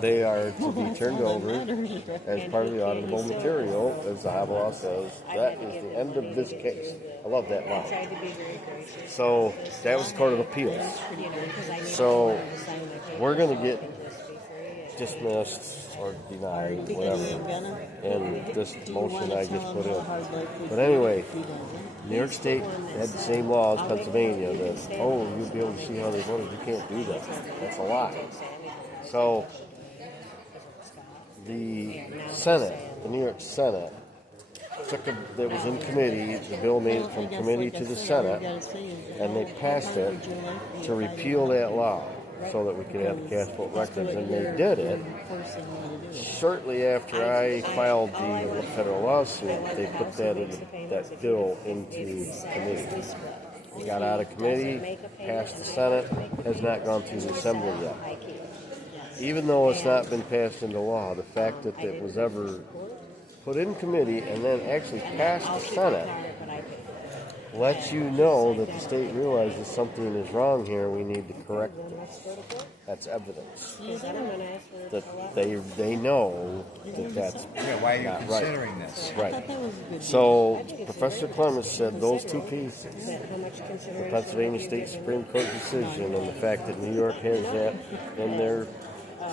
they are to be turned over as part of the auditable material, as the Hobby Law says. That is the end of this case. I love that law. So that was the Court of Appeals. So we're going to get dismissed or denied, whatever, and this motion I just put in. But anyway, New York State had the same law as Pennsylvania that, you'll be able to see how they voted. You can't do that. That's a lie. So the Senate, the New York Senate, that was in committee, the bill made it from committee to the Senate, and they passed it to repeal that law so that we could have the cast vote records, and they did it shortly after I filed the federal lawsuit. They put that bill into committee. It got out of committee, passed the Senate, has not gone through the Assembly yet. Even though it's not been passed into law, the fact that it was ever put in committee and then actually passed the Senate lets you know that the state realizes something is wrong here. We need to correct it. That's evidence that they know that that's why are you not considering right. this? Right. So Professor Clemens said those two cases, the Pennsylvania State Supreme Court decision and the fact that New York has that in their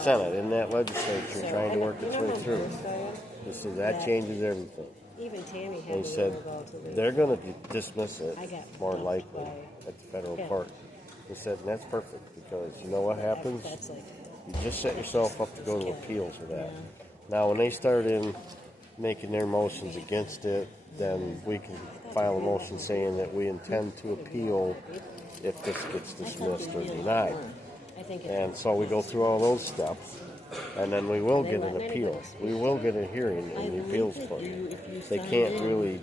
Senate, in that legislature, trying to work its way through. He said that changes everything. And he said they're going to dismiss it more likely at the federal court. He said, and that's perfect, because you know what happens? You just set yourself up to go to appeals for that. Now, when they start in making their motions against it, then we can file a motion saying that we intend to appeal if this gets dismissed or denied. And so we go through all those steps, and then we will get an appeal. We will get a hearing in the appeals court. They can't really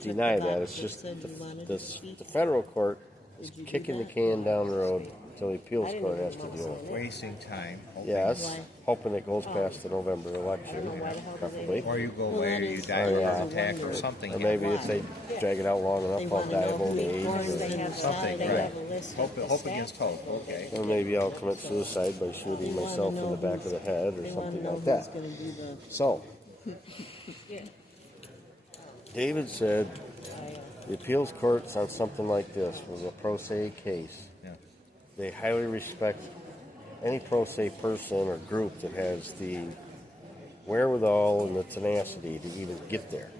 deny that. It's just the federal court is kicking the can down the road until the appeals court has to deal with it. Wasting time. Yes, hoping it goes past the November election, preferably. Or you go away, or you die of a heart attack or something. Or maybe if they drag it out long enough, I'll die of old age or something. Right. Hope against hope. Okay. Or maybe I'll commit suicide by shooting myself in the back of the head or something like that. So, David said the appeals courts on something like this was a pro se case. Yeah. They highly respect any pro se person or group that has the wherewithal and the tenacity to even get there.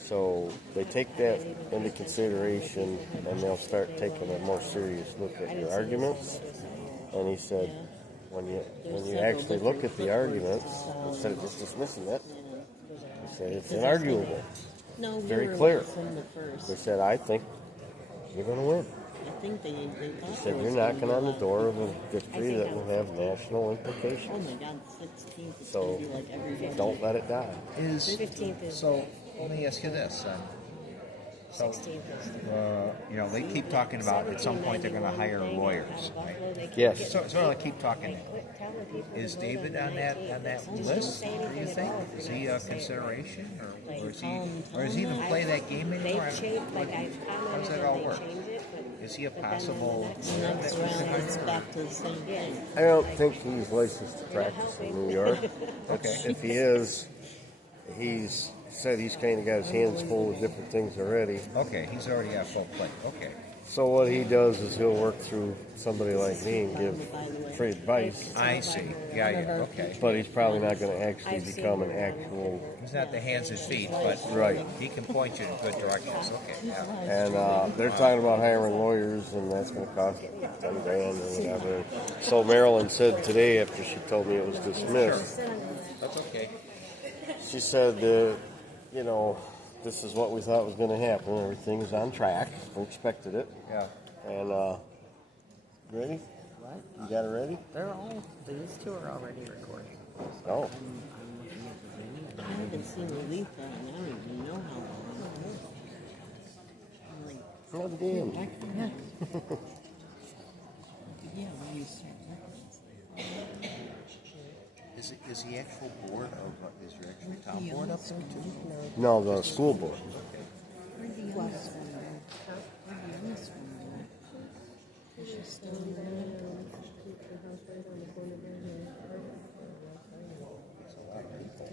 So they take that into consideration, and they'll start taking a more serious look at your arguments. And he said, when you actually look at the arguments, instead of just dismissing it, he said it's inarguable. Very clear. They said, I think you're going to win. He said, you're knocking on the door of a victory that will have national implications. So don't let it die. So let me ask you this. So, they keep talking about at some point they're going to hire lawyers, right? Yes. So they keep talking. Is David on that list? Do you think? Is he a consideration, or is he even play that game anymore? How does that all work? Is he a possible? I don't think he's licensed to practice in New York. Okay. If he is, he's said he's kind of got his hands full with different things already. Okay, he's already at full plate. Okay. So what he does is he'll work through somebody like me and give free advice. I see. Yeah. Okay. But he's probably not going to actually become an actual. He's not the hands and feet, but right. He can point you in good directions. Okay. Yeah. And they're talking about hiring lawyers, and that's going to cost $10,000 or whatever. So Marilyn said today, after she told me it was dismissed, Sure. That's okay. She said, this is what we thought was going to happen. Everything is on track. We expected it. Yeah. And, ready? What? You got it ready? These two are already recording. Oh. I haven't seen Aletha, and I don't even know how long. God damn. Yeah, when you start Is the actual board of is your actual town board up there too? No, the school board. Where'd the youngest one go? Where'd the youngest one go? Is she still there?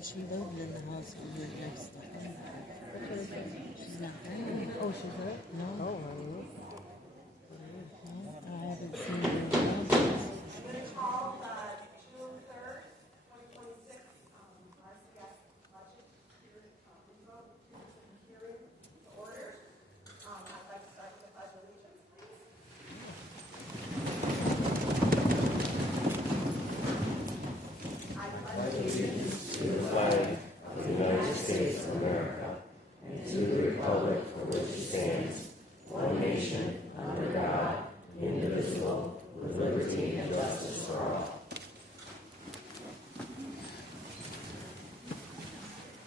she lived in the house we lived next to her. She's not there. Oh, she's hurt? No. Oh, I haven't seen her in months. Call June 3rd, 2026, RCS budget hearing to order. I'd like to start with the pledge of allegiance, please. I pledge allegiance To the flag of the United States of America and to the republic for which it stands, one nation, under God, indivisible, with liberty and justice for all.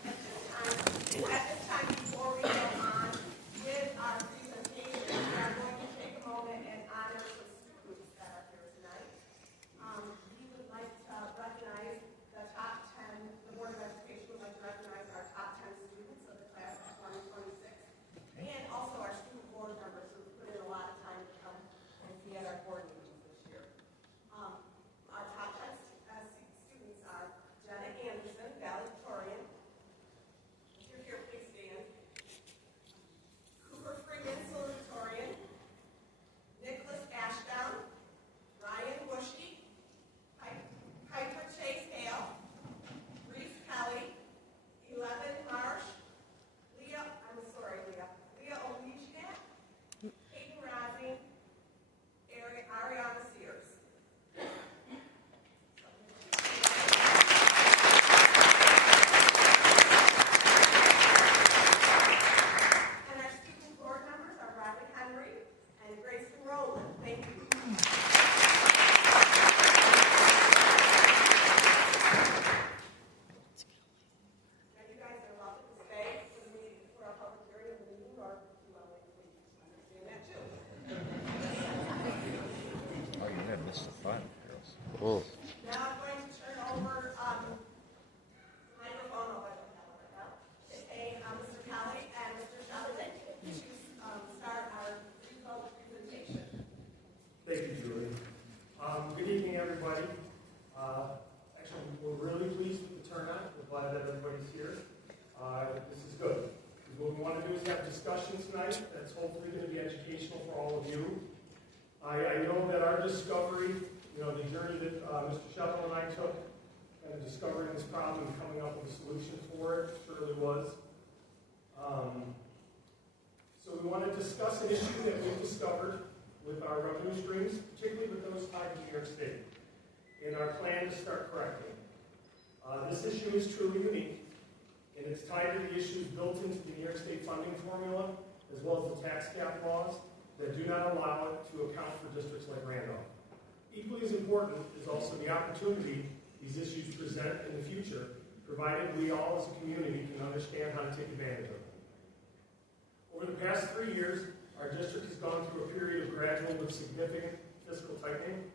At this time, before we go on with our presentation, we are going to take a moment and honor some students that are here tonight. We would like to recognize the top 10, the Board of Education would like to recognize our top 10 students of the class of 2026, and also our student board members who put in a lot of time to come and be at our board meetings this year. Our top 10 students are Jenna Anderson, valedictorian. If you're here, please stand. Cooper Freeman, salutatorian. Nicholas Ashdown. Ryan Bushy. Piper Chase Hale. Reese Kelly. 11 Marsh. Leah Olegiak. Peyton Rosing. Ariana Sears. And our student board members are Robin Henry and Grayson Rowland. Thank you. Now you guys are welcome to stay for the meeting, for our public hearing of the meeting, or if you want to wait, please understand that too. Oh, you're gonna miss the fun, girls. Oh, Now I'm going to turn over the microphone over to Mr. Kelly and Mr. Sheldon to start our vote presentation. Thank you, Julie. Good evening, everybody. Actually, we're really pleased with the turnout. We're glad that everybody's here. This is good. Because what we want to do is have discussions tonight that's hopefully going to be educational for all of you. I know that our discovery, the journey that Mr. Sheldon and I took, kind of discovering this problem and coming up with a solution for it, surely was. So we want to discuss an issue that we've discovered with our revenue streams, particularly with those tied to New York State, in our plan to start correcting. This issue is truly unique, and it's tied to the issues built into the New York State funding formula, as well as the tax cap laws that do not allow it to account for districts like Randolph. Equally as important is also the opportunity these issues present in the future, provided we all as a community can understand how to take advantage of them. Over the past 3 years, our district has gone through a period of gradual but significant fiscal tightening,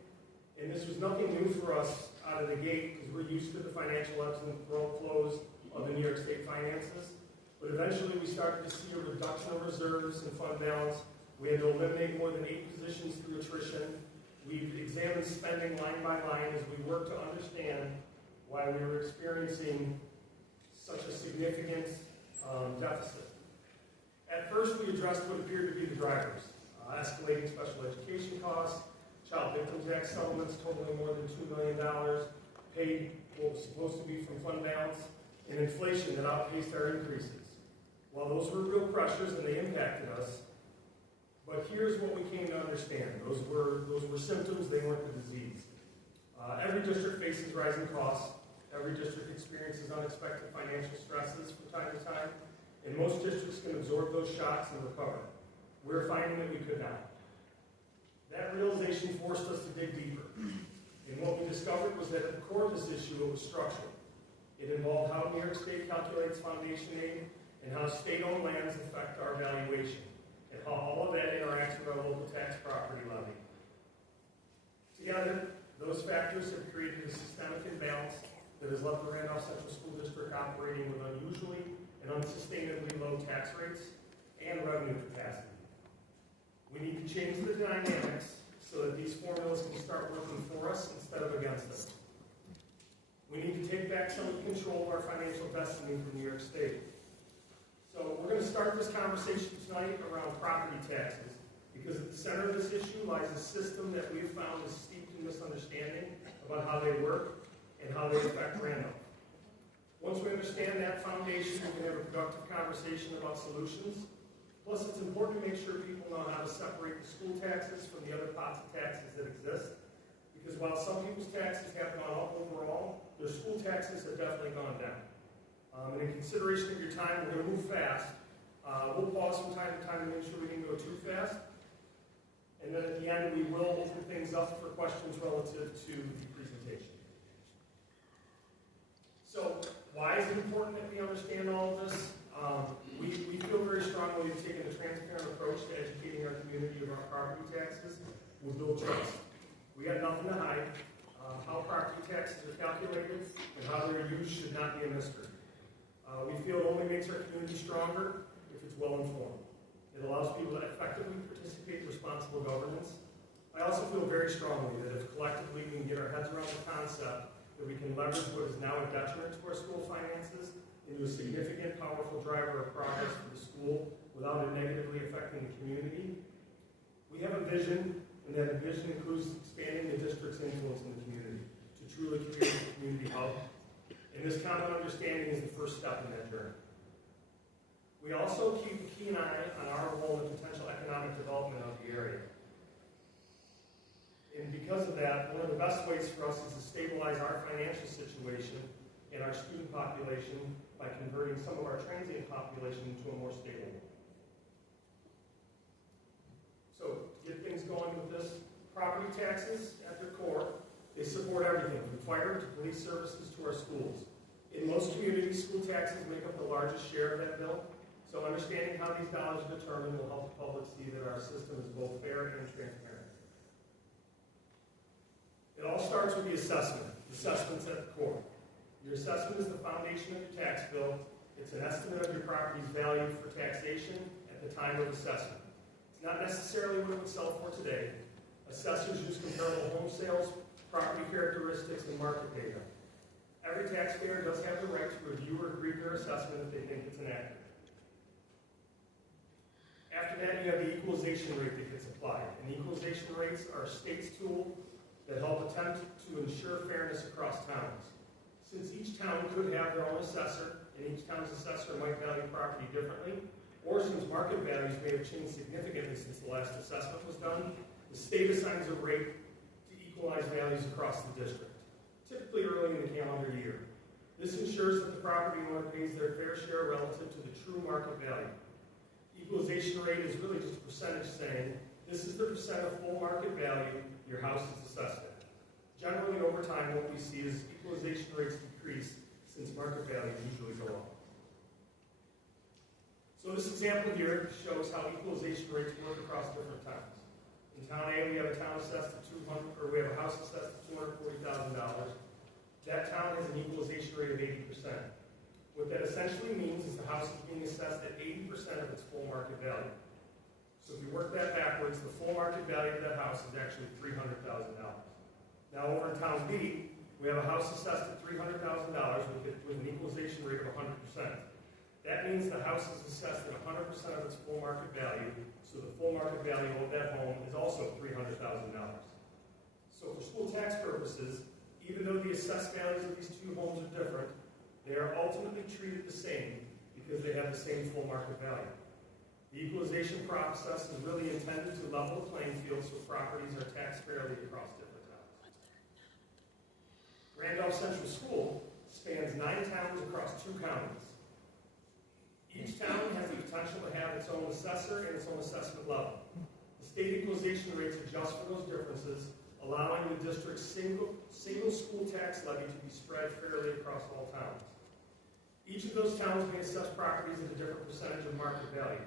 and this was nothing new for us out of the gate because we're used to the financial ebbs and flows of the New York State finances. But eventually we started to see a reduction of reserves and fund balance. We had to eliminate more than 8 positions through attrition. We've examined spending line by line as we worked to understand why we were experiencing such a significant deficit. At first, we addressed what appeared to be the drivers: escalating special education costs, child victim tax settlements totaling more than $2 million, paid what was supposed to be from fund balance, and inflation that outpaced our increases. While those were real pressures and they impacted us, but here's what we came to understand. Those were symptoms, they weren't the disease. Every district faces rising costs. Every district experiences unexpected financial stresses from time to time, and most districts can absorb those shocks and recover. We're finding that we could not. That realization forced us to dig deeper. And what we discovered was that at the core of this issue, it was structural. It involved how New York State calculates foundation aid and how state-owned lands affect our valuation, and how all of that interacts with our local tax property levy. Together, those factors have created a systemic imbalance that has left the Randolph Central School District operating with unusually and unsustainably low tax rates and revenue capacity. We need to change the dynamics so that these formulas can start working for us instead of against us. We need to take back back some of the control of our financial destiny from New York State. So we're going to start this conversation tonight around property taxes, because at the center of this issue lies a system that we've found is steeped in misunderstanding about how they work and how they affect Randolph. Once we understand that foundation, we can have a productive conversation about solutions. Plus, it's important to make sure people know how to separate the school taxes from the other pots of taxes that exist. Because while some people's taxes have gone up overall, their school taxes have definitely gone down. And in consideration of your time, we're going to move fast. We'll pause from time to time to make sure we didn't go too fast. And then at the end, we will open things up for questions relative to the presentation. So, why is it important that we understand all of this? We feel very strongly we've taken a transparent approach to educating our community about property taxes. We'll build trust. We have nothing to hide. How property taxes are calculated and how they're used should not be a mystery. We feel it only makes our community stronger if it's well informed. It allows people to effectively participate in responsible governance. I also feel very strongly that if collectively we can get our heads around the concept that we can leverage what is now a detriment to our school finances into a significant, powerful driver of progress for the school without it negatively affecting the community. We have a vision, and that vision includes expanding the district's influence in the community to truly create a community hub. And this common understanding is the first step in that journey. We also keep a keen eye on our role in potential economic development of the area. And because of that, one of the best ways for us is to stabilize our financial situation and our student population by converting some of our transient population into a more stable one. So, to get things going with this, property taxes at their core, they support everything from fire to police services to our schools. In most communities, school taxes make up the largest share of that bill. So understanding how these dollars are determined will help the public see that our system is both fair and transparent. It all starts with the assessment. The assessment's at the core. Your assessment is the foundation of your tax bill. It's an estimate of your property's value for taxation at the time of assessment. It's not necessarily what it would sell for today. Assessors use comparable home sales, property characteristics, and market data. Every taxpayer does have the right to review or agree to their assessment if they think it's inaccurate. After that, you have the equalization rate that gets applied. And equalization rates are a state's tool that help attempt to ensure fairness across towns. Since each town could have their own assessor, and each town's assessor might value property differently, or since market values may have changed significantly since the last assessment was done, the state assigns a rate to equalize values across the district, typically early in the calendar year. This ensures that the property owner pays their fair share relative to the true market value. Equalization rate is really just a percentage saying, this is the percent of full market value your house is assessed at. Generally, over time, what we see is equalization rates decrease since market values usually go up. So this example here shows how equalization rates work across different towns. In Town A, we have a house assessed at $240,000. That town has an equalization rate of 80%. What that essentially means is the house is being assessed at 80% of its full market value. So if you work that backwards, the full market value of that house is actually $300,000. Now over in Town B, we have a house assessed at $300,000 with an equalization rate of 100%. That means the house is assessed at 100% of its full market value, so the full market value of that home is also $300,000. So for school tax purposes, even though the assessed values of these two homes are different, they are ultimately treated the same because they have the same full market value. The equalization process is really intended to level the playing field so properties are taxed fairly across different towns. Randolph Central School spans 9 towns across 2 counties. Each town has the potential to have its own assessor and its own assessment level. The state equalization rates adjust for those differences, allowing the district's single school tax levy to be spread fairly across all towns. Each of those towns may assess properties at a different percentage of market value.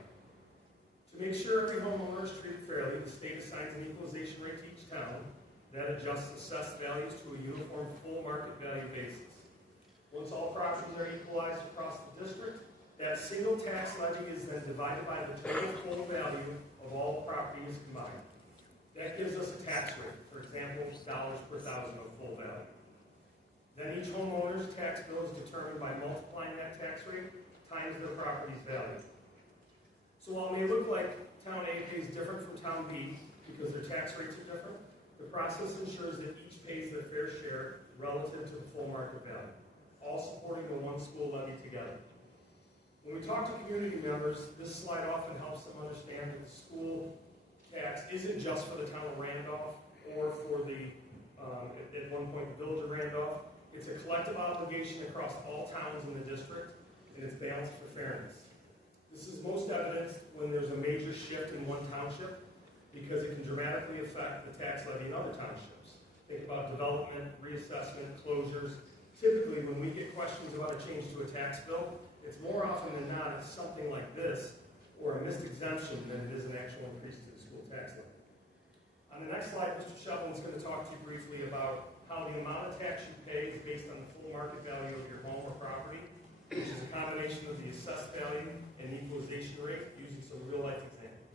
To make sure every homeowner is treated fairly, the state assigns an equalization rate to each town that adjusts assessed values to a uniform full market value basis. Once all properties are equalized across the district, that single tax levy is then divided by the total full value of all properties combined. That gives us a tax rate, for example, dollars per thousand of full value. Then each homeowner's tax bill is determined by multiplying that tax rate times their property's value. So while it may look like Town A pays different from Town B because their tax rates are different, the process ensures that each pays their fair share relative to the full market value, all supporting the one school levy together. When we talk to community members, this slide often helps them understand that the school tax isn't just for the town of Randolph or for the, at one point, the village of Randolph. It's a collective obligation across all towns in the district, and it's balanced for fairness. This is most evident when there's a major shift in one township because it can dramatically affect the tax levy in other townships. Think about development, reassessment, closures. Typically, when we get questions about a change to a tax bill, it's more often than not it's something like this or a missed exemption than it is an actual increase to the school tax levy. On the next slide, Mr. Shelton's going to talk to you briefly about how the amount of tax you pay is based on the full market value of your home or property, which is a combination of the assessed value and the equalization rate using some real-life examples.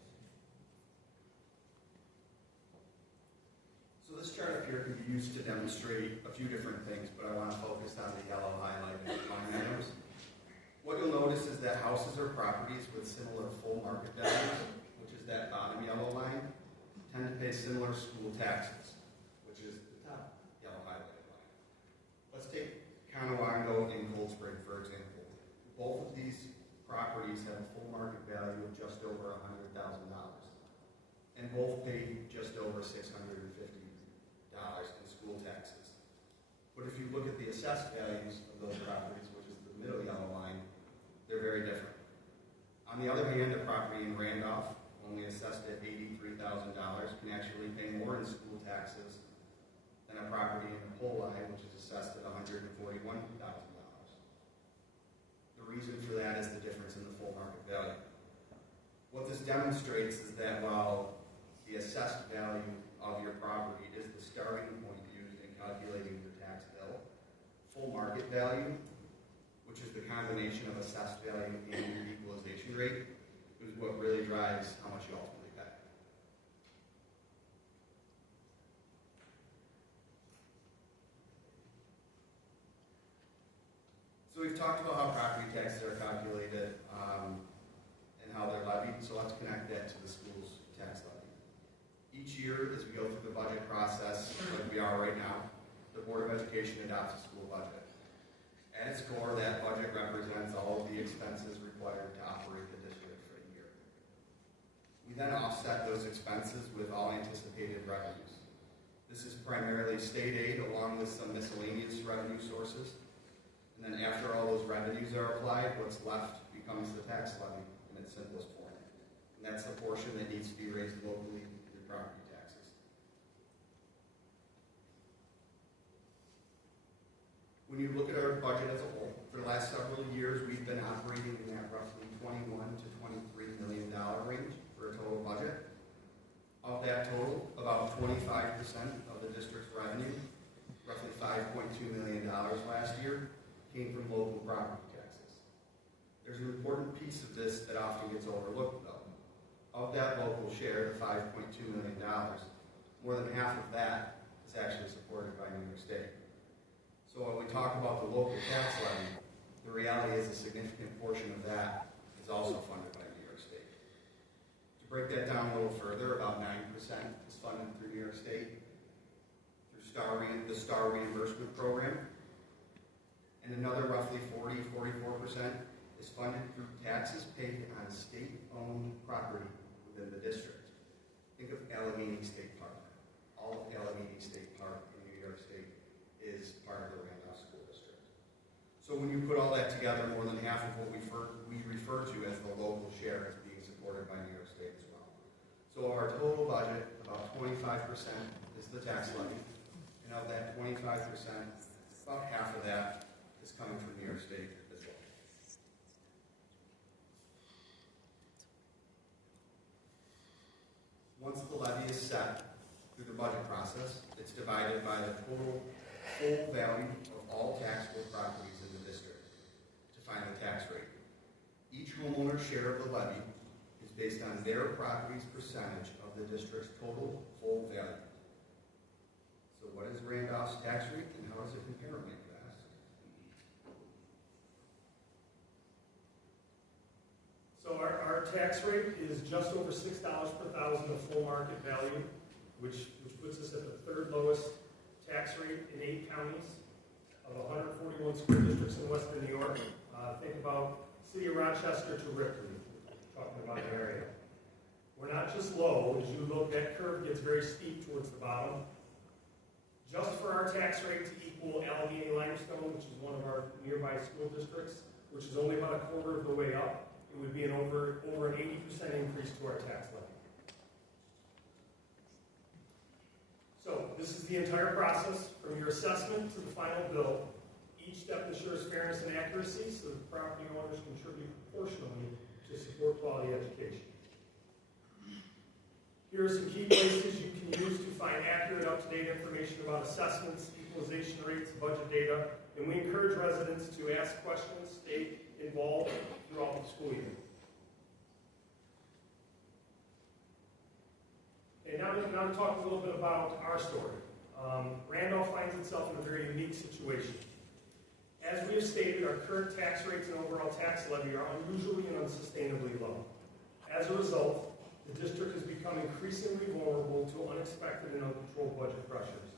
So this chart up here can be used to demonstrate a few different things, but I want to focus on the yellow highlighted line items. What you'll notice is that houses or properties with similar full market values, which is that bottom yellow line, tend to pay similar school taxes, which is the top yellow highlighted line. Let's take Cattaragus and Cold Spring, for example. Both of these properties have a full market value of just over $100,000, and both pay just over $650 in school taxes. But if you look at the assessed values of those properties, which is the middle yellow line, they're very different. On the other hand, a property in Randolph, only assessed at $83,000, can actually pay more in school taxes than a property in Apoli, which is assessed at $141,000. The reason for that is the difference in the full market value. What this demonstrates is that while the assessed value of your property is the starting point used in calculating your tax bill, full market value, which is the combination of assessed value and your equalization rate, is what really drives how much you ultimately pay. So we've talked about how property taxes are calculated and how they're levied, so let's connect that to the school's tax levy. Each year, as we go through the budget process, like we are right now, the Board of Education adopts a school budget. At its core, that budget represents all of the expenses required to operate the district for the year. We then offset those expenses with all anticipated revenues. This is primarily state aid along with some miscellaneous revenue sources. And then after all those revenues are applied, what's left becomes the tax levy in its simplest form. And that's the portion that needs to be raised locally through property taxes. When you look at our budget as a whole, for the last several years, we've been operating in that roughly $21 to $23 million range for a total budget. Of that total, about 25% of the district's revenue, roughly $5.2 million last year, came from local property taxes. There's an important piece of this that often gets overlooked, though. Of that local share, the $5.2 million, more than half of that is actually supported by New York State. So when we talk about the local tax levy, the reality is a significant portion of that is also funded by New York State. To break that down a little further, about 9% is funded through New York State, through the STAR reimbursement program, and another roughly 44% is funded through taxes paid on state-owned property within the district. Think of Allegheny State Park. All of Allegheny State Park in New York State is part of the Randolph School District. So when you put all that together, more than half of what we refer to as the local share is being supported by New York State as well. So of our total budget, about 25% is the tax levy, and of that 25%, about half of that is coming from New York State as well. Once the levy is set through the budget process, it's divided by the total full value of all taxable properties in the district to find the tax rate. Each homeowner's share of the levy is based on their property's percentage of the district's total full value. So what is Randolph's tax rate and how does it compare, may you ask? tax rate is just over $6 per thousand of full market value, which puts us at the third lowest tax rate in 8 counties of 141 school districts in western New York. Think about city of Rochester to Ripley, talking about an area. We're not just low. As you look, that curve gets very steep towards the bottom. Just for our tax rate to equal Allegheny Limestone, which is one of our nearby school districts, which is only about a quarter of the way up, it would be an over an 80% increase to our tax levy. So this is the entire process, from your assessment to the final bill. Each step ensures fairness and accuracy, so that property owners contribute proportionally to support quality education. Here are some key places you can use to find accurate, up-to-date information about assessments, equalization rates, budget data, and we encourage residents to ask questions, stay involved throughout the school year. Okay, now to talk a little bit about our story. Randolph finds itself in a very unique situation. As we have stated, our current tax rates and overall tax levy are unusually and unsustainably low. As a result, the district has become increasingly vulnerable to unexpected and uncontrolled budget pressures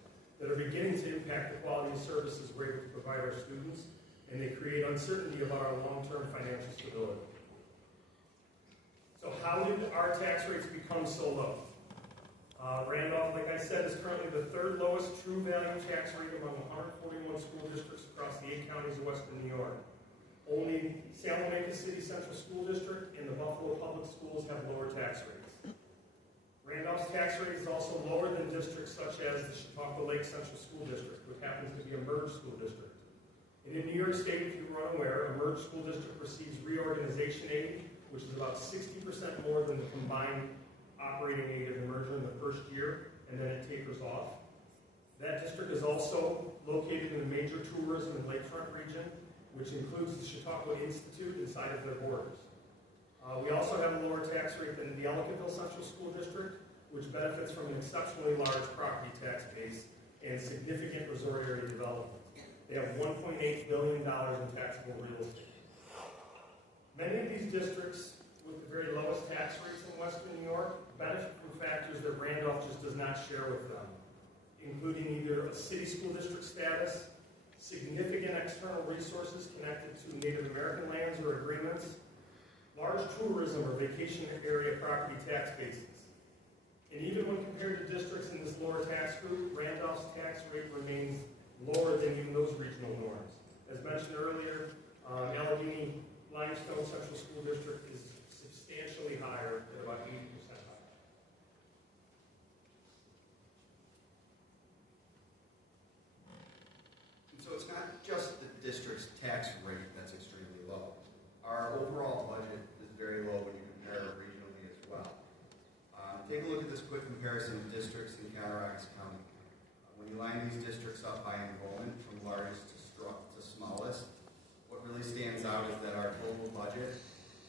that are beginning to impact the quality of services we're able to provide our students, and they create uncertainty about our long-term financial stability. So how did our tax rates become so low? Randolph, like I said, is currently the third lowest true value tax rate among 141 school districts across the 8 counties of western New York. Only San Lomeka City Central School District and the Buffalo Public Schools have lower tax rates. Randolph's tax rate is also lower than districts such as the Chautauqua Lake Central School District, which happens to be a merged school district. And in New York State, if you were unaware, a merged school district receives reorganization aid, which is about 60% more than the combined operating aid of the merger in the first year, and then it tapers off. That district is also located in a major tourism and lakefront region, which includes the Chautauqua Institute inside of their borders. We also have a lower tax rate than the Ellicottville Central School District, which benefits from an exceptionally large property tax base and significant resort area development. They have $1.8 billion in taxable real estate. Many of these districts with the very lowest tax rates in western New York benefit from factors that Randolph just does not share with them, including either a city school district status, significant external resources connected to Native American lands or agreements, large tourism or vacation area property tax bases. And even when compared to districts in this lower tax group, Randolph's tax rate remains lower than even those regional norms. As mentioned earlier, Allegheny Limestone Central School District is substantially higher, at about 80% higher. And so it's not just the district's tax rate that's extremely low. Our overall budget is very low when you compare it regionally as well. Take a look at this quick comparison of districts in Cattaragus County. When you line these districts up by enrollment from largest to smallest, what really stands out is that our total budget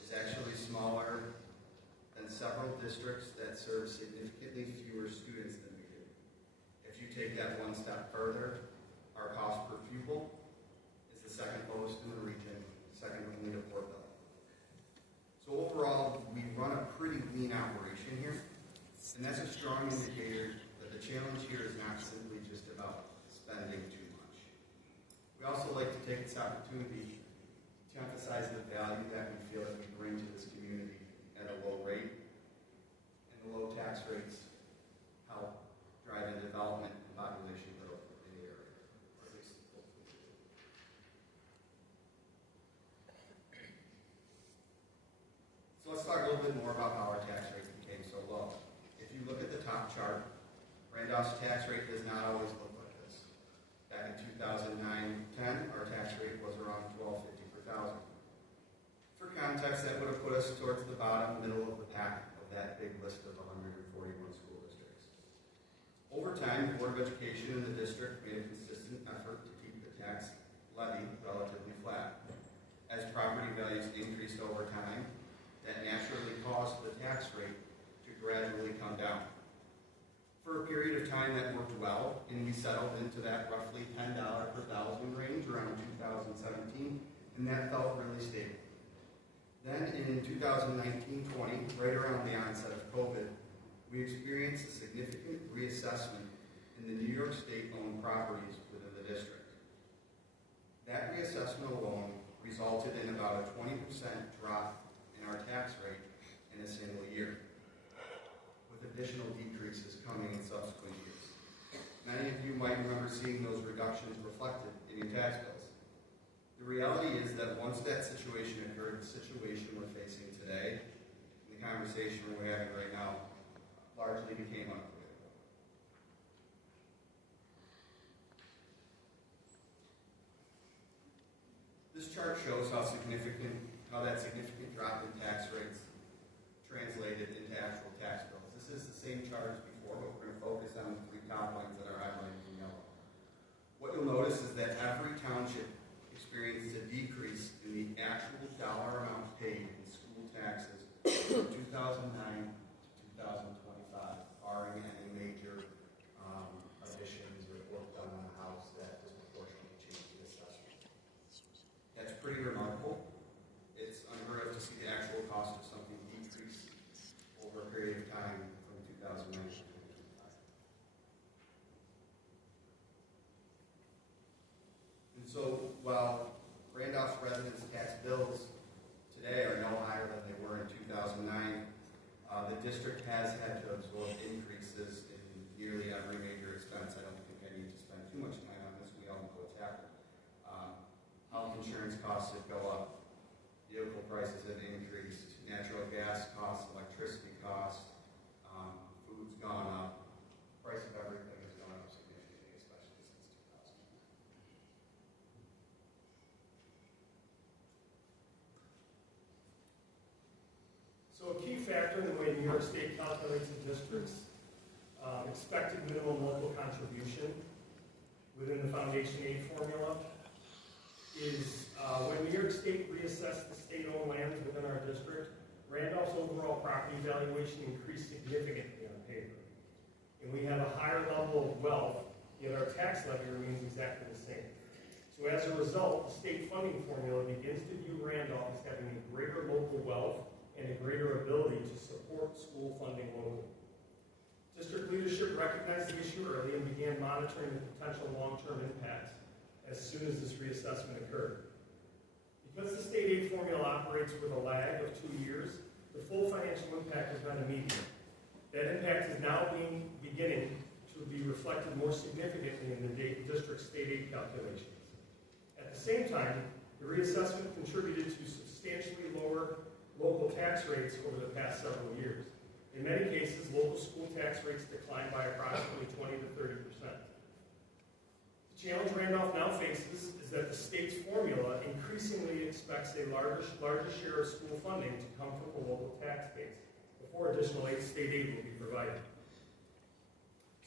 is actually smaller than several districts that serve significantly fewer students than we do. If you take that one step further, our cost per pupil is the second lowest in the region, second only to Port Bell. So overall, we run a pretty lean operation here, and that's a strong indicator that the challenge here is not simply just about spending too much. We also like to take this opportunity to emphasize the value that we feel that we bring to this community at a low rate, and the low tax rates help drive the development and population growth in the area, or at least hopefully. So let's talk a little bit more about how our tax rates became so low. If you look at the top chart, Randolph's tax rate does not always look like this. Back in 2009-10, our tax rate was around $12.50 per thousand. For context, that would have put us towards the bottom middle of the pack of that big list of 141 school districts. Over time, the Board of Education in the district made a consistent effort to keep the tax levy relatively flat. As property values increased over time, that naturally caused the tax rate to gradually come down. For a period of time that worked well, and we settled into that roughly $10 per thousand range around 2017, and that felt really stable. Then in 2019-20, right around the onset of COVID, we experienced a significant reassessment in the New York State-owned properties within the district. That reassessment alone resulted in about a 20% drop in our tax rate in a single year, with additional decreases coming in subsequent years. Many of you might remember seeing those reductions reflected in your tax bills. The reality is that once that situation occurred, the situation we're facing today, and the conversation we're having right now, largely became unavoidable. This chart shows how that significant drop in tax rates translated into actual tax bills. This is the same chart as before, but we're going to focus on the three top lines that are highlighted in yellow. What you'll notice is that every township experienced a decrease in the actual dollar amount paid in school taxes from 2009 to 2025, barring any major additions or work done on the house that disproportionately changed the assessment. That's pretty remarkable. It's unheard of to see the actual cost of something decrease over a period of time from 2009 to 2025. And so while Randolph's residents' tax bills today are no higher than they were in 2009, the district has had to absorb increases in nearly every major expense. I don't think I need to spend too much time on this. We all know what's happened. Health insurance costs have gone up. Vehicle prices have increased. Natural gas costs, electricity costs, food's gone up. Price of everything has gone up significantly, especially since 2000. So a key factor in the way New York State calculates the district's expected minimum local contribution within the foundation aid formula is when New York State reassessed the state-owned lands within our district, Randolph's overall property valuation increased significantly on paper. And we have a higher level of wealth, yet our tax levy remains exactly the same. So as a result, the state funding formula begins to view Randolph as having a greater local wealth and a greater ability to support school funding locally. District leadership recognized the issue early and began monitoring the potential long-term impacts as soon as this reassessment occurred. Because the state aid formula operates with a lag of 2 years, the full financial impact is not immediate. That impact is now beginning to be reflected more significantly in the district state aid calculations. At the same time, the reassessment contributed to substantially lower local tax rates over the past several years. In many cases, local school tax rates declined by approximately 20 to 30%. The challenge Randolph now faces is that the state's formula increasingly expects a larger share of school funding to come from the local tax base before additional state aid will be provided.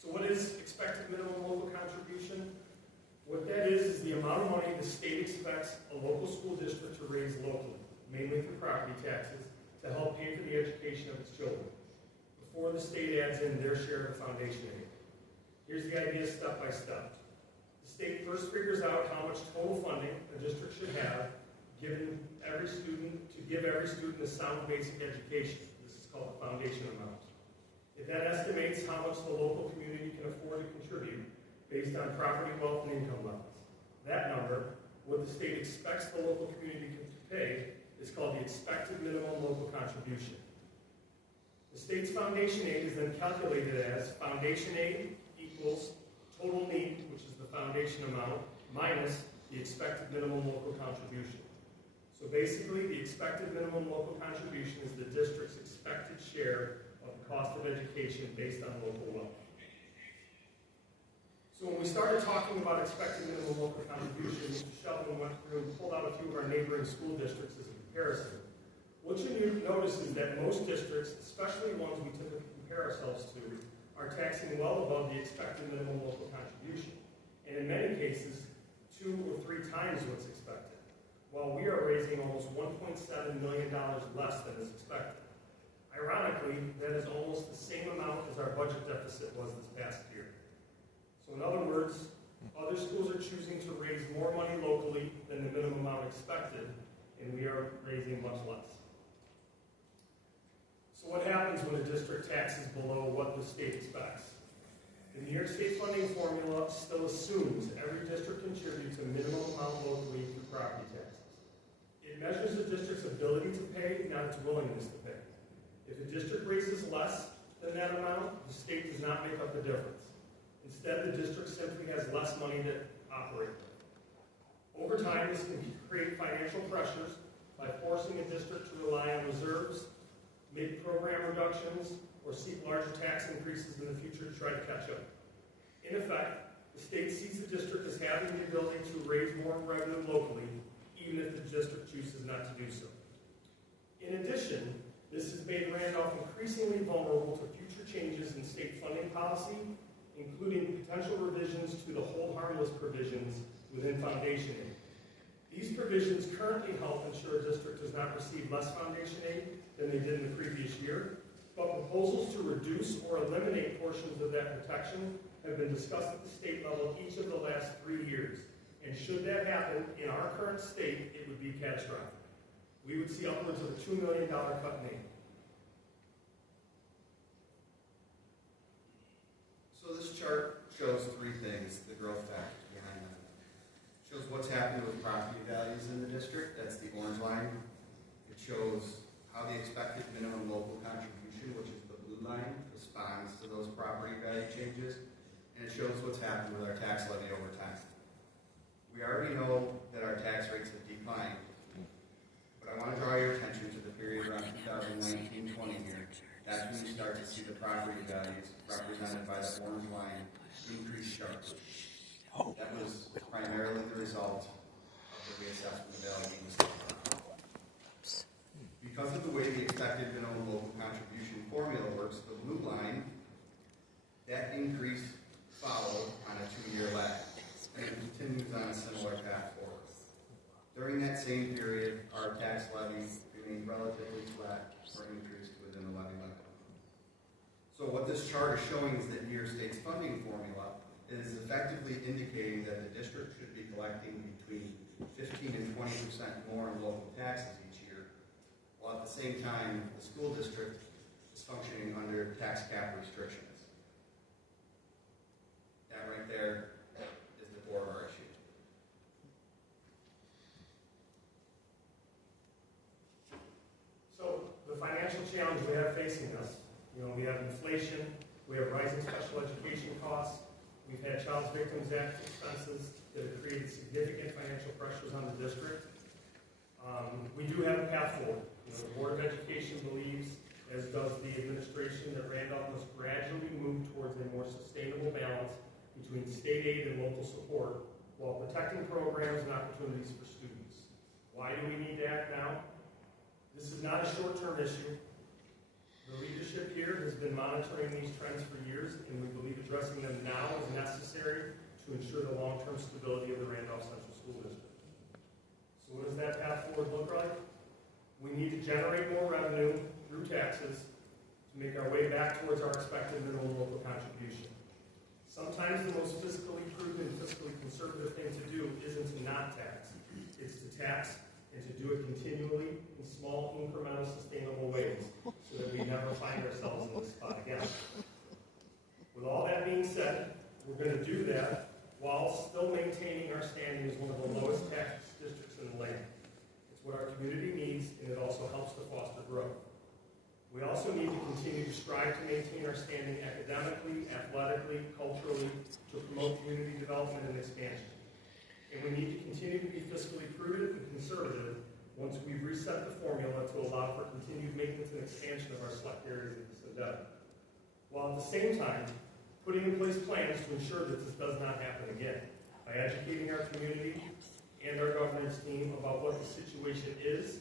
So what is expected minimum local contribution? What that is the amount of money the state expects a local school district to raise locally, mainly through property taxes, to help pay for the education of its children, before the state adds in their share of the foundation aid. Here's the idea step by step. The state first figures out how much total funding a district should have given every student to give every student a sound basic education. This is called the foundation amount. It then estimates how much the local community can afford to contribute based on property, wealth, and income levels. That number, what the state expects the local community to pay, is called the expected minimum local contribution. The state's foundation aid is then calculated as foundation aid equals total need, which is the foundation amount, minus the expected minimum local contribution. So basically, the expected minimum local contribution is the district's expected share of the cost of education based on local wealth. So when we started talking about expected minimum local contribution, Mr. Sheldon went through and pulled out a few of our neighboring school districts as a comparison. What you notice is that most districts, especially ones we typically compare ourselves to, are taxing well above the expected minimum local contribution, and in many cases, 2 or 3 times what's expected, while we are raising almost $1.7 million less than is expected. Ironically, that is almost the same amount as our budget deficit was this past year. So in other words, other schools are choosing to raise more money locally than the minimum amount expected, and we are raising much less. So what happens when a district taxes below what the state expects? The New York State funding formula still assumes every district contributes a minimum amount locally through property taxes. It measures the district's ability to pay, not its willingness to pay. If a district raises less than that amount, the state does not make up the difference. Instead, the district simply has less money to operate with. Over time, this can create financial pressures by forcing a district to rely on reserves, make program reductions, or seek larger tax increases in the future to try to catch up. In effect, the state sees the district as having the ability to raise more revenue locally, even if the district chooses not to do so. In addition, this has made Randolph increasingly vulnerable to future changes in state funding policy, including potential revisions to the hold harmless provisions within foundation aid. These provisions currently help ensure a district does not receive less foundation aid than they did in the previous year, but proposals to reduce or eliminate portions of that protection have been discussed at the state level each of the last 3 years. And should that happen in our current state, it would be catastrophic. We would see upwards of a $2 million cut in aid. So this chart shows three things, the growth factors behind that. It shows what's happening with property values in the district, that's the orange line. It shows how the expected minimum local contribution, which is the blue line, responds to those property value changes. And it shows what's happened with our tax levy over time. We already know that our tax rates have declined, but I want to draw your attention to the period around 2019-20 here. That's when you start to see the property values represented by the orange line increase sharply. That was primarily the result of the reassessment of value in the state property. Because of the way the expected minimum local contribution formula works, the blue line, that increase followed on a 2-year lag, and it continues on a similar path forward. During that same period, our tax levy remained relatively flat or increased within the levy limit. So what this chart is showing is that New York State's funding formula is effectively indicating that the district should be collecting between 15 and 20% more in local taxes each year, while at the same time the school district is functioning under tax cap restrictions. That right there is the core of our issue. So the financial challenge we have facing us, we have inflation, we have rising special education costs, we've had Child Victims Act expenses that have created significant financial pressures on the district. We do have a path forward. The Board of Education believes, as does the administration, that Randolph must gradually move towards a more sustainable balance between state aid and local support while protecting programs and opportunities for students. Why do we need to act now? This is not a short-term issue. The leadership here has been monitoring these trends for years, and we believe addressing them now is necessary to ensure the long-term stability of the Randolph Central School District. So what does that path forward look like? We need to generate more revenue through taxes to make our way back towards our expected minimum local contribution. Sometimes the most fiscally prudent and fiscally conservative thing to do isn't to not tax. It's to tax and to do it continually in small, incremental, sustainable ways so that we never find ourselves in this spot again. With all that being said, we're going to do that while still maintaining our standing as one of the lowest tax districts in the land. It's what our community needs, and it also helps to foster growth. We also need to continue to strive to maintain our standing academically, athletically, culturally, to promote community development and expansion. And we need to continue to be fiscally prudent and conservative once we've reset the formula to allow for continued maintenance and expansion of our select areas of this endeavor. While at the same time, putting in place plans to ensure that this does not happen again by educating our community and our governance team about what the situation is,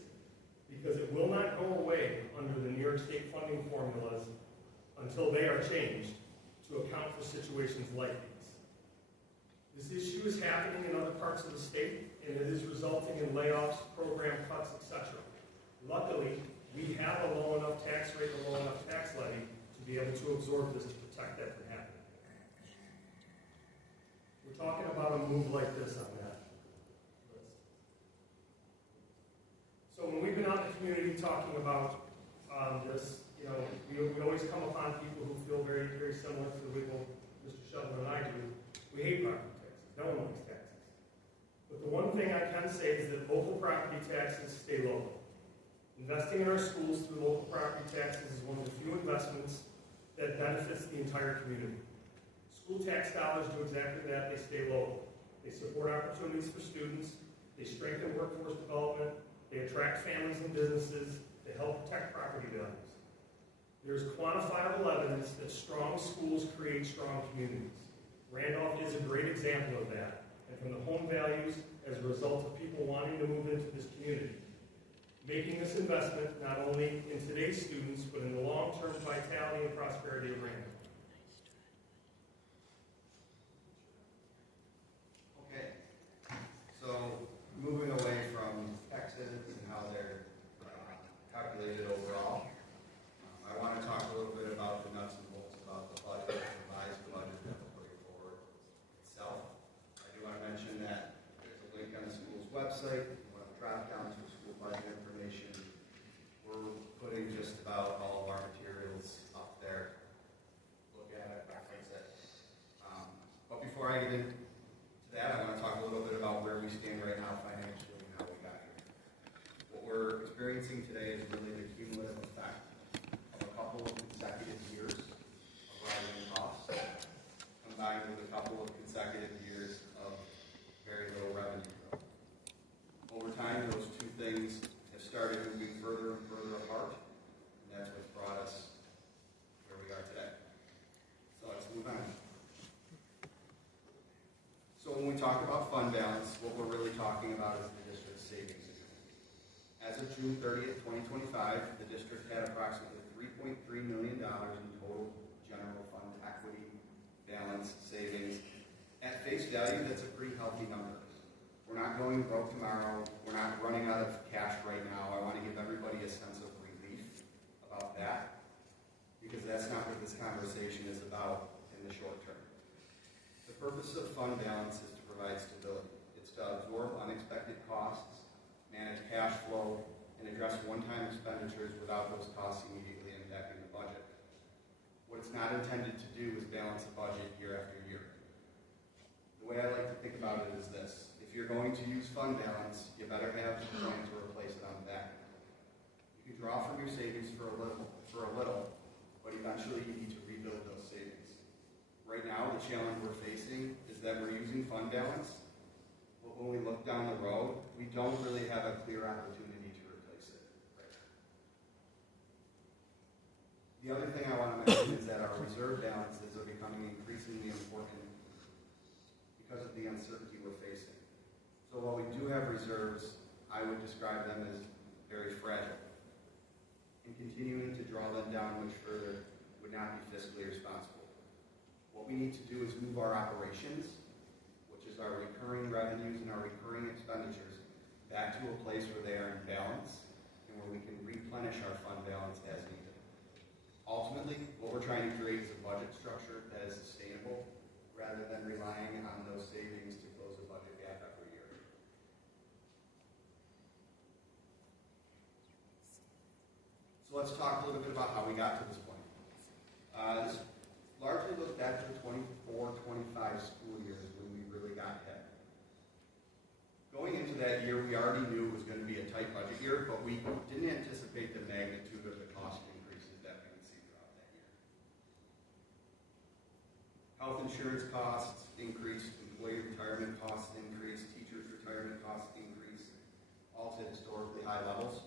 because it will not go away under the New York State funding formulas until they are changed to account for situations like these. This issue is happening in other parts of the state, and it is resulting in layoffs, program cuts, etc. Luckily, we have a low enough tax rate, a low enough tax levy to be able to absorb this to protect that from happening. We're talking about a move like this on that list. So when we've been out in the community talking about this, we always come upon people who feel very, very similar to the way both Mr. Sheldon and I do. We hate property taxes. No one likes taxes. But the one thing I can say is that local property taxes stay local. Investing in our schools through local property taxes is one of the few investments that benefits the entire community. School tax dollars do exactly that. They stay local. They support opportunities for students. They strengthen workforce development. They attract families and businesses. They help protect property values. There's quantifiable evidence that strong schools create strong communities. Randolph is a great example of that. And from the home values as a result of people wanting to move into this community. Making this investment not only in today's students, but in the long-term vitality and prosperity of Randolph. Okay, so moving away from taxes and how they're calculated overall, I want to talk a little bit about the nuts and bolts about the budget, the revised budget that we're putting forward itself. I do want to mention that there's a link on the school's website. If you want to drop down to school budget information, we're putting just about all of our materials up there. Look at it, reference it. But before I get into that, I want to talk a little bit about where we stand right now financially and how we got here. What we're experiencing today is really the cumulative effect of a couple of consecutive years of rising costs, combined with a couple of consecutive years of very low revenue growth. Over time, those two things have started moving further and further apart, and that's what's brought us where we are today. So let's move on. So when we talk about fund balance, what we're really talking about is the district's savings account. As of June 30th, 2025, the district had approximately $3.3 million in total general fund equity balance savings. At face value, that's a pretty healthy number. We're not going broke tomorrow. We're not running out of cash right now. I want to give everybody a sense of relief about that, because that's not what this conversation is about in the short term. The purpose of fund balance is to provide stability. It's to absorb unexpected costs, manage cash flow, and address one-time expenditures without those costs immediately impacting the budget. What it's not intended to do is balance a budget year after year. The way I like to think about it is this. If you're going to use fund balance, you better have a plan to replace it on the back end. You can draw from your savings for a little, but eventually you need to rebuild those savings. Right now, the challenge we're facing is that we're using fund balance, but when we look down the road, we don't really have a clear opportunity to replace it right now. The other thing I want to mention is that our reserve balances are becoming increasingly important because of the uncertainty we're facing. So while we do have reserves, I would describe them as very fragile. And continuing to draw them down much further would not be fiscally responsible. What we need to do is move our operations, which is our recurring revenues and our recurring expenditures, back to a place where they are in balance and where we can replenish our fund balance as needed. Ultimately, what we're trying to create is a budget structure that is sustainable rather than relying on those savings to close the budget gap every year. So let's talk a little bit about how we got to this point. This largely goes back to the 24-25 school years when we really got hit. Going into that year, we already knew it was going to be a tight budget year, but we didn't anticipate the magnitude of the cost increases that we would see throughout that year. Health insurance costs increased, employee retirement costs increased, teachers' retirement costs increased, all to historically high levels.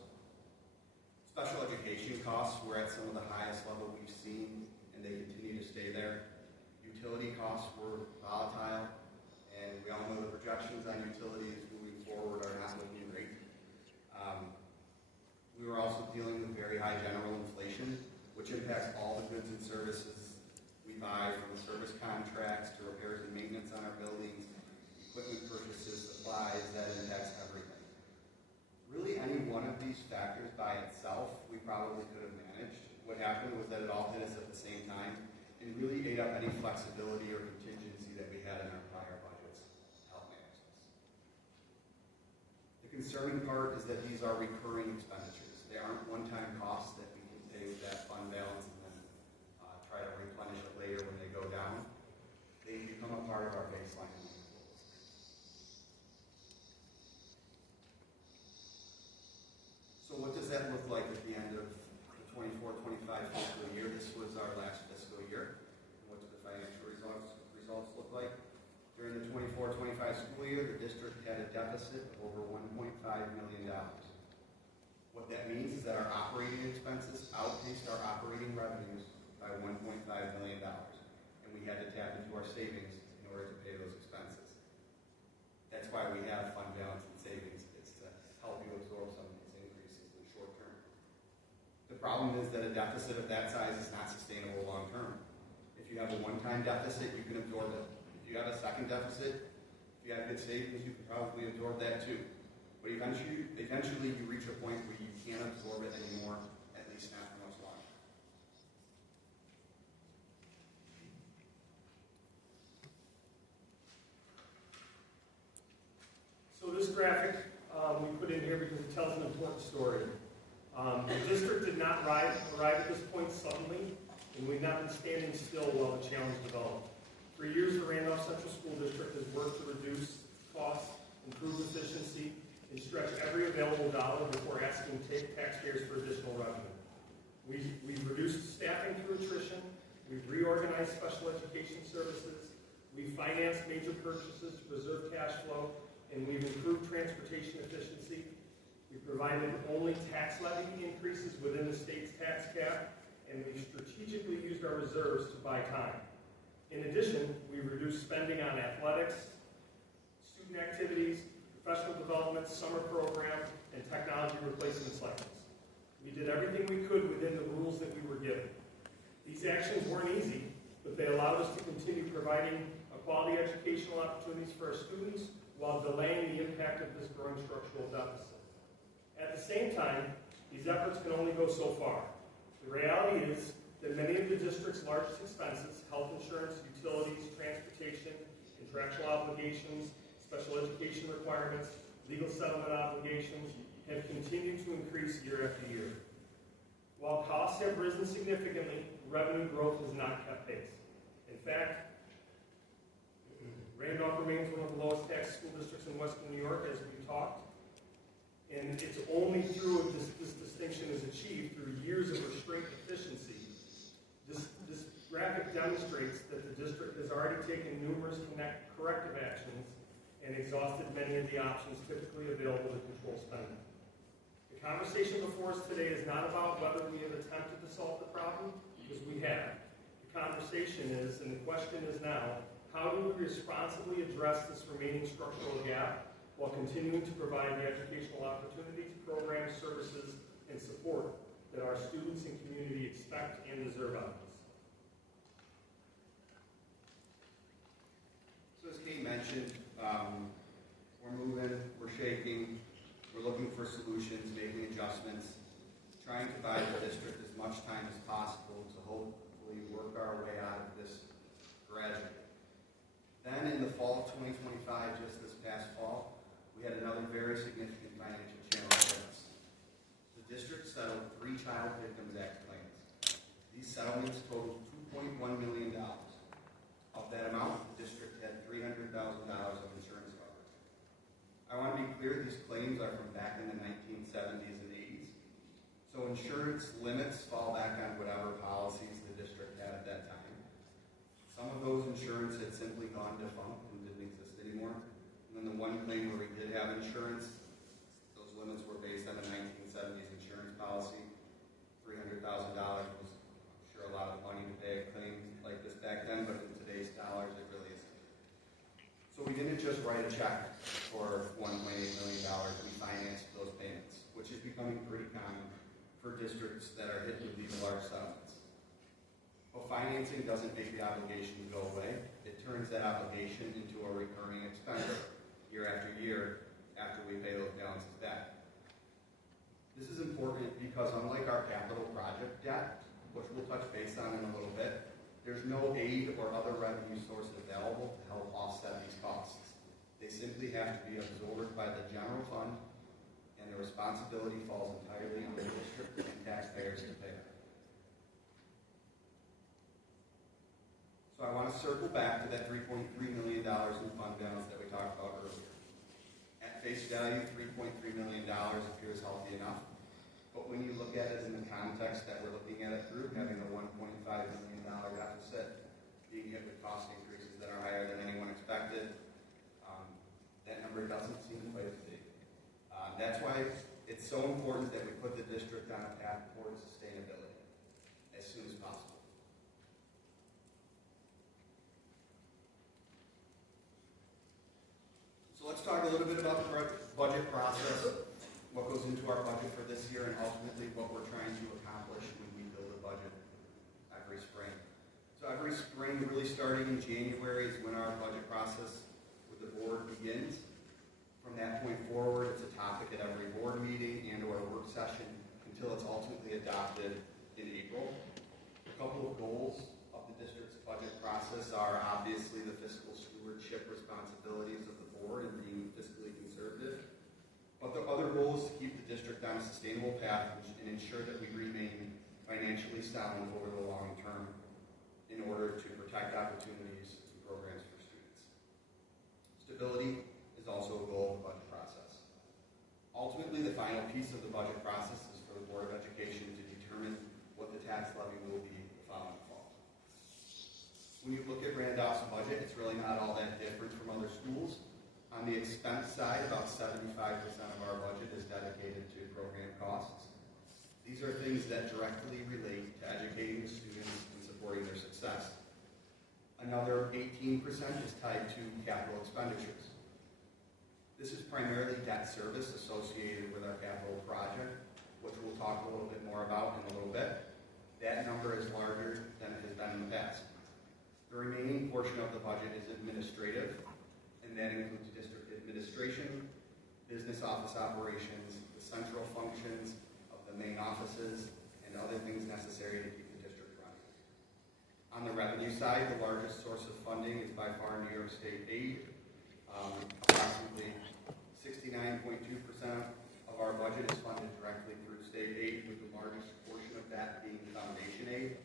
Special education costs were at some of the highest level we've seen, and they continue to stay there. Utility costs were volatile, and we all know the projections on utilities moving forward are not looking great. We were also dealing with very high general inflation, which impacts all the goods and services we buy, from service contracts to repairs and maintenance on our buildings, equipment purchases, supplies. That impacts everything. Really, any one of these factors by itself, we probably could have managed. What happened was that it all hit us at the same time and really ate up any flexibility or contingency that we had in our prior budgets to help manage this. The concerning part is that these are recurring expenditures. They aren't one-time costs that we can say save that fund balance and then try to replenish it later when they go down. They become a part of our baseline. So what does that look like at the end of the 24-25 fiscal year? This was our last fiscal year. What do the financial results look like? During the 24-25 school year, the district had a deficit of over $1.5 million. What that means is that our operating expenses outpaced our operating revenues by $1.5 million. And we had to tap into our savings in order to pay those expenses. That's why we have fund balance and savings. It's to help you absorb some of these increases in the short term. The problem is that a deficit of that size is not sustainable long term. If you have a one-time deficit, you can absorb it. If you have a second deficit, if you have good savings, you can probably absorb that too. But eventually you reach a point where you can't absorb it anymore, at least not for much longer. So this graphic we put in here because it tells an important story. The district did not arrive at this point suddenly, and we've not been standing still while the challenge developed. For years, the Randolph Central School District has worked to reduce costs, improve efficiency, and stretch every available dollar before asking taxpayers for additional revenue. We've reduced staffing through attrition, we've reorganized special education services, we've financed major purchases to preserve cash flow, and we've improved transportation efficiency. We've provided only tax levy increases within the state's tax cap, and we've strategically used our reserves to buy time. In addition, we've reduced spending on athletics, student activities, professional development, summer program, and technology replacement cycles. We did everything we could within the rules that we were given. These actions weren't easy, but they allowed us to continue providing quality educational opportunities for our students while delaying the impact of this growing structural deficit. At the same time, these efforts can only go so far. The reality is that many of the district's largest expenses, health insurance, utilities, transportation, contractual obligations, special education requirements, legal settlement obligations, have continued to increase year after year. While costs have risen significantly, revenue growth has not kept pace. In fact, Randolph remains one of the lowest tax school districts in Western New York, as we talked, and it's only through this distinction is achieved through years of restraint efficiency. This graphic demonstrates that the district has already taken numerous corrective actions and exhausted many of the options typically available to control spending. The conversation before us today is not about whether we have attempted to solve the problem, because we have. The conversation is, and the question is now, how do we responsibly address this remaining structural gap while continuing to provide the educational opportunities, programs, services, and support that our students and community expect and deserve out of us? So as Kate mentioned, we're moving, we're shaking, we're looking for solutions, making adjustments, trying to buy the district as much time as possible to hopefully work our way out of this gradually. Then in the fall of 2025, just this past fall, we had another very significant financial challenge for us. The district settled 3 Child Victims Act claims. These settlements totaled $2.1 million. Of that amount, the district had $300,000 of insurance coverage. I want to be clear, these claims are from back in the 1970s and 80s. So insurance limits fall back on whatever policies the district had at that time. Some of those insurance had simply gone defunct and didn't exist anymore. And then the one claim where we did have insurance, those limits were based on a 1970s insurance policy. $300,000 was, I'm sure, a lot of money to pay a claim like this back then, but in today's dollars, it really isn't. So we didn't just write a check for $1.8 million. We financed those payments, which is becoming pretty common for districts that are hit with these large settlements. But financing doesn't make the obligation go away. It turns that obligation into a recurring expense year after year after we pay those balances back. This is important because unlike our capital project debt, which we'll touch base on in a little bit, there's no aid or other revenue source available to help offset these costs. They simply have to be absorbed by the general fund, and the responsibility falls entirely on the district and taxpayers to pay. I want to circle back to that $3.3 million in fund balance that we talked about earlier. At face value, $3.3 million appears healthy enough. But when you look at it in the context that we're looking at it through, having a $1.5 million deficit, being hit with cost increases that are higher than anyone expected, that number doesn't seem quite as big. That's why it's so important that we put the district on a path towards sustainability as soon as possible. So let's talk a little bit about the budget process, what goes into our budget for this year, and ultimately what we're trying to accomplish when we build a budget every spring. So every spring, really starting in January, is when our budget process with the board begins. From that point forward, it's a topic at every board meeting and or work session until it's ultimately adopted in April. A couple of goals of the district's budget process are obviously the fiscal stewardship responsibilities of the board and being fiscally conservative. But the other goal is to keep the district on a sustainable path and ensure that we remain financially sound over the long term in order to protect opportunities and programs for students. Stability is also a goal of the budget process. Ultimately, the final piece of the budget process is for the Board of Education to determine what the tax levy will be the following fall. When you look at Randolph's budget, it's really not all that different from other schools. On the expense side, about 75% of our budget is dedicated to program costs. These are things that directly relate to educating the students and supporting their success. Another 18% is tied to capital expenditures. This is primarily debt service associated with our capital project, which we'll talk a little bit more about in a little bit. That number is larger than it has been in the past. The remaining portion of the budget is administrative, and that includes district administration, business office operations, the central functions of the main offices, and other things necessary to keep the district running. On the revenue side, the largest source of funding is by far New York State aid. Approximately 69.2% of our budget is funded directly through state aid, with the largest portion of that being foundation aid.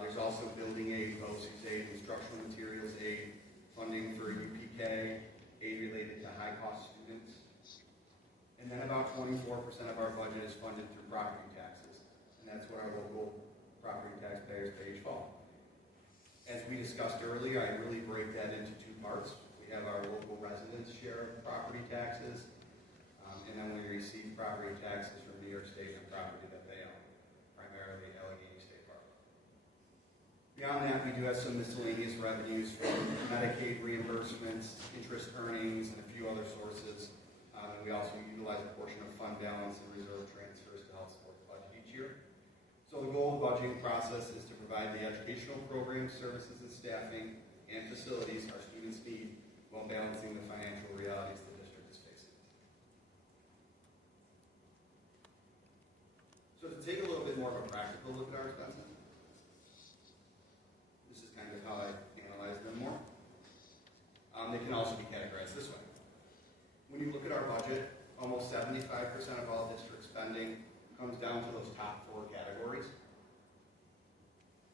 There's also building aid, BOCES aid, instructional materials aid, funding for UPK, aid related to high-cost students. And then about 24% of our budget is funded through property taxes, and that's what our local property taxpayers pay each fall. As we discussed earlier, I really break that into two parts. We have our local residents' share of property taxes, and then we receive property taxes from New York State on property that they own, primarily Allegheny State Park. Beyond that, we do have some miscellaneous revenues from Medicaid reimbursements, interest earnings, and a few other sources. And we also utilize a portion of fund balance and reserve transfers to help support the budget each year. So the goal of the budgeting process is to provide the educational programs, services, and staffing and facilities our students need while balancing the financial realities the district is facing. So to take a little bit more of a practical look at our expenses, this is kind of how I analyze them more. They can also be categorized this way. When you look at our budget, almost 75% of all district spending comes down to those top four categories.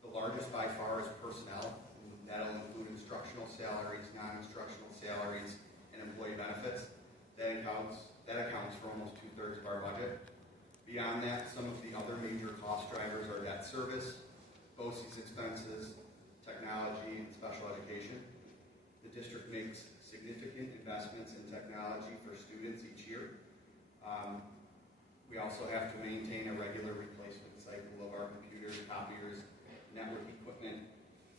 The largest by far is personnel. That'll include instructional salaries, non-instructional salaries, and employee benefits. That accounts for almost 2/3 of our budget. Beyond that, some of the other major cost drivers are debt service, BOCES expenses, technology, and special education. The district makes significant investments in technology for students each year. We also have to maintain a regular replacement cycle of our computers, copiers, network equipment,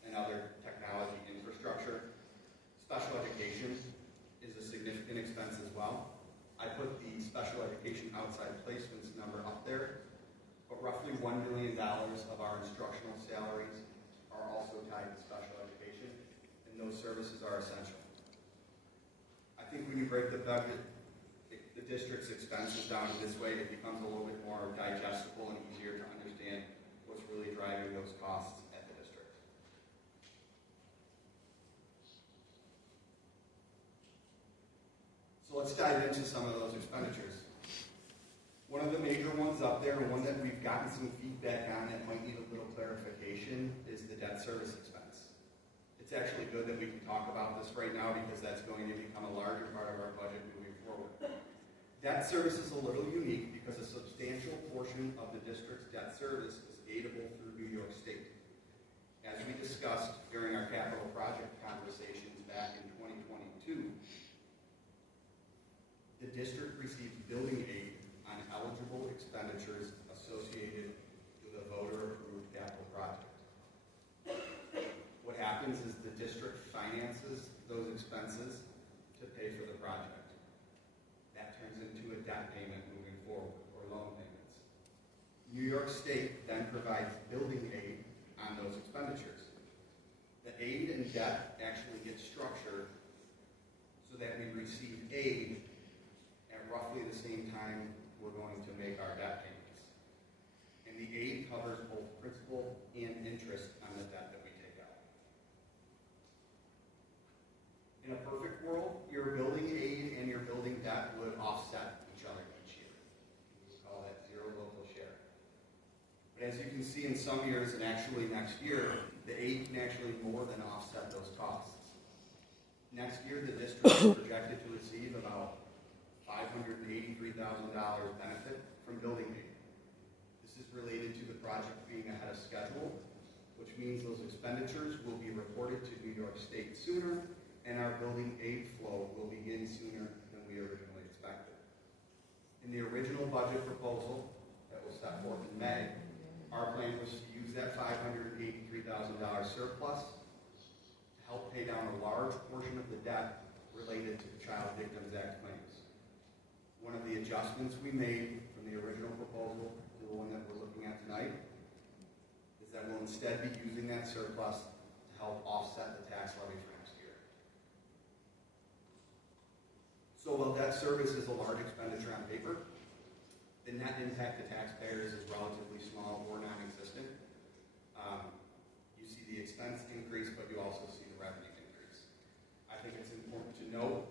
and other technology infrastructure. Special education is a significant expense as well. I put the special education outside placements number up there, but roughly $1 million of our instructional salaries are also tied to special education, and those services are essential. I think when you break the budget, the district's expenses down this way, it becomes a little bit more digestible and easier to understand what's really driving those costs at the district. So let's dive into some of those expenditures. One of the major ones up there, and one that we've gotten some feedback on that might need a little clarification, is the debt service expense. It's actually good that we can talk about this right now because that's going to become a larger part of our budget moving forward. Debt service is a little unique because a substantial portion of the district's debt service is aidable through New York State. As we discussed during our capital project conversations back in 2022, the district receives building aid on eligible expenditures associated with a voter-approved capital project. What happens is the district finances those expenses to pay for the project. That turns into a debt payment moving forward, or loan payments. New York State then provides building aid on those expenditures. The aid and debt actually get structured so that we receive aid at roughly the same time we're going to make our debt payments. And the aid covers both principal and interest on the debt that we take out. In a perfect world, your building aid and your building debt would offset each other each year. We call that zero local share. But as you can see in some years, and actually next year, the aid can actually more than offset those costs. Next year, the district is projected to receive about $583,000 benefit from building aid. This is related to the project being ahead of schedule, which means those expenditures will be reported to New York State sooner, and our building aid flow will begin sooner than we originally expected. In the original budget proposal that was set forth in May, our plan was to use that $583,000 surplus to help pay down a large portion of the debt related to the Child Victims Act claims. One of the adjustments we made from the original proposal to the one that we're looking at tonight is that we'll instead be using that surplus to help offset the tax levy for next year. So while debt service is a large expenditure on paper, the net impact to taxpayers is relatively small or non-existent. You see the expense increase, but you also see the revenue increase. I think it's important to note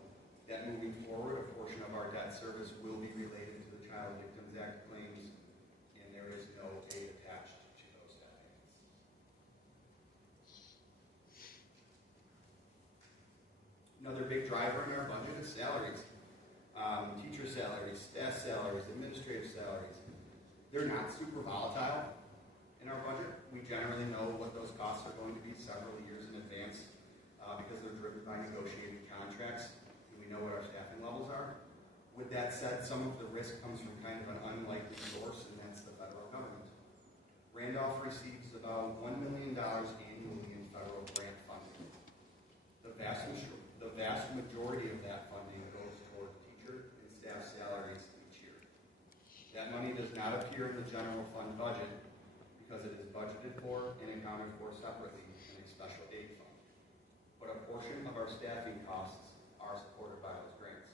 that moving forward, a portion of our debt service will be related to the Child Victims Act claims, and there is no aid attached to those debt payments. Another big driver in our budget is salaries. Teacher salaries, staff salaries, administrative salaries. They're not super volatile in our budget. We generally know what those costs are going to be several years in advance because they're driven by negotiated contracts, and we know what our staffing levels are. With that said, some of the risk comes from kind of an unlikely source, and that's the federal government. Randolph receives about $1 million annually in federal grant funding. The vast majority of that funding goes toward teacher and staff salaries each year. That money does not appear in the general fund budget because it is budgeted for and accounted for separately in a special aid fund. But a portion of our staffing costs are supported by those grants.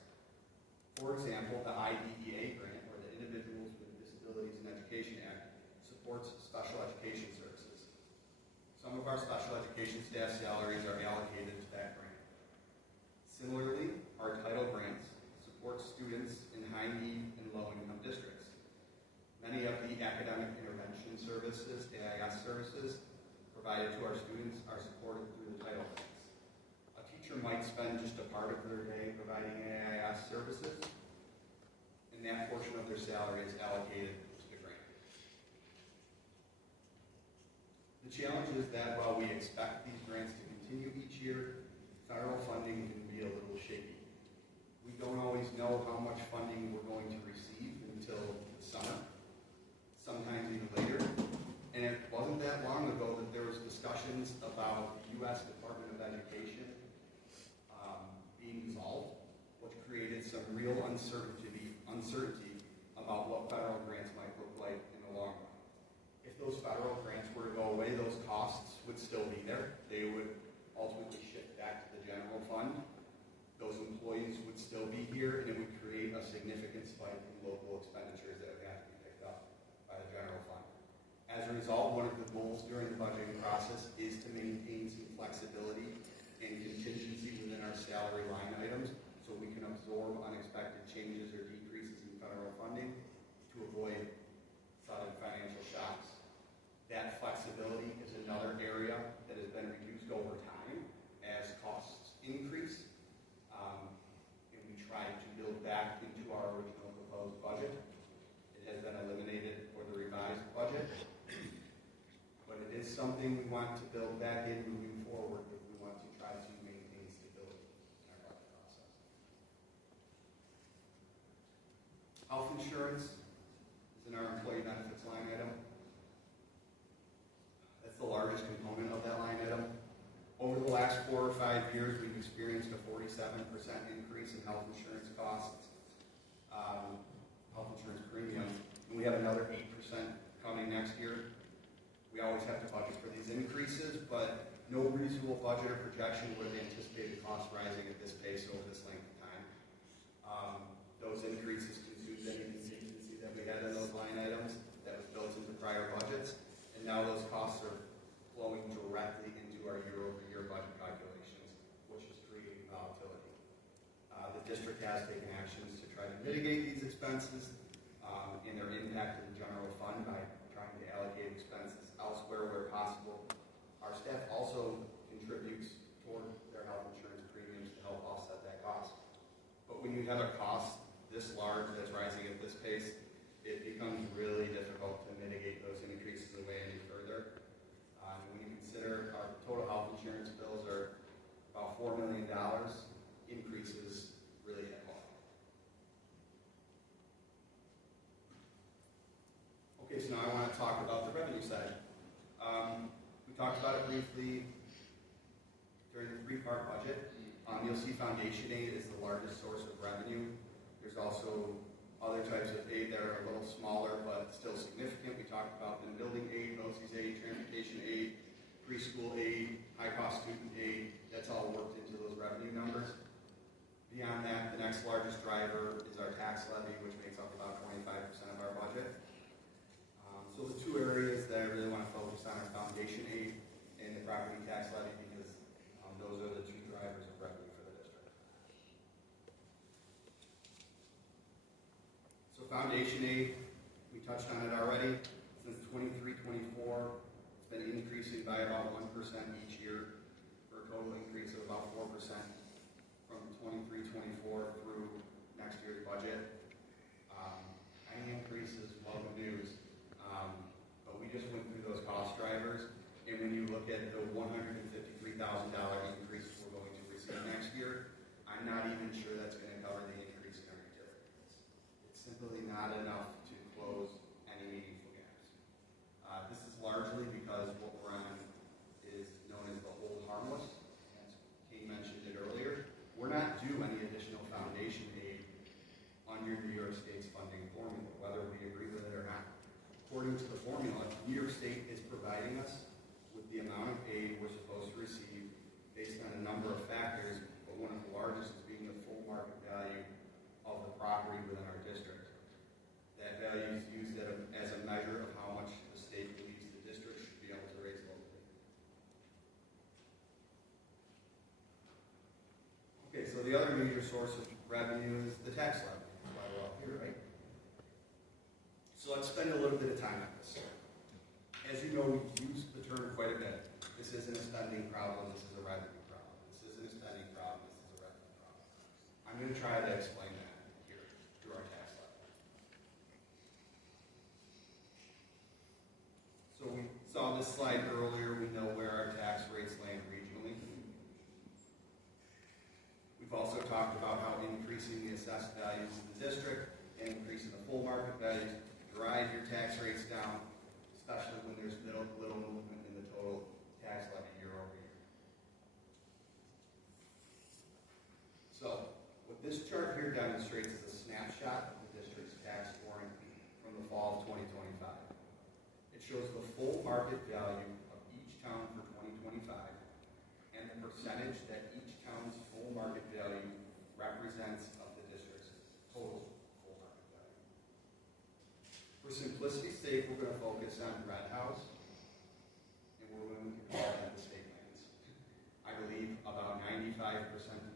For example, the IDEA grant, or the Individuals with Disabilities in Education Act, supports special education services. Some of our special education staff salaries are allocated to that grant. Similarly, our title grants support students in high-need and low-income districts. Many of the academic intervention services, AIS services, provided to our students are supported through the title grants. A teacher might spend just a part of their day providing AIS services, and that portion of their salary is allocated to the grant. The challenge is that while we expect these grants to continue each year, federal funding can be a little shaky. We don't always know how much funding we're going to receive until the summer, sometimes even later. And it wasn't that long ago that there was discussions about the U.S. Department of Education being dissolved, which created some real uncertainty about what federal grants might look like in the long run. If those federal grants were to go away, those costs would still be there. They would ultimately shift back to the general fund. Those employees would still be here, and it would create a significant spike in local expenditures that would have to be picked up by the general fund. As a result, one of the goals during the budgeting process is to maintain some flexibility and contingency within our salary line items so we can absorb unexpected changes or decreases in federal funding to avoid sudden financial shocks. That flexibility is another area that has been reduced over time something we want to build back in moving forward if we want to try to maintain stability in our budget process. Health insurance is in our employee benefits line item. That's the largest component of that line item. Over the last 4 or 5 years, we've experienced a 47% increase in health insurance costs, health insurance premiums, and we have another 8% coming next year. We always have to budget for these increases, but no reasonable budget or projection would have anticipated costs rising at this pace over this length of time. Those increases consumed any contingency that we had in those line items that was built into prior budgets, and now those costs are flowing directly into our year-over-year budget calculations, which is creating volatility. The district has taken actions to try to mitigate these expenses and their impact to the general fund by trying to allocate expenses elsewhere where possible. Our staff also contributes toward their health insurance premiums to help offset that cost. But when you have a cost this large that's rising at this pace, it becomes really difficult to mitigate those increases away any further. When you consider our total health insurance bills are about $4 million, increases really hit home. Okay, so now I want to talk about the revenue side. We talked about it briefly during the three-part budget. You'll see foundation aid is the largest source of revenue. There's also other types of aid that are a little smaller but still significant. We talked about the building aid, BOCES aid, transportation aid, preschool aid, high-cost student aid. That's all worked into those revenue numbers. Beyond that, the next largest driver is our tax levy, which makes up about 25% of our budget. So the two areas that I really want to focus on are foundation aid and the property tax levy because those are the two drivers of revenue for the district. So foundation aid, we touched on it already. Since 23-24, it's been increasing by about 1% each year for a total increase of about 4% from 23-24 through next year's budget. Any increase is welcome news. But we just went through those cost drivers, and when you look at the $153,000 increase we're going to receive next year, I'm not even sure that's going to cover the increase in our utilities. It's simply not enough to close any meaningful gaps. This is largely because what we're on is known as the hold harmless. As Kate mentioned it earlier, we're not due any additional foundation aid under New York State's funding formula, whether we agree with it or not. According to the formula, New York State is providing us with the amount of aid we're supposed to receive based on a number of factors, but one of the largest is being the full market value of the property within our district. That value is used as a measure of how much the state believes the district should be able to raise locally. Okay, so the other major source of revenue is the tax levy. That's why we're up here, right? So let's spend a little bit of time on this. As you know, we've used the term quite a bit. This isn't a spending problem, this is a revenue problem. This isn't a spending problem, this is a revenue problem. I'm going to try to explain that here through our tax levy. So we saw this slide earlier. We know where our tax rates land regionally. We've also talked about how increasing the assessed values in the district and increasing the full market values drive your tax rates down, especially when there's little movement in the total tax levy year over year. So, what this chart here demonstrates is a snapshot of the district's tax scoring from the fall of 2025. It shows the full market value of each town for 2025 and the percentage that each town's full market value represents of the district's total. For simplicity's sake, we're going to focus on Red House, and we're going to call that the state lands. I believe about 95%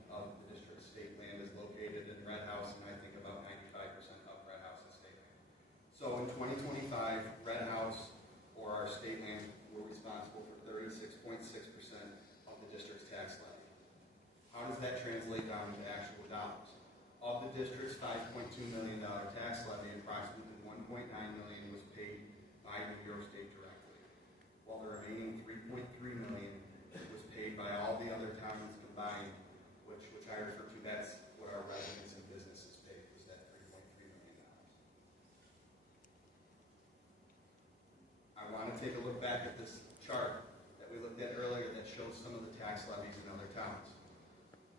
of the district's state land is located in Red House, and I think about 95% of Red House is state land. So in 2025, Red House, or our state land, were responsible for 36.6% of the district's tax levy. How does that translate down to actual dollars? Of the district's $5.2 million tax levy, approximately $1.9 million was paid by New York State directly. while the remaining 3.3 million was paid by all the other towns combined, which I refer to, that's what our residents and businesses paid, was that $3.3 million. I want to take a look back at this chart that we looked at earlier that shows some of the tax levies in other towns.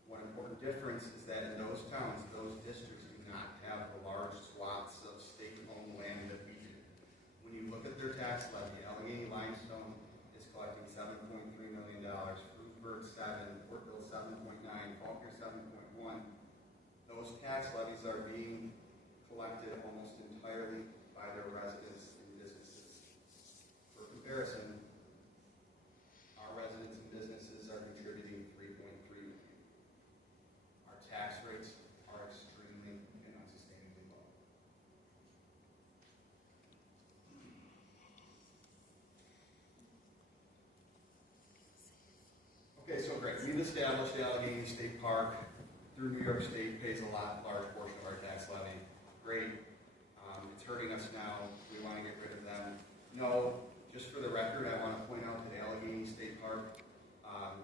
One important difference is that in those towns, those districts do not have the large swaths of state-owned land that we do. When you look at their tax levy, Allegheny Limestone is collecting $7.3 million, Frewsburg 7, Portville 7.9, Faulkner 7.1. Those tax levies are being collected almost entirely by their residents and businesses. For comparison, our residents and businesses are contributing $3.3 million. Our tax rates are extremely and unsustainably low. Okay, so great. We've established the Allegheny State Park through New York State pays a large portion of our tax levy. Great. It's hurting us now. We want to get rid of them. No, just for the record, I want to point out that Allegheny State Park,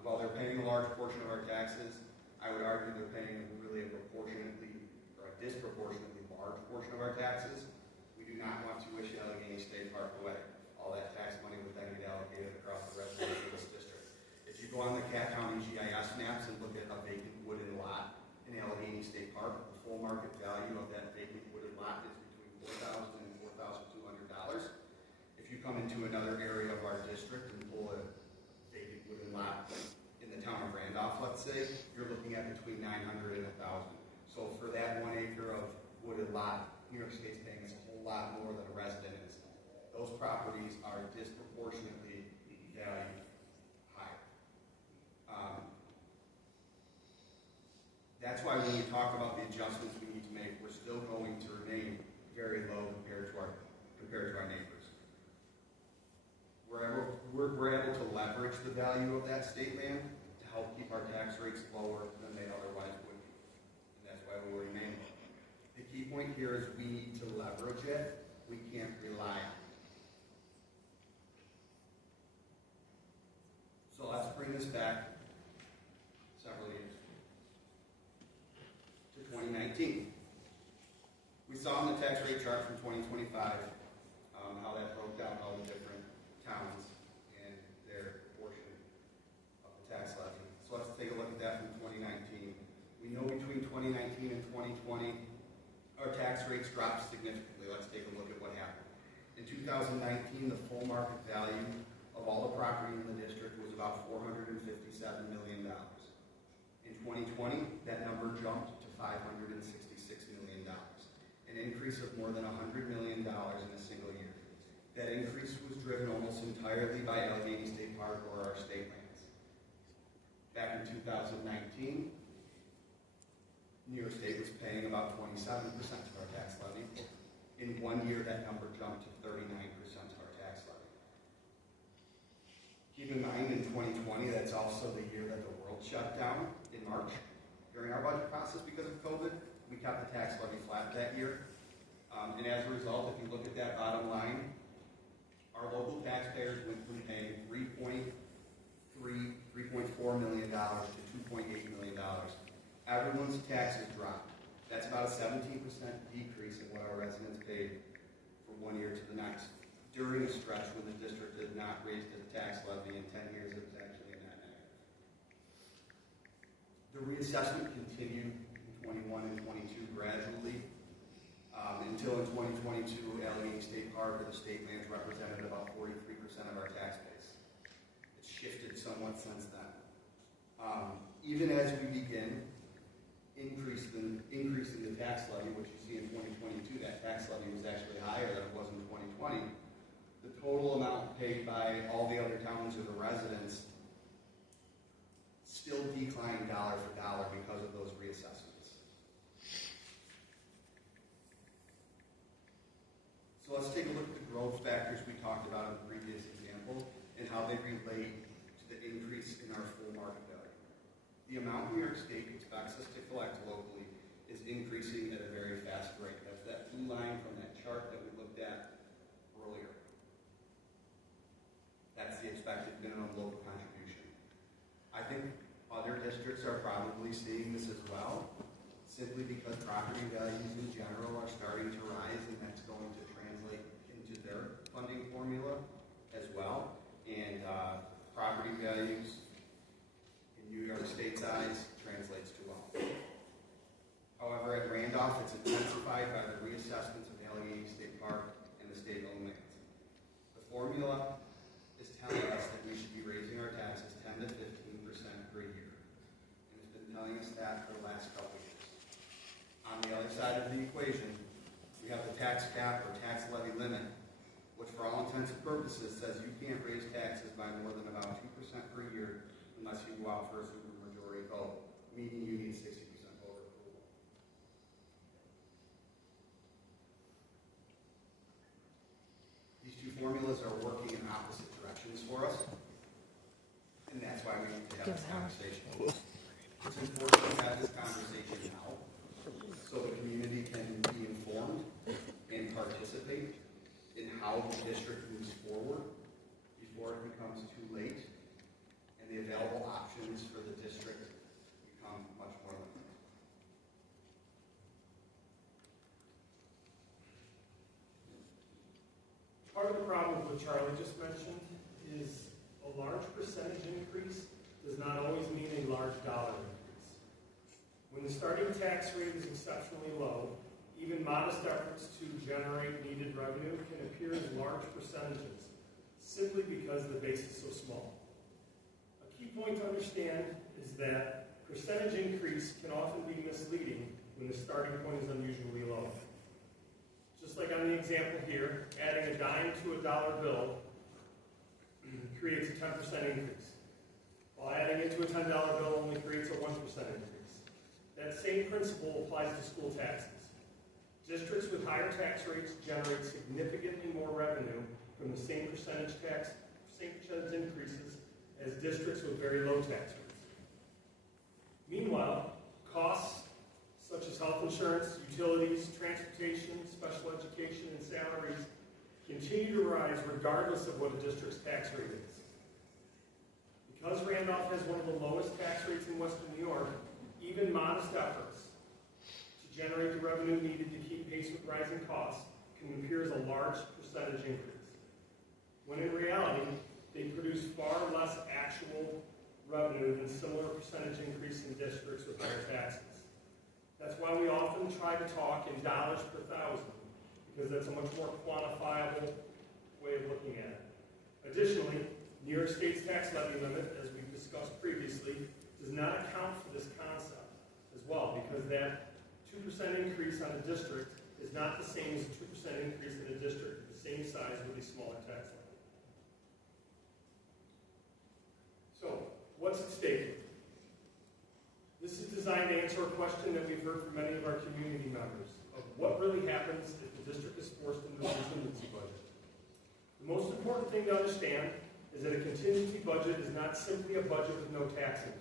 while they're paying a large portion of our taxes, I would argue they're paying really a disproportionately large portion of our taxes. We do not want to wish Allegheny State Park away. All that tax money would then get allocated across the residents of this district. If you go on the Cat County GIS maps and look at a vacant wooden lot in Allegheny State Park, the full market value of that vacant wooden lot is between $4,000 and $4,200. If you come into another area of our district and pull a vacant wooden lot in the town of Randolph, let's say, you're looking at between $900 and $1,000. So for that 1 acre of wooded lot, New York State's paying us a whole lot more than a resident is. Those properties are disproportionately valued higher. That's why when we talk about the adjustments we need to make, we're still going to remain very low compared to our neighbors. We're able to leverage the value of that state land to help keep our tax rates lower than they otherwise would be. And that's why we remain low. The key point here is we need to leverage it. We can't rely on it. So let's bring this back several years to 2019. We saw in the tax rate chart from 2025 how that broke down all the different towns and their portion of the tax levy. So let's take a look at that from 2019. We know between 2019 and 2020, our tax rates dropped significantly. Let's take a look at what happened. In 2019, the full market value of all the property in the district was about $457 million. In 2020, that number jumped to $566 million, an increase of more than $100 million in a single year. That increase was driven almost entirely by Allegheny State Park or our state lands. Back in 2019, New York State was paying about 27% of our tax levy. In 1 year, that number jumped to 39% of our tax levy. Keep in mind, in 2020, that's also the year that the world shut down in March. During our budget process because of COVID, we kept the tax levy flat that year. And as a result, if you look at that bottom line, our local taxpayers went from paying $3.4 million to $2.8 million. Everyone's taxes dropped. That's about a 17% decrease in what our residents paid from 1 year to the next, during a stretch when the district did not raise the tax levy in 10 years. It was actually a net negative. The reassessment continued in 21 and 22 gradually, until in 2022, Allegheny State Park or the state lands represented about 43% of our tax base. It's shifted somewhat since then. Even as we begin increasing the tax levy, which you see in 2022, that tax levy was actually higher than it was in 2020. The total amount paid by all the other towns or the residents still declined dollar for dollar because of those reassessments. So let's take a look at the growth factors we talked about in the previous example and how they relate to the increase in our full market value. The amount New York State expects us to collect locally is increasing at a very fast rate. That's that blue line from that chart that we looked at earlier. That's the simply because property values in general are starting to rise, and that's going to translate into their funding formula as well. And property values in New York State's eyes translates to wealth. However, at Randolph, it's intensified by the reassessments of Allegheny State Park and the state-owned lands. The formula is telling us that we should be raising our taxes 10 to 15% per year. And it's been telling us that for the last couple of years. On the other side of the equation, we have the tax cap or tax levy limit, which for all intents and purposes says you can't raise taxes by more than about 2% per year unless you go out for a supermajority vote, meaning you need 60% voter approval. These two formulas are working in opposite directions for us, and that's why we need to have this conversation. It's important to have this conversation now so the community can be informed and participate in how the district moves forward before it becomes too late and the available options for the district become much more limited. Part of the problem with what Charlie just mentioned is a large percentage increase does not always mean a large dollar increase. When the starting tax rate is exceptionally low, even modest efforts to generate needed revenue can appear as large percentages, simply because the base is so small. A key point to understand is that percentage increase can often be misleading when the starting point is unusually low. Just like on the example here, adding a dime to a dollar bill creates a 10% increase, while adding it to a $10 bill only creates a 1% increase. That same principle applies to school taxes. Districts with higher tax rates generate significantly more revenue from the same percentage increases as districts with very low tax rates. Meanwhile, costs such as health insurance, utilities, transportation, special education, and salaries continue to rise regardless of what a district's tax rate is. Because Randolph has one of the lowest tax rates in Western New York, even modest efforts to generate the revenue needed to keep pace with rising costs can appear as a large percentage increase, when in reality, they produce far less actual revenue than similar percentage increase in districts with higher taxes. That's why we often try to talk in dollars per thousand, because that's a much more quantifiable way of looking at it. Additionally, New York State's tax levy limit, as we've discussed previously, does not account for this concept as well, because that 2% increase on a district is not the same as a 2% increase in a district the same size with a smaller tax levy. So, what's at stake? This is designed to answer a question that we've heard from many of our community members of what really happens if the district is forced into a contingency budget. The most important thing to understand is that a contingency budget is not simply a budget with no tax increase.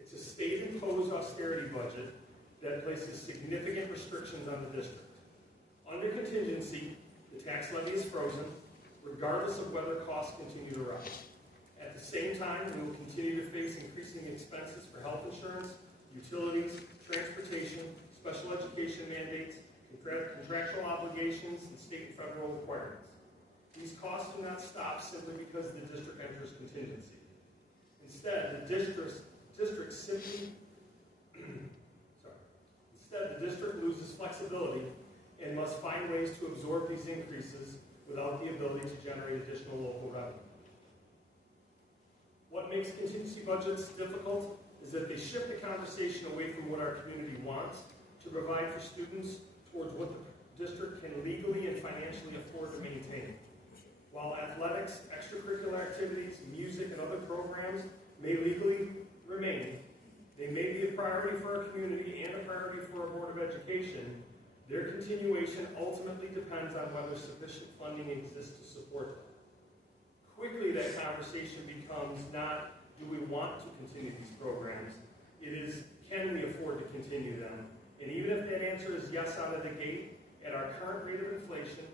It's a state-imposed austerity budget that places significant restrictions on the district. Under contingency, the tax levy is frozen, regardless of whether costs continue to rise. At the same time, we will continue to face increasing expenses for health insurance, utilities, transportation, special education mandates, contractual obligations, and state and federal requirements. These costs do not stop simply because the district enters contingency. Instead, the district loses flexibility and must find ways to absorb these increases without the ability to generate additional local revenue. What makes contingency budgets difficult is that they shift the conversation away from what our community wants to provide for students towards what the district can legally and financially afford to maintain. While athletics, extracurricular activities, music, and other programs may legally remain, they may be a priority for our community and a priority for our Board of Education. Their continuation ultimately depends on whether sufficient funding exists to support them. Quickly, that conversation becomes not, do we want to continue these programs? It is, can we afford to continue them? And even if that answer is yes out of the gate, at our current rate of inflation,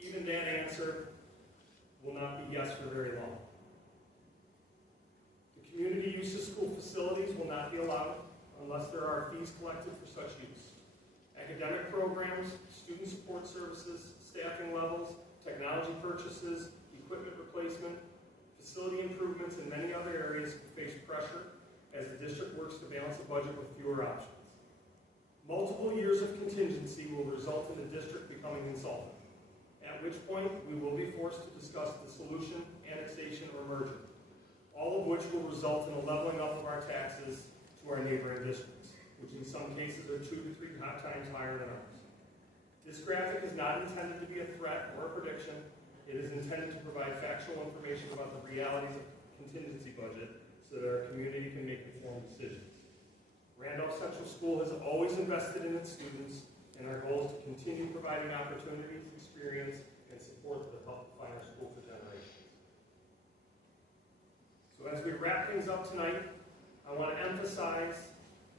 even that answer will not be yes for very long. The community use of school facilities will not be allowed unless there are fees collected for such use. Academic programs, student support services, staffing levels, technology purchases, equipment replacement, facility improvements, and many other areas can face pressure as the district works to balance a budget with fewer options. Multiple years of contingency will result in the district becoming insolvent, at which point we will be forced to discuss the solution, annexation, or merger, all of which will result in a leveling up of our taxes to our neighboring districts, which in some cases are 2 to 3 times higher than ours. This graphic is not intended to be a threat or a prediction. It is intended to provide factual information about the realities of the contingency budget so that our community can make informed decisions. Randolph Central School has always invested in its students, and our goal is to continue providing opportunities, experience, and support that help define our school for generations. So as we wrap things up tonight, I want to emphasize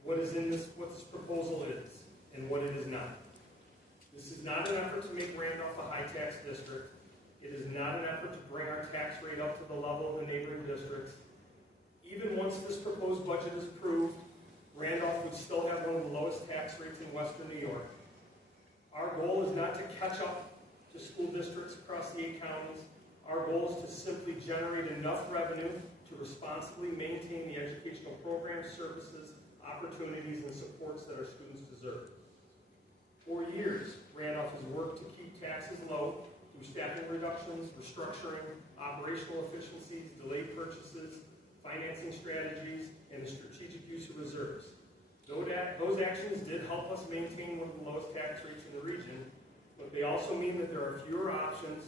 what this proposal is and what it is not. This is not an effort to make Randolph a high-tax district. It is not an effort to bring our tax rate up to the level of the neighboring districts. Even once this proposed budget is approved, Randolph would still have one of the lowest tax rates in western New York. Our goal is not to catch up to school districts across the 8 counties. Our goal is to simply generate enough revenue to responsibly maintain the educational programs, services, opportunities, and supports that our students deserve. For years, Randolph has worked to keep taxes low through staffing reductions, restructuring, operational efficiencies, delayed purchases, financing strategies, and the strategic use of reserves. Those actions did help us maintain one of the lowest tax rates in the region, but they also mean that there are fewer options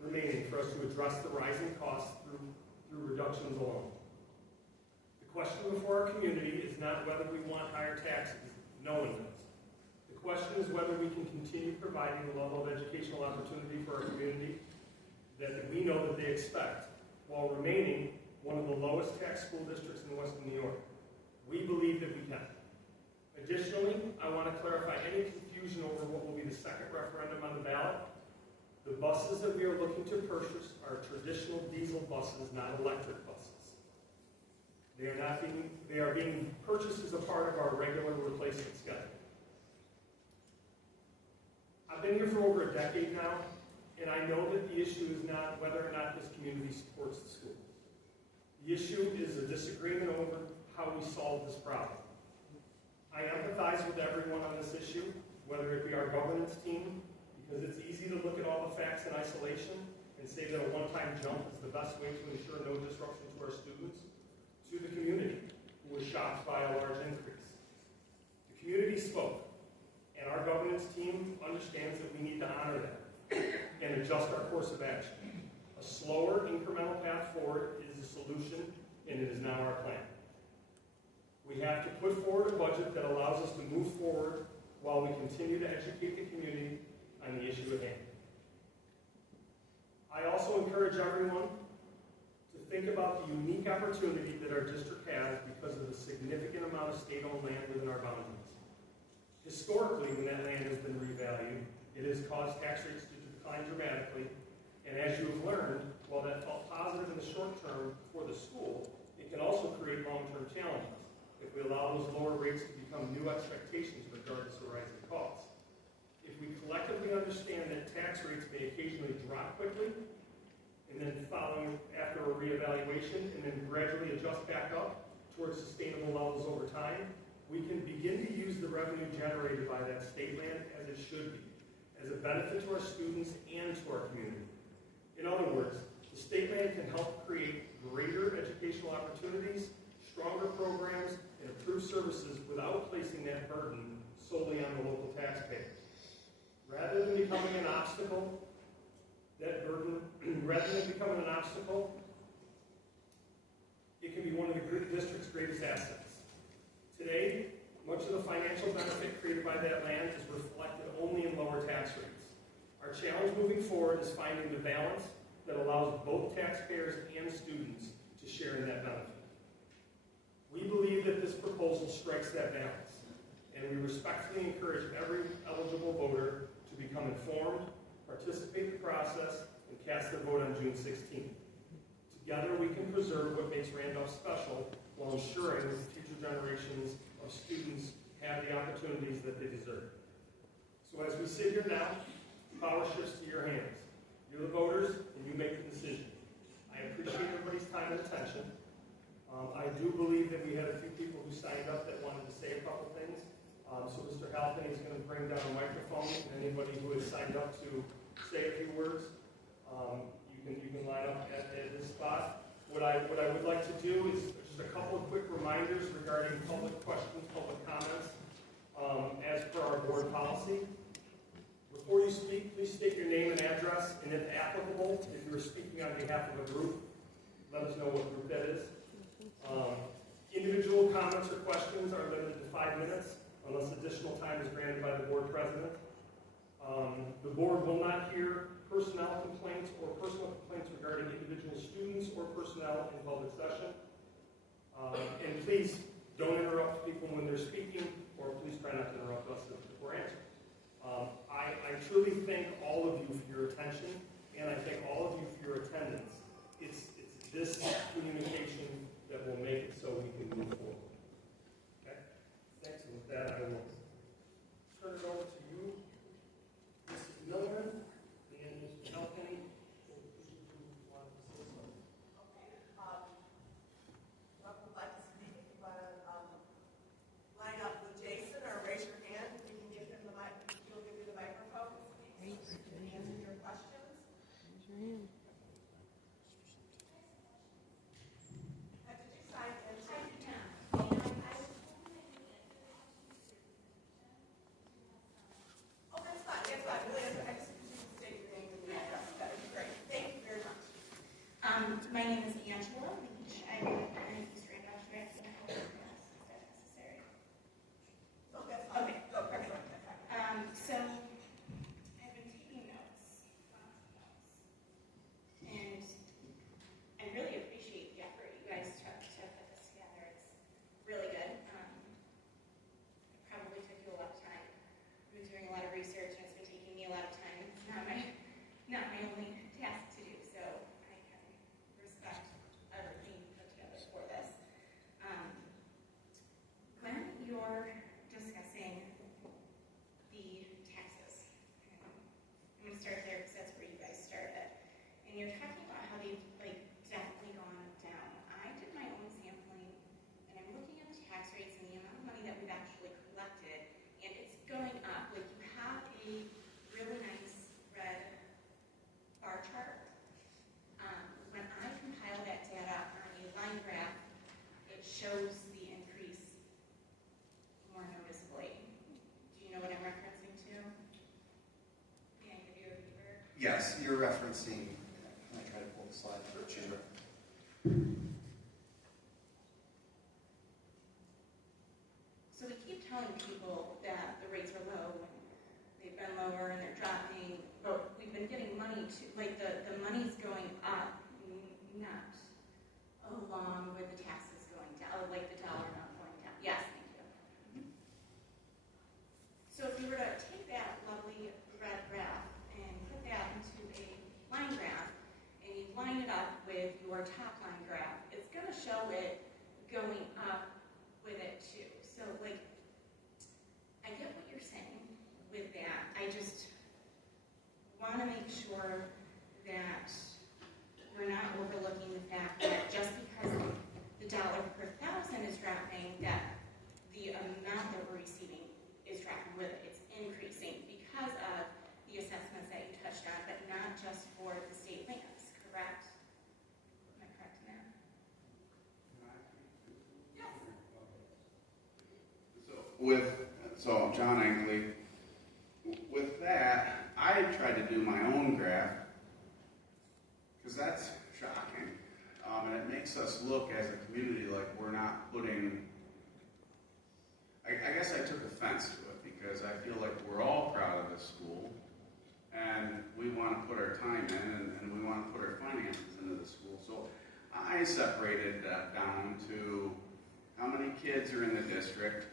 remaining for us to address the rising costs through reductions alone. The question before our community is not whether we want higher taxes. No one does. The question is whether we can continue providing the level of educational opportunity for our community that we know that they expect, while remaining one of the lowest tax school districts in western New York. We believe that we can. Additionally, I want to clarify any confusion over what will be the second referendum on the ballot. The buses that we are looking to purchase are traditional diesel buses, not electric buses. They are being purchased as a part of our regular replacement schedule. I've been here for over a decade now, and I know that the issue is not whether or not this community supports the school. The issue is a disagreement over how we solve this problem. I empathize with everyone on this issue, whether it be our governance team, because it's easy to look at all the facts in isolation and say that a one-time jump is the best way to ensure no disruption to our students, to the community, who was shocked by a large increase. The community spoke, and our governance team understands that we need to honor that and adjust our course of action. A slower, incremental path forward is the solution, and it is now our plan. We have to put forward a budget that allows us to move forward while we continue to educate the community on the issue at hand. I also encourage everyone to think about the unique opportunity that our district has because of the significant amount of state-owned land within our boundaries. Historically, when that land has been revalued, it has caused tax rates to decline dramatically, and as you have learned, while that felt positive in the short term for the school, it can also create long-term challenges if we allow those lower rates to become new expectations regardless of rising costs. If we collectively understand that tax rates may occasionally drop quickly, and then following after a reevaluation, and then gradually adjust back up towards sustainable levels over time, we can begin to use the revenue generated by that state land as it should be, as a benefit to our students and to our community. In other words, the state land can help create greater educational opportunities, stronger programs, and improved services without placing that burden solely on the local taxpayer. Rather than becoming an obstacle, it can be one of the district's greatest assets. Today, much of the financial benefit created by that land is reflected only in lower tax rates. Our challenge moving forward is finding the balance that allows both taxpayers and students to share in that benefit. We believe that this proposal strikes that balance, and we respectfully encourage every eligible voter to become informed, participate in the process, and cast their vote on June 16th. Together we can preserve what makes Randolph special while ensuring that the future generations of of students have the opportunities that they deserve. So as we sit here now, power shifts to your hands. You're the voters, and you make the decision. I appreciate everybody's time and attention. I do believe that we had a few people who signed up that wanted to say a couple things. So Mr. Halpin is going to bring down a microphone, and anybody who has signed up to say a few words, you can line up at this spot. What I would like to do is just a couple of quick reminders regarding public questions, public comments, as per our board policy. Before you speak, please state your name and address, and if applicable, if you're speaking on behalf of a group, let us know what group that is. Individual comments or questions are limited to 5 minutes, unless additional time is granted by the board president. The board will not hear personnel complaints or personal complaints regarding individual students or personnel in public session. And please don't interrupt people when they're speaking, or please try not to interrupt us if we're answering. I truly thank all of you for your attention, and I thank all of you for your attendance. It's this communication that will make it so we can move forward. Okay? Thanks, and with that, I will turn it over to you, Mrs. Miller, and Mr. Halpin. Would like to speak, if you want to line up with Jason or raise your hand, we can give him the mic. He'll give you the microphone. Answer your questions. Did you sign in? Oh, that's fine. That's fine. We'll answer. I just need to state your name and your address. That would be great. Thank you very much. My name is Angela Leach. I live in East Randolph. Should I have some help with this? Is that necessary? Oh, that's fine. Okay. Go, okay. So I've been taking notes, lots of notes, and I really appreciate the effort you guys took to put this together. It's really good. It probably took you a lot of time. I've been doing a lot of research, and it's been taking me a lot of time. It's not my only task to do, so I can respect everything you put together for this. When you're discussing the taxes, I'm going to start there because that's where you guys started, and you're talking about how they've definitely gone down. I did my own sampling, and I'm looking at the tax rates and the amount of money that we've actually collected, and it's going up. Like, you have a really nice red bar chart. When I compile that data on a line graph, it shows the increase more noticeably. Do you know what I'm referencing to? Can I give you a viewer? Yes, you're referencing, can I try to pull the slide? Sure. So we keep telling people that the rates are low, and they've been lower and they're dropping, but we've been getting money to, the money's going up, not along with the taxes going down, like the dollar not going down. Yes, thank you. So if we were to take that lovely red graph and put that into a line graph, and you line it up with your top line graph, it's going to show it going up with it too. So, I get what you're saying with that. I just want to make sure that we're not overlooking the fact that just because the dollar per thousand is dropping, that the amount that we're receiving is dropping with it. It's increasing because of the assessments that you touched on, but not just for the state lands, correct? Am I correct in that? So John Angley, with that, I tried to do my own graph, because that's shocking. And it makes us look as a community like we're not putting, I guess I took offense to it, because I feel like we're all proud of this school, and we want to put our time in, and we want to put our finances into the school. So I separated that down to how many kids are in the district,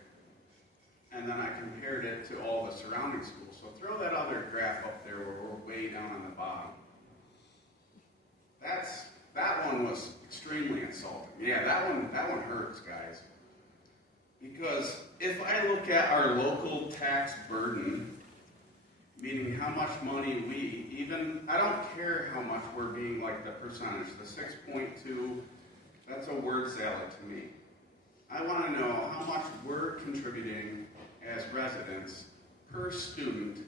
and then I compared it to all the surrounding schools. So throw that other graph up there where we're way down on the bottom. That one was extremely insulting. Yeah, that one hurts, guys. Because if I look at our local tax burden, meaning how much money I don't care how much we're being, like the percentage, the 6.2, that's a word salad to me. I want to know how much we're contributing as residents per student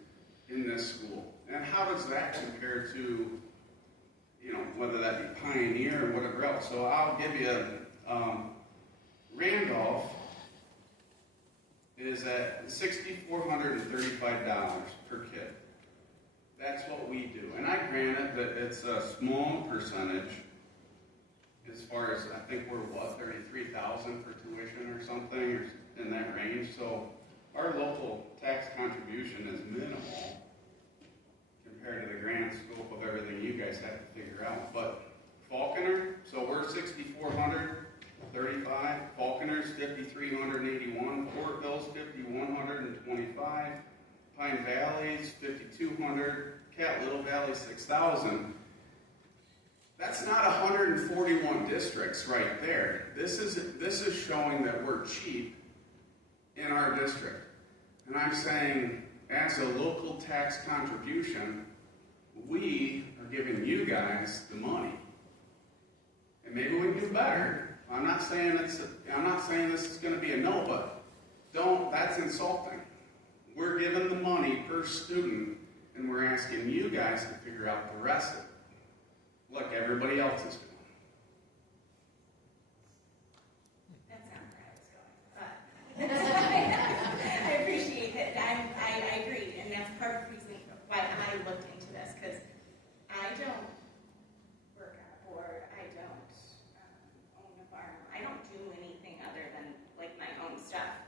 in this school. And how does that compare to, whether that be Pioneer or whatever else. So I'll give you, Randolph is at $6,435 per kid. That's what we do. And I granted that it's a small percentage as far as, I think we're $33,000 for tuition or something, or in that range. So our local tax contribution is minimal compared to the grand scope of everything you guys have to figure out. But Falconer, so we're $6,435. Falconer's $5,381. Portville's $5,125. Pine Valley's $5,200. Little Valley $6,000. That's not 141 districts right there. This is showing that we're cheap in our district. And I'm saying, as a local tax contribution, we are giving you guys the money. And maybe we can do better. I'm not saying this is going to be a no, but that's insulting. We're giving the money per student, and we're asking you guys to figure out the rest of it. Like everybody else is doing. That's not where I was going, but I appreciate it. I agree, and that's part of the reason why I looked into this, because I don't work on a board, I don't own a farm, I don't do anything other than like my own stuff.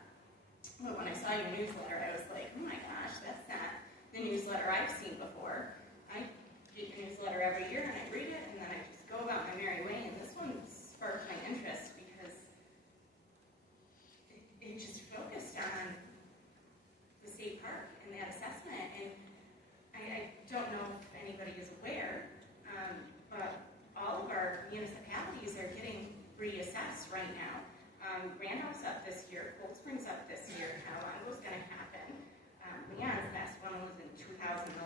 But when I saw your newsletter, I was like, oh my gosh, that's not the newsletter I've seen before. I get your newsletter every year, and I read it, and then I just go about my merry way, and this one sparked my interest because it just focused on the state park and that assessment, and I don't know if anybody is aware, but all of our municipalities are getting reassessed right now. Randolph's up this year, Cold Spring's up this year, Cattaragus going to happen. Leon's last one was in 2011,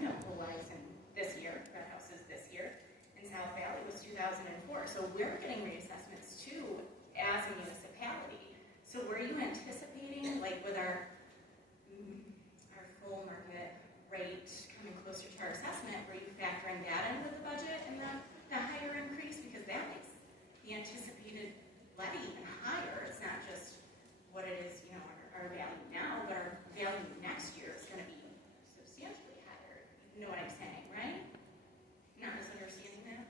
Noble was in this year, Red House is this year, and South Valley was 2004. So we're getting reassessments too as a municipality. So were you anticipating, like with our full market rate coming closer to our assessment, were you factoring that into the budget and the higher increase? Because that makes the anticipated levy even higher. It's not just what it is, our value now, but our value next year is going to be substantially higher. You know what I'm saying, right? Not misunderstanding that?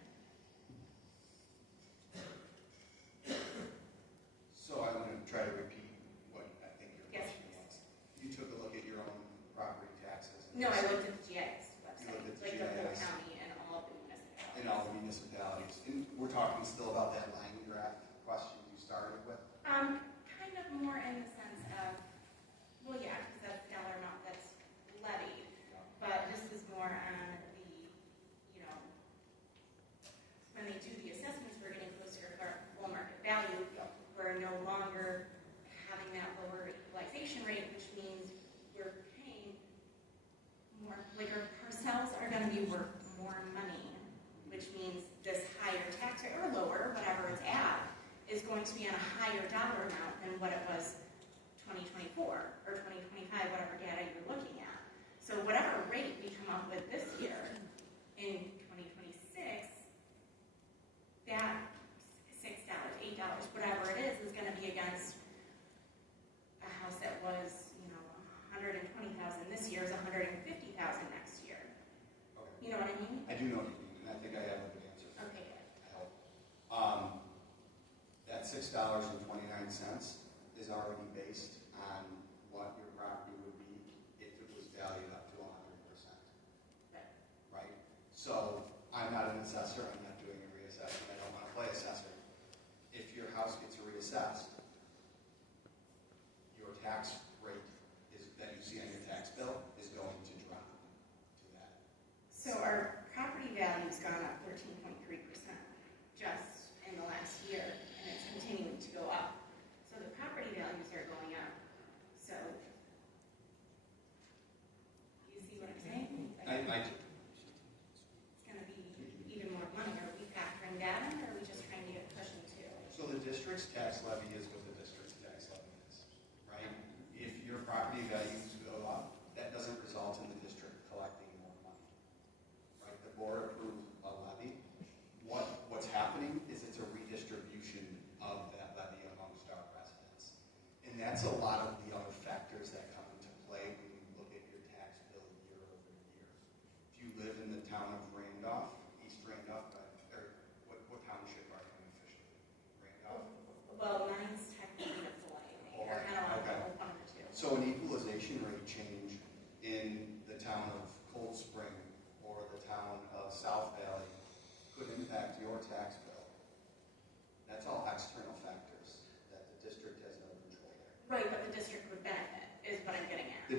So I'm going to try to repeat what I think your question was. You took a look at your own property taxes. No, I looked at the GIS website, You looked at the like the whole GIS. county and all of the municipalities. In all the municipalities. And we're talking still about that line graph question you started with. Kind of more in the sense of, well, yeah, because that's the dollar amount that's levied, but this is more on the, when they do the assessments, we're getting closer to our full market value. We're no longer having that lower equalization rate, which means we're paying more, like our parcels are going to be worth more money, which means this higher tax rate, or lower, whatever it's at, is going to be on a higher dollar amount than what it was 2024 or 2025, whatever data you're looking at. So whatever rate we come up with this year, in 2026, that $6, $8, whatever it is going to be against a house that was, $120,000 this year is $150,000 next year. Okay. You know what I mean? I do know what you mean, and I think I have a good answer. Okay, good. I hope. That $6.29 is already based on what your property would be if it was valued up to 100%. Right? So I'm not an assessor. I'm not doing a reassessment. I don't want to play assessor. If your house gets reassessed, your tax rate that you see on your tax bill is going to drop to that. So our property value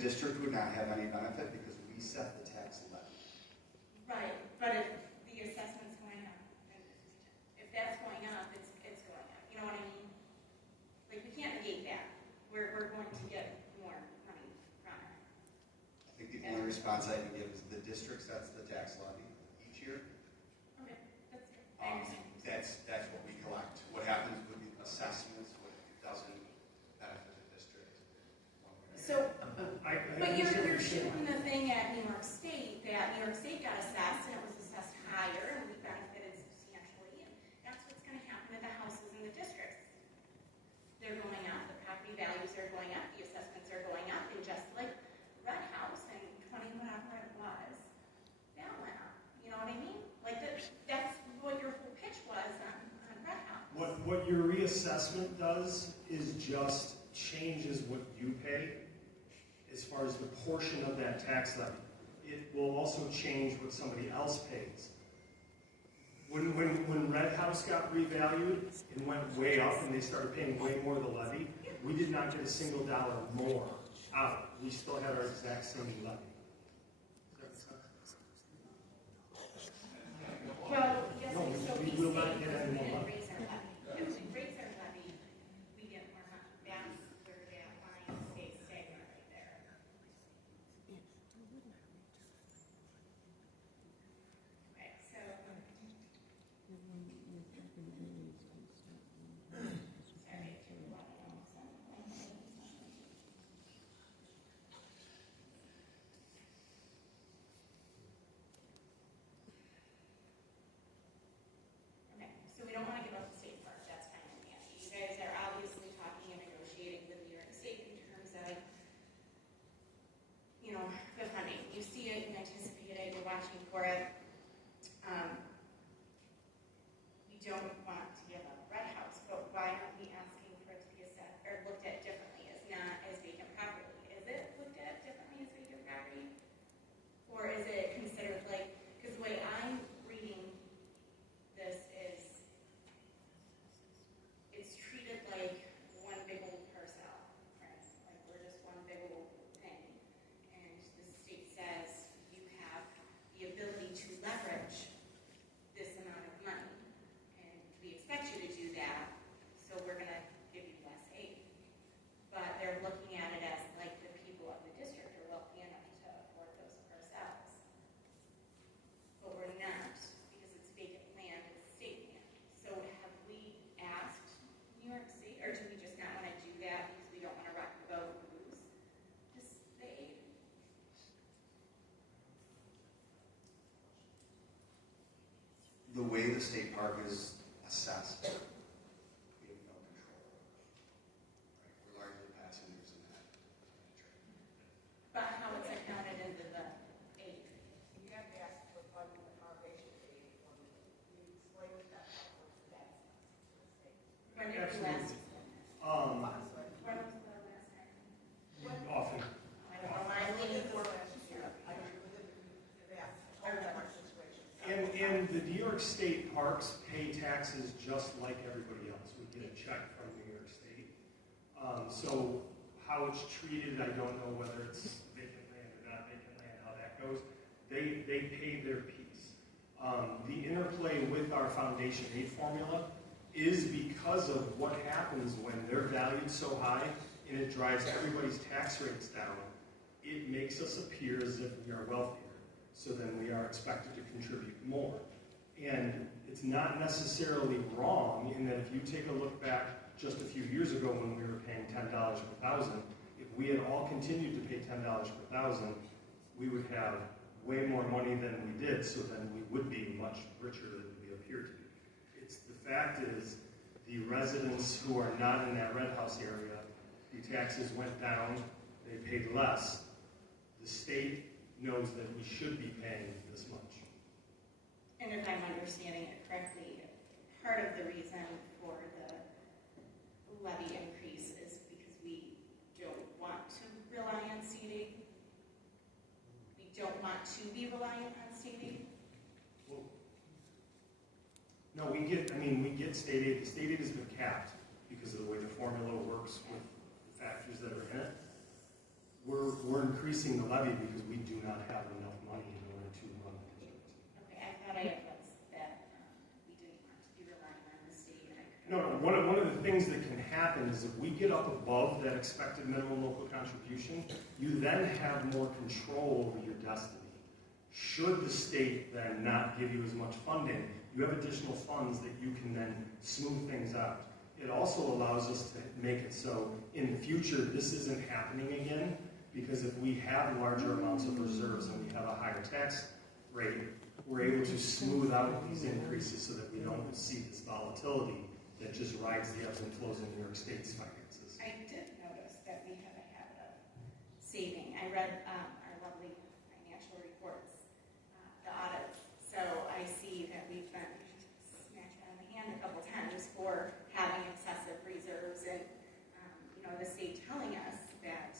district would not have any benefit because we set the tax levy. Right, but if the assessment's going up, if that's going up, it's going up. You know what I mean? Like, we can't negate that. We're going to get more money from it. I think the only response I can give is the district sets the tax levy each year. Okay, that's good. I understand. That's what we collect. What happens with the assessments, what it doesn't benefit the district. So, I but you're understand what shooting the thing at New York State, that New York State got assessed, and it was assessed higher, and we benefited substantially, and that's what's gonna happen to the houses in the districts. They're going up, the property values are going up, the assessments are going up, and just like Red House and 20 whatever it was, that went up. You know what I mean? Like, that's what your whole pitch was on Red House. What your reassessment does is just changes what you pay as far as the portion of that tax levy. It will also change what somebody else pays. When Red House got revalued and went way up and they started paying way more of the levy, we did not get a single dollar more out. We still had our exact same levy. Well, yes, No, so we will not get any more money. raise our levy. If we raise our levy, we get more money. That's where that line stays stagnant right there. Okay, so. Sorry, too long. Okay, so we don't want to give up the state park, that's fine with me. You guys are obviously talking and negotiating with New York State in terms of, you know, the funding. You see it, you anticipate it, you're watching for it. We don't want to give up Red House, but why aren't we asking for it to be assessed or looked at differently as not as vacant property? Is it looked at differently as vacant property? Or is it considered like, because the way I'm reading this is, it's treated like one big old parcel, right? Like we're just one big old thing. And the state says you have the ability to leverage this amount of money. And we expect you to do that, so we're gonna give you less aid. But they're looking at it as like the people of the district are wealthy enough to afford those parcels. But we're not, because it's vacant land, it's state land. So have we asked New York State, or do we just not want to do that because we don't want to rock the boat and lose the aid? The way the state park is assessed, we have no control over. Right? We're largely passengers in that trade. But how it's accounted into the aid? You have to ask for funding the foundation fee when you explain that to that to the state. When did you last? Um, When was the last time? often. I don't know, I'm leaning forward. And the New York State parks pay taxes just like everybody else. We get a check from New York State. So how it's treated, I don't know whether it's vacant land or not vacant land, how that goes. They pay their piece. The interplay with our foundation aid formula is because of what happens when they're valued so high and it drives everybody's tax rates down. It makes us appear as if we are wealthier. So then we are expected to contribute more. And it's not necessarily wrong in that if you take a look back just a few years ago when we were paying $10 per thousand, if we had all continued to pay $10 per thousand, we would have way more money than we did, so then we would be much richer than we appear to be. It's the fact is, the residents who are not in that Red House area, the taxes went down, they paid less. The state knows that we should be paying this much. And if I'm understanding it correctly, part of the reason for the levy increase is because we don't want to rely on state aid. We don't want to be reliant on state aid. No, we get state aid. The state aid has been capped because of the way the formula works with the factors that are in it. we're increasing the levy because we do not have enough money in order to run the district. Okay, I thought I was that we didn't want to be relying on the state. No, one of the things that can happen is if we get up above that expected minimum local contribution, you then have more control over your destiny. Should the state then not give you as much funding, you have additional funds that you can then smooth things out. It also allows us to make it so in the future this isn't happening again, because if we have larger amounts of reserves and we have a higher tax rate, we're able to smooth out these increases so that we don't see this volatility that just rides the ebbs and flows in New York State's finances. I did notice that we have a habit of saving. I read our lovely financial reports, the audits, so I see that we've been smacked on the hand a couple times for having excessive reserves and, the state telling us that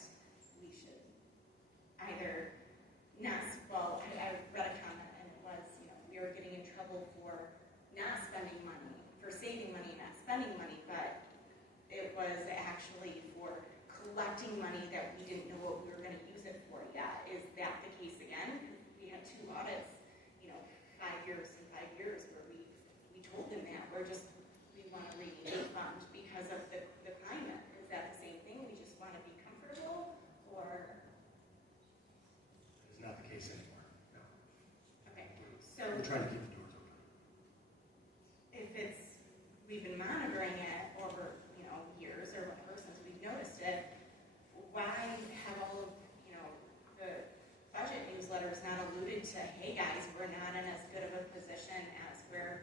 we should either not, well, I read a comment and it was, we were getting in trouble for not spending money, for saving money, not spending money, but it was actually for collecting money that we didn't know what we were going to use it for yet. Is that the case again? We had 2 audits, 5 years and 5 years where we told them that we want to rainy day fund because of the climate. Is that the same thing? We just want to be comfortable, or? It's not the case anymore. No. Okay, so We're trying to keep the doors open. if we've been monitoring it over, years or whatever since we've noticed it, why have all of, the budget newsletters not alluded to, hey guys, we're not in as good of a position as we're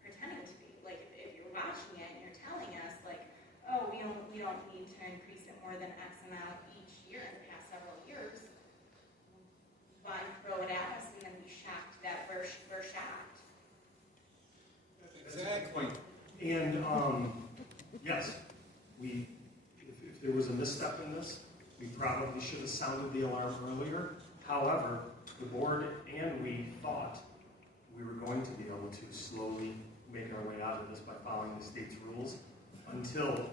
pretending to be? Like, if you're watching it and you're telling us, like, oh, we don't need to increase it more than X amount each year in the past several years, why throw it at us and then be shocked that we're shocked? Exactly. And yes, if there was a misstep in this, we probably should have sounded the alarm earlier. However, the board and we thought we were going to be able to slowly make our way out of this by following the state's rules until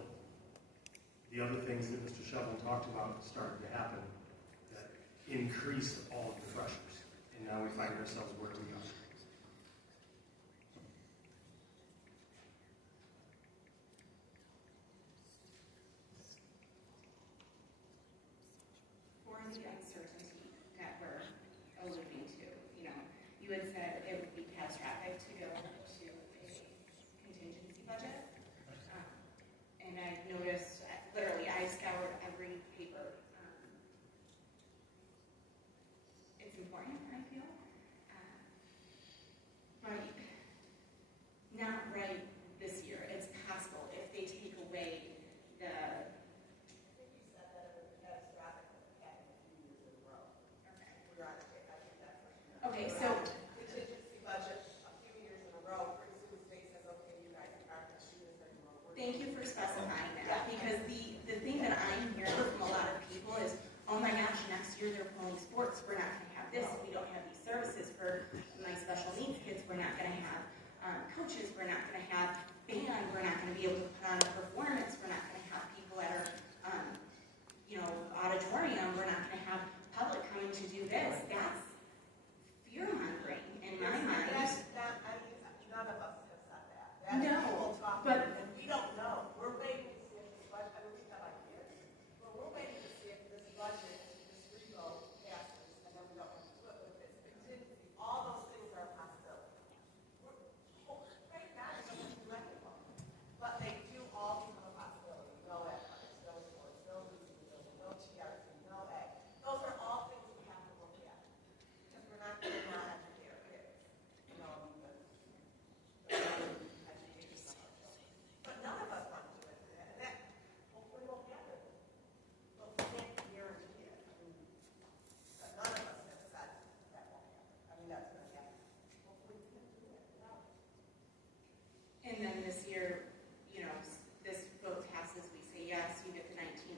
the other things that Mr. Sheldon talked about started to happen that increased all of the pressures. And now we find ourselves where we are. For the uncertainty that we're alluding to, you had said it would be catastrophic to go to a contingency budget. And I've noticed, literally, I scoured every paper. It's important, I feel. But not right this year. It's possible if they take away the Okay, so Contingency budget a few years in a row, pretty soon the state says, okay, you guys aren't going to do this anymore. thank you for specifying that, because the thing that I'm hearing from a lot of people is, oh my gosh, next year they're pulling sports, we're not going to have this, we don't have these services for my special needs kids, we're not going to have coaches, we're not going to have band, we're not going to be able to put on a performance, we're not going to have people at our, auditorium, we're not going to have public coming to do this. That's fear-mongering in my mind. None of us have said that. That's No, people talking, but- and we don't know. We're waiting to see if this budget, we have ideas, but we're waiting to see if this budget, this revote passes, and then we don't have to do it with this contingency. All those things are a possibility. Thank God it doesn't do anything, but they do all become a possibility. No athletics, no sports, no music, no TRC, no ag. Those are all things we have to look at, because we're not going to not educate our kids. But none of us want to do it. That hopefully won't happen. But we can't guarantee it. But none of us have said that won't happen. That's going to happen. Hopefully we can do it. And then this year, this vote passes, we say yes, you get the 19%.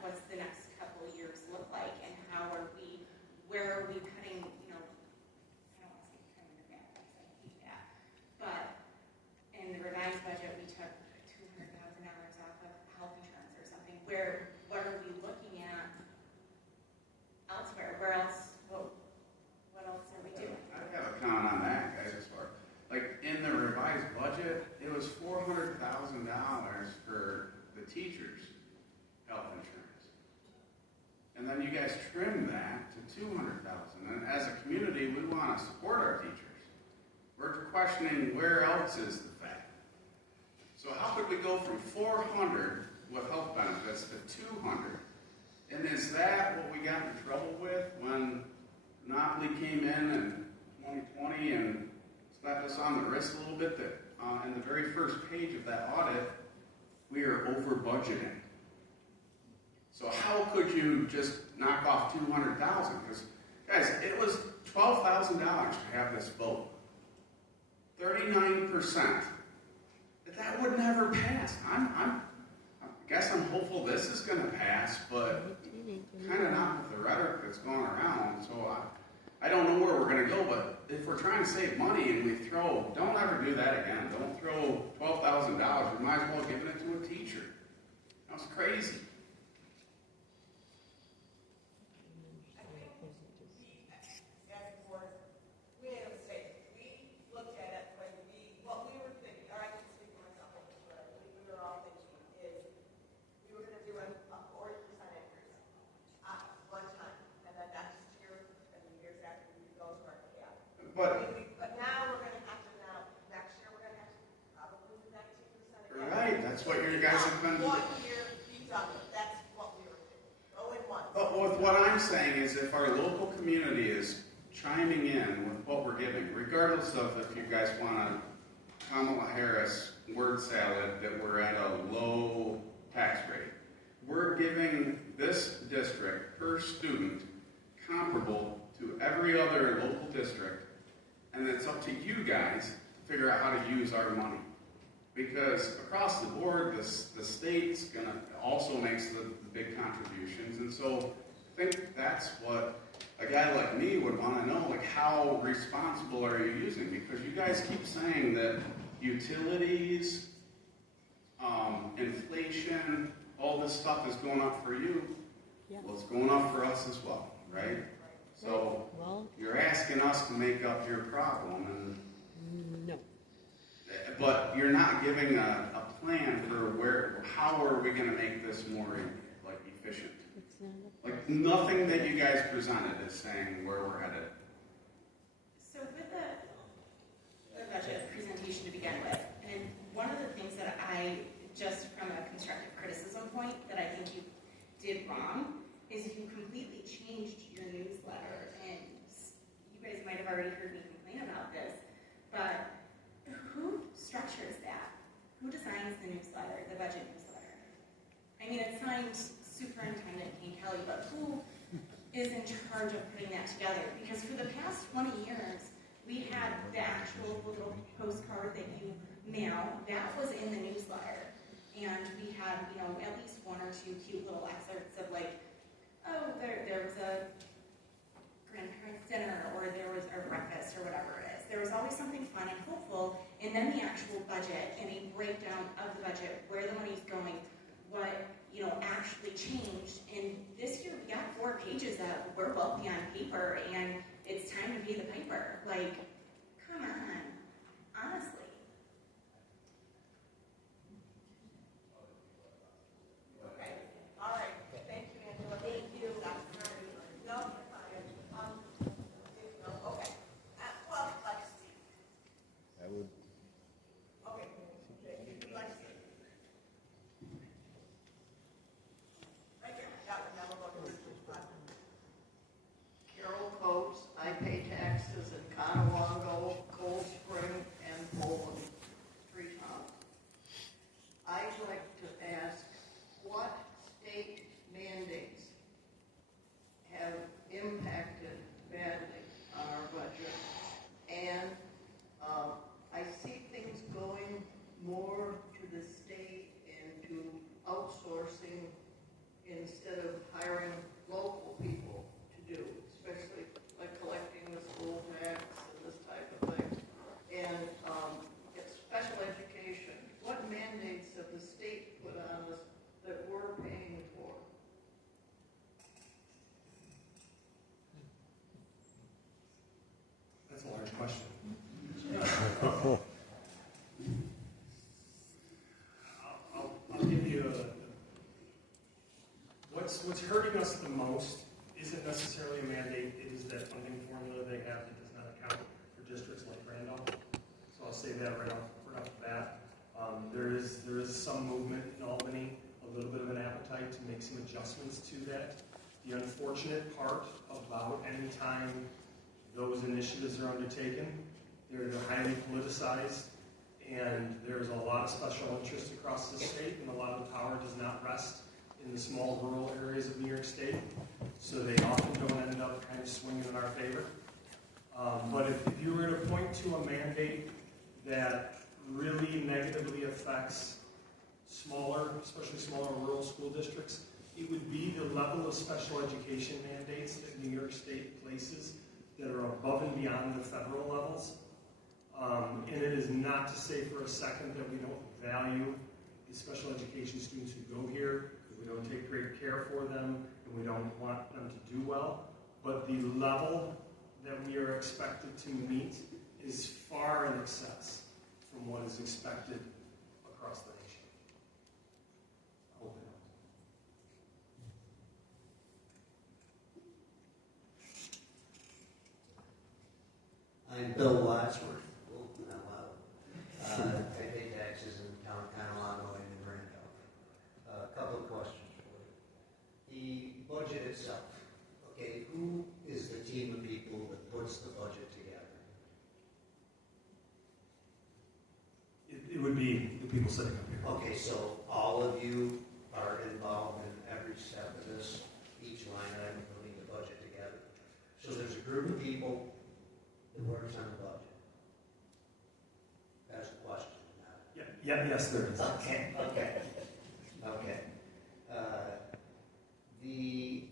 What's the next couple of years look like, and where are we cutting, I don't want to say cutting the back, because I hate that. But in the revised budget, we took $200,000 off of health insurance or something. What are we looking at And as a community, we want to support our teachers. We're questioning where else is the fact. So how could we go from 400 with health benefits to 200? And is that what we got in trouble with when Monopoly came in 2020 and slapped us on the wrist a little bit that in the very first page of that audit, we are over budgeting. So how could you just knock off $200,000? Because guys, it was $12,000 to have this vote. 39%. That would never pass. I guess I'm hopeful this is going to pass, but kind of not with the rhetoric that's going around. So I don't know where we're going to go, but if we're trying to save money and we don't ever do that again. Don't throw $12,000. We might as well give it to a teacher. That's crazy. But now we're going to have to next year we're going to have to probably do 19% again. Right, that's what you guys have been doing. 1 year, be done with. That's what we were doing. Go in once. But what I'm saying is if our local community is chiming in with what we're giving, regardless of if you guys want a Kamala Harris word salad that we're at a low tax rate, we're giving this district per student comparable to every other local district. And it's up to you guys to figure out how to use our money. Because across the board, the state's gonna also makes the big contributions. And so I think that's what a guy like me would want to know, like how responsible are you using? Because you guys keep saying that utilities, inflation, all this stuff is going up for you. Yeah. Well, it's going up for us as well, right? So you're asking us to make up your problem, and no. but you're not giving a plan for how are we going to make this more efficient. It's not Like nothing that you guys presented is saying where we're headed. So with the budget presentation to begin with, and one of the things that I, just from a constructive criticism point, that I think you did wrong, is you completely changed your newsletter. And you guys might have already heard me complain about this, but who structures that? Who designs the newsletter, the budget newsletter? I mean, it's signed Superintendent King Kelly, but who is in charge of putting that together? Because for the past 20 years, we had the actual little postcard that you mail, that was in the newsletter. And we had, at least 1 or 2 cute little excerpts of oh, there was a grandparents' dinner, or there was a breakfast, or whatever it is. There was always something fun and hopeful, and then the actual budget and a breakdown of the budget, where the money's going, what actually changed. And this year we got 4 pages that we're wealthy on paper, and it's time to pay the piper. Come on, honestly. Okay. All right. Thank you, Angela. Thank you. That's very no, you're fine. Okay. Well, let's see. I would. Okay. Let's see. Right here. That one. Now we'll go to this one. Carol Coates, I pay taxes in Conewago, Cold Spring, and Poland, 3 towns. I'd like to ask, what state mandates have impacted badly on our budget? And I see things going more to the state and to outsourcing instead of hiring local people to do, especially like collecting the school tax and this type of thing. And it's special education. What mandates have the state put on us that we're paying for? That's a large question. I'll give you what's hurting us the most isn't necessarily a mandate. It is that appetite to make some adjustments to that. The unfortunate part about any time those initiatives are undertaken, they're highly politicized, and there's a lot of special interest across the state, and a lot of the power does not rest in the small rural areas of New York State, so they often don't end up kind of swinging in our favor. But if you were to point to a mandate that really negatively affects smaller, especially smaller rural school districts, it would be the level of special education mandates that New York State places that are above and beyond the federal levels. And it is not to say for a second that we don't value the special education students who go here, because we don't take great care for them, and we don't want them to do well. But the level that we are expected to meet is far in excess from what is expected across the nation. I hope it helps. I'm Bill Wadsworth. Oh, not loud. I pay taxes in town of Cattaragus and in Randolph. A couple of questions for you. The budget itself. Okay, who is the team of people that puts the budget together? It would be the people sitting up here. Okay, so all of you are involved in every step of this, each line item putting the budget together. So there's a group of people that works on the budget. That's the question. Yes, there is. Okay. The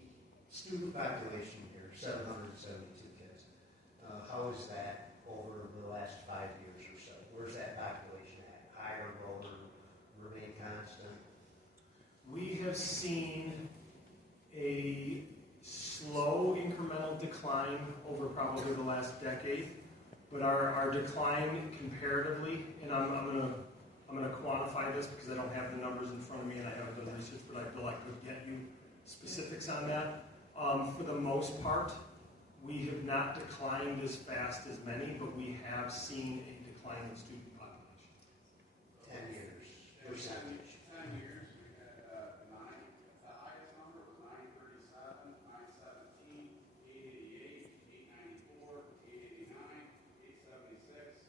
student population here, 772 kids. How is that over the last 5 years or so? Where's that population at? Higher, lower, remain constant? We have seen a slow incremental decline over probably the last decade, but our decline comparatively, and I'm gonna quantify this because I don't have the numbers in front of me and I haven't done research, but I feel I could get you specifics on that. For the most part, we have not declined as fast as many, but we have seen a decline in student population. 10 years, percentage. 10 years, we had 9. The highest number was 937, 917, 888, 894, 889, 876.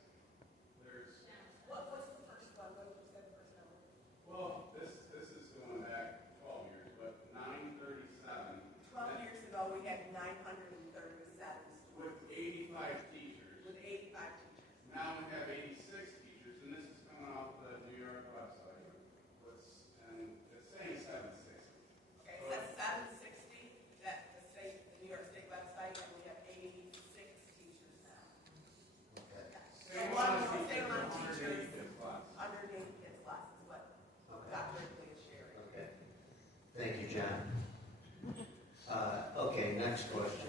There's What's the first one? What was the first number? well, this is going back 12 years, but 937 12 years ago, we had 937 students with 85 teachers. with 85 teachers. Now we have 86 teachers, and this is coming off the New York website. And it's saying 760. Okay, so that's 760, that the state, the New York State website, and we have 86 teachers now. Okay. So Same one amount of same amount of teachers, teachers, 180 class. 180 kids less is what Dr. Ridley is sharing. Okay. Thank you, John. Okay, next question.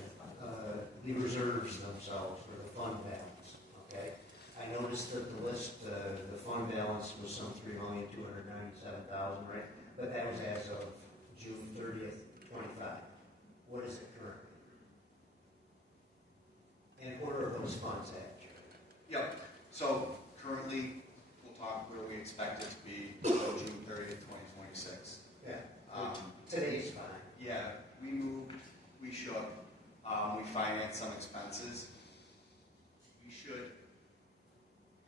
The reserves themselves, or the fund balance, okay? I noticed that the list, the fund balance was some $3,297,000, right? But that was as of June 30th, 25. What is it currently? And what are those funds at, Jerry? Yep, so currently, we'll talk where we expect it to be on June 30th, 2026. Yeah. Um, Today's fine. Yeah, we moved, we shook, we financed some expenses. We should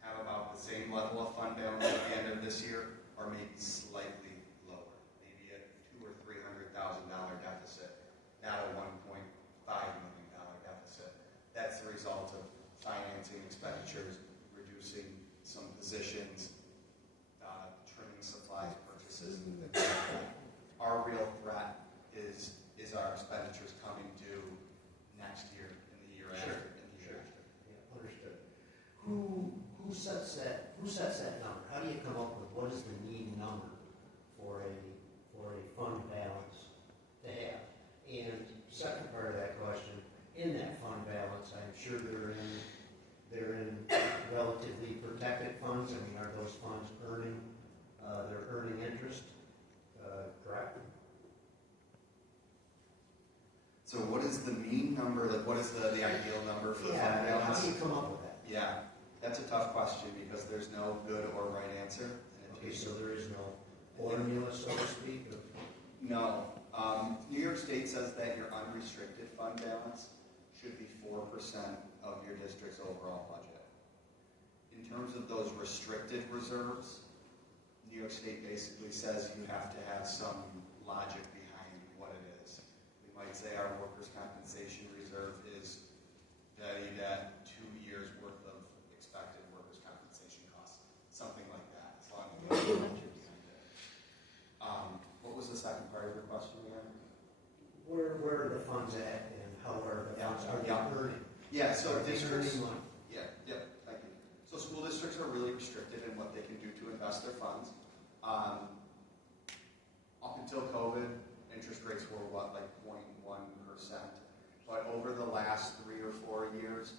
have about the same level of fund balance at the end of this year, or maybe slightly lower, maybe a $200,000 or $300,000 deficit, not a $1.5 million deficit. That's the result of financing expenditures, reducing some positions, trimming supplies purchases, and things like that. Our real threat is our expenditures coming due next year, in the year after, in the year after. Yeah, understood. Who sets that number? How do you come up with what is the need number for a fund balance to have? And second part of that question, in that fund balance, I'm sure they're in relatively protected funds. I mean, are those funds earning they're earning interest? Correct? So what is the mean number, like what is the ideal number for the fund Yeah, how balance? do you come up with that? Yeah, that's a tough question because there's no good or right answer. And it Okay, takes- so there is no formula, so to speak, of No. New York State says that your unrestricted fund balance should be 4% of your district's overall budget. In terms of those restricted reserves, New York State basically says you have to have some logic behind what it is. We might say our workers' compensation reserve is valued at 2 years' worth of expected workers' compensation costs, something like that, as long as you have logic behind it. What was the second part of your question again? Where are the funds at and how are the funds, are they earning? Yeah, so Are they districts, earning money? thank you. So school districts are really restricted in what they can do to invest their funds. Up until COVID, interest rates were like 0.1%. But over the last 3 or 4 years,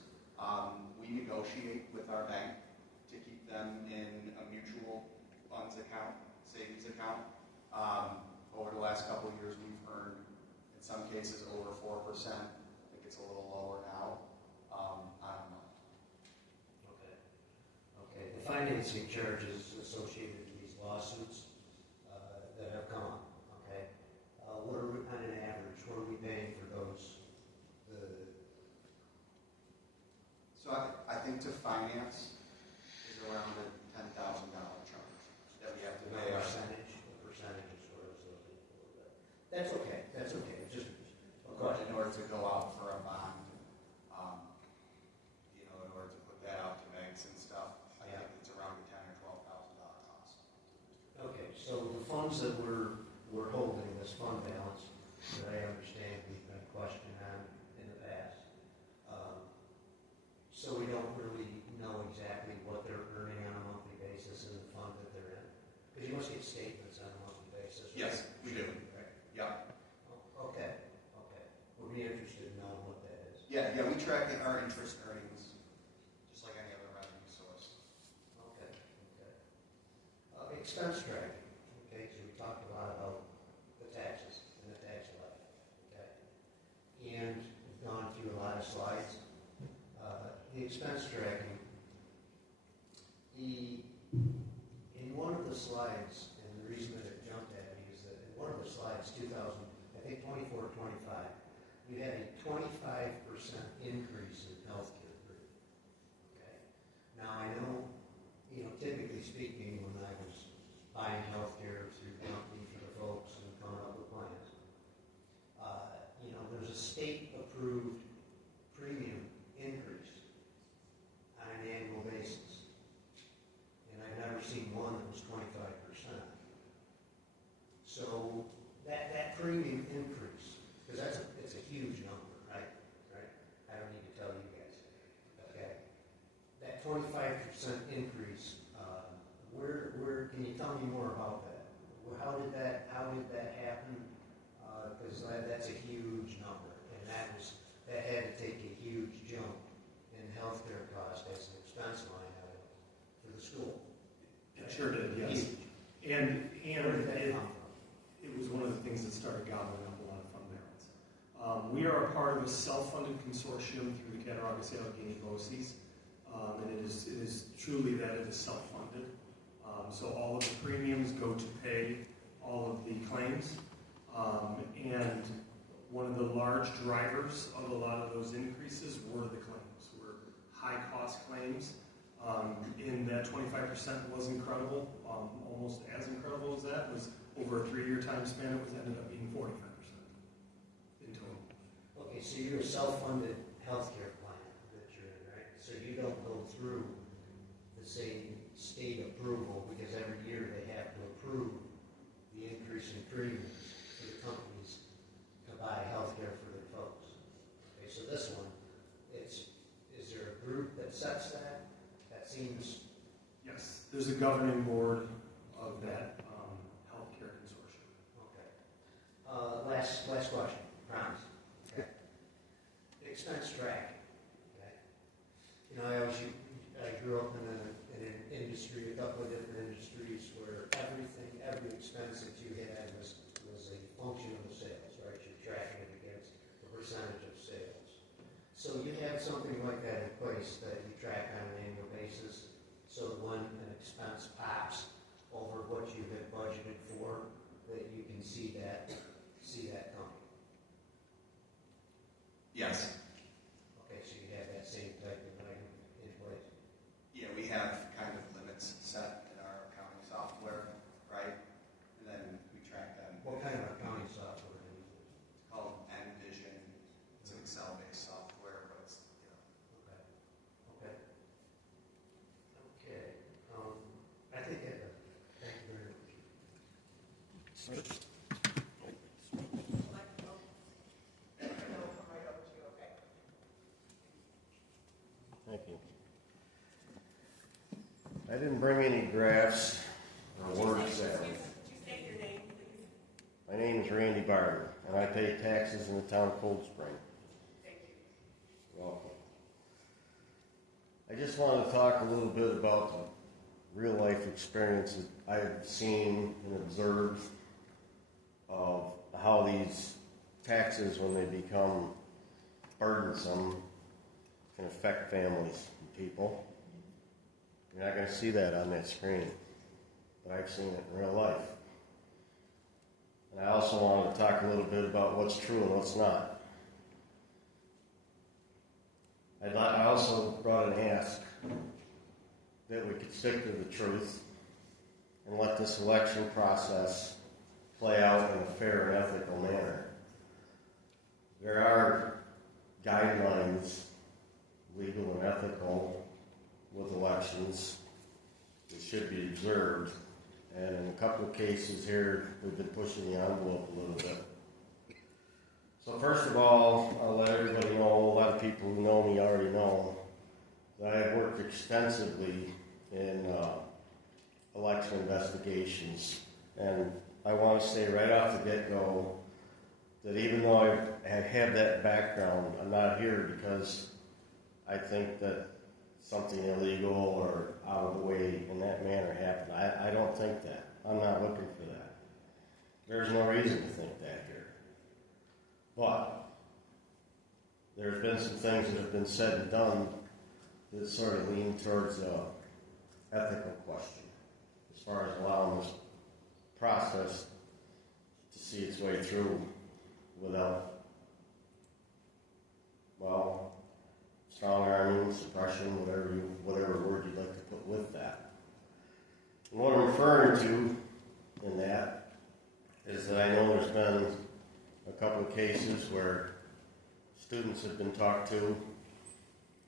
we negotiate with our bank to keep them in a mutual funds account, savings account. Over the last couple of years, we've earned, in some cases, over 4%. I think it's a little lower now. I don't know. Okay. The financing charges associated with these lawsuits that have come up, okay? What are we, on an average, what are we paying for those? So I think to finance is around a $10,000 charge that we have to pay. The percentage is what I was looking for. But that's okay. Just But in order to go out for a bond, in order to put that out to banks and stuff, I think it's around a $10,000 or $12,000 cost. okay. So the funds that we're holding, this fund balance, that I understand we've been questioning on in the past. So we don't really know exactly what they're earning on a monthly basis in the fund that they're in. Because you must get statements on a monthly basis. Right? Yes, we do. Right. Yeah. Okay. We'll be interested in knowing what that is. Yeah, we track our interest earnings just like any other revenue source. Okay. Expense tracking. Okay, so we talked a lot about the taxes and the tax levy. Okay. And we've gone through a lot of slides. The expense tracking. In one of the slides, and the reason that it jumped at me is that in one of the slides, 24, 25, you had a 25% increase in healthcare premium. Okay. Now I know, typically speaking, when I was buying healthcare through the company for the folks and coming up with plans, there's a state-approved premium increase on an annual basis. And I've never seen one that was 25%. So that premium increase, because it's a huge number, right? I don't need to tell you guys. Okay. That 25% increase, where can you tell me more about that? How did that happen? Because that's a huge number, and that had to take a huge jump in healthcare cost as an expense line item for the school. It sure did, yes. Huge. And Where did that come from? it was one of the things that started gobbling up a lot of fund balance. We are a part of a self-funded consortium through the Cattaragus Allegheny BOCES, and it is truly that it is self-funded. So all of the premiums go to pay all of the claims, and one of the large drivers of a lot of those increases were the claims, were high-cost claims. In that 25% was incredible, almost as incredible as that was over a 3-year time span. It ended up being 45% in total. Okay, so you're a self-funded healthcare plan that you're in, right? So you don't go through the same state approval because every year they have to approve the increase in premiums for the companies to buy healthcare for their folks. Okay, so this one, is there a group that sets that? That seems... Yes, there's a governing board of that healthcare consortium. Okay. Last question, promise. Okay. Expense tracking. Okay. I grew up in an industry, a couple of different industries where every expense that you had was a function of the sales, right? You're tracking it against the percentage of sales. So you have something like that in place that you track on an annual basis. So when an expense pops over what you had budgeted for, that you can see that coming? Yes. Okay, so you have that same type of item in place. Yeah, we have kind of limits set in our accounting software, right? And then we track them. What kind of accounting software do you use? It's called Envision. It's an Excel-based software, but it's, you know. Okay. Okay. I think that does it. Thank you very much. Thank you. I didn't bring any graphs or words there. Could you state your name, please? My name is Randy Barton, and I pay taxes in the town of Cold Spring. Thank you. You're welcome. I just wanted to talk a little bit about the real life experiences I've seen and observed of how these taxes, when they become burdensome, can affect families and people. You're not going to see that on that screen, but I've seen it in real life. And I also wanted to talk a little bit about what's true and what's not. I also brought an ask that we could stick to the truth and let this election process play out in a fair and ethical manner. There are guidelines, legal and ethical, with elections that should be observed. And in a couple of cases here, we've been pushing the envelope a little bit. So first of all, I'll let everybody know, a lot of people who know me already know, that I have worked extensively in election investigations. And I want to say right off the get-go that even though I have that background, I'm not here because I think that something illegal or out of the way in that manner happened. I don't think that. I'm not looking for that. There's no reason to think that here. But there's been some things that have been said and done that sort of lean towards an ethical question as far as allowing this process to see its way through without, well, strong arming, suppression, whatever word you'd like to put with that. And what I'm referring to in that is that I know there's been a couple of cases where students have been talked to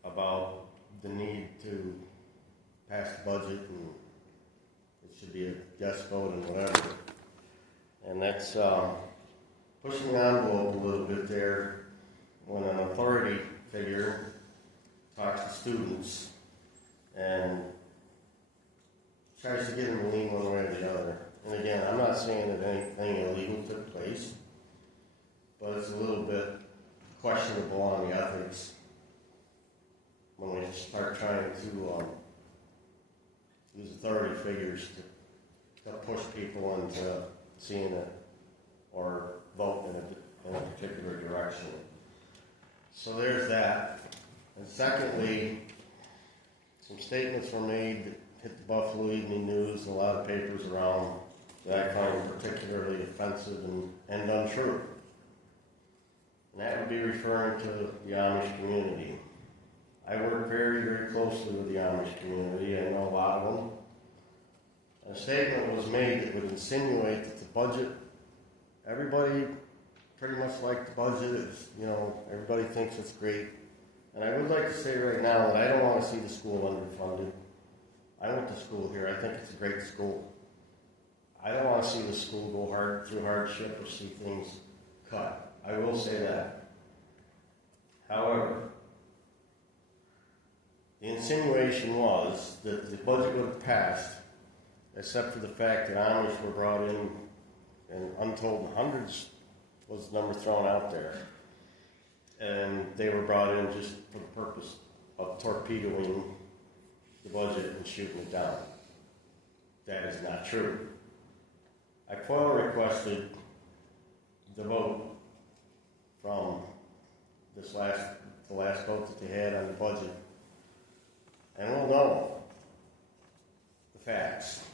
about the need to pass the budget and it should be a yes vote and whatever. And that's pushing the envelope a little bit there when an authority figure talks to students and tries to get them to lean one way or the other. And again, I'm not saying that anything illegal took place, but it's a little bit questionable on the ethics when we start trying to use authority figures to push people into seeing it or vote in a particular direction. So there's that. And secondly, some statements were made that hit the Buffalo Evening News and a lot of papers around that I find particularly offensive and untrue. And that would be referring to the Amish community. I work very, very closely with the Amish community. I know a lot of them. A statement was made that would insinuate that the budget, everybody pretty much liked the budget. It's, everybody thinks it's great. And I would like to say right now that I don't want to see the school underfunded. I went to school here. I think it's a great school. I don't want to see the school go through hardship or see things cut. I will say that. However, the insinuation was that the budget would have passed, except for the fact that Amish were brought in, and untold hundreds was the number thrown out there. And they were brought in just for the purpose of torpedoing the budget and shooting it down. That is not true. I FOIL requested the vote from the last vote that they had on the budget. And we'll know the facts,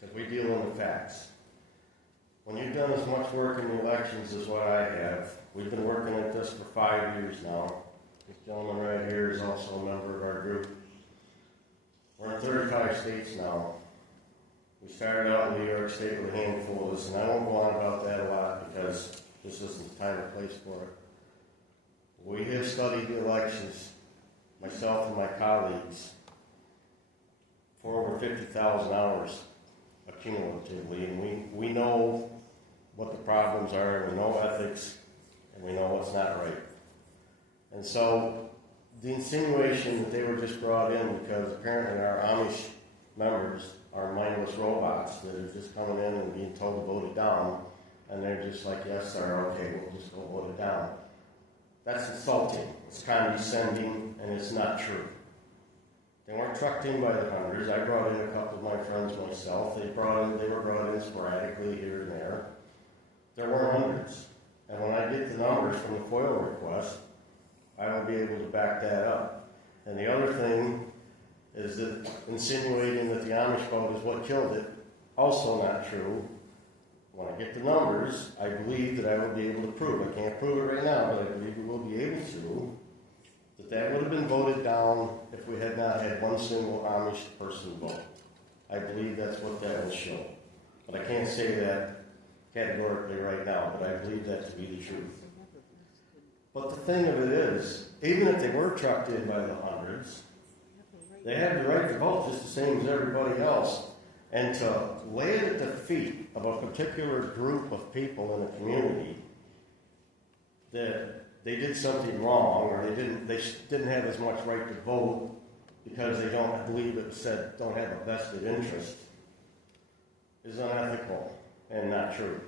because we deal in the facts. when you've done as much work in the elections as what I have, we've been working at this for 5 years now. This gentleman right here is also a member of our group. We're in 35 states now. We started out in New York State with a handful of us, and I won't go on about that a lot because this isn't the time or place for it. We have studied the elections, myself and my colleagues, for over 50,000 hours accumulatively, and we know what the problems are, and we know ethics, and we know what's not right. And so the insinuation that they were just brought in because apparently our Amish members are mindless robots that are just coming in and being told to vote it down, and they're just like, yes, sir, okay, we'll just go vote it down. That's insulting, it's condescending, and it's not true. They weren't trucked in by the hundreds. I brought in a couple of my friends myself. They were brought in sporadically here and there. There were hundreds. And when I get the numbers from the FOIL request, I will be able to back that up. And the other thing is that insinuating that the Amish vote is what killed it, also not true. When I get the numbers, I believe that I will be able to prove. I can't prove it right now, but I believe we will be able to. That would have been voted down if we had not had one single Amish person vote. I believe that's what that will show. But I can't say that categorically right now, but I believe that to be the truth. But the thing of it is, even if they were trucked in by the hundreds, they have the right to vote just the same as everybody else. And to lay it at the feet of a particular group of people in a community that they did something wrong, or they didn't have as much right to vote because they don't believe it said don't have a vested interest, is unethical and not true.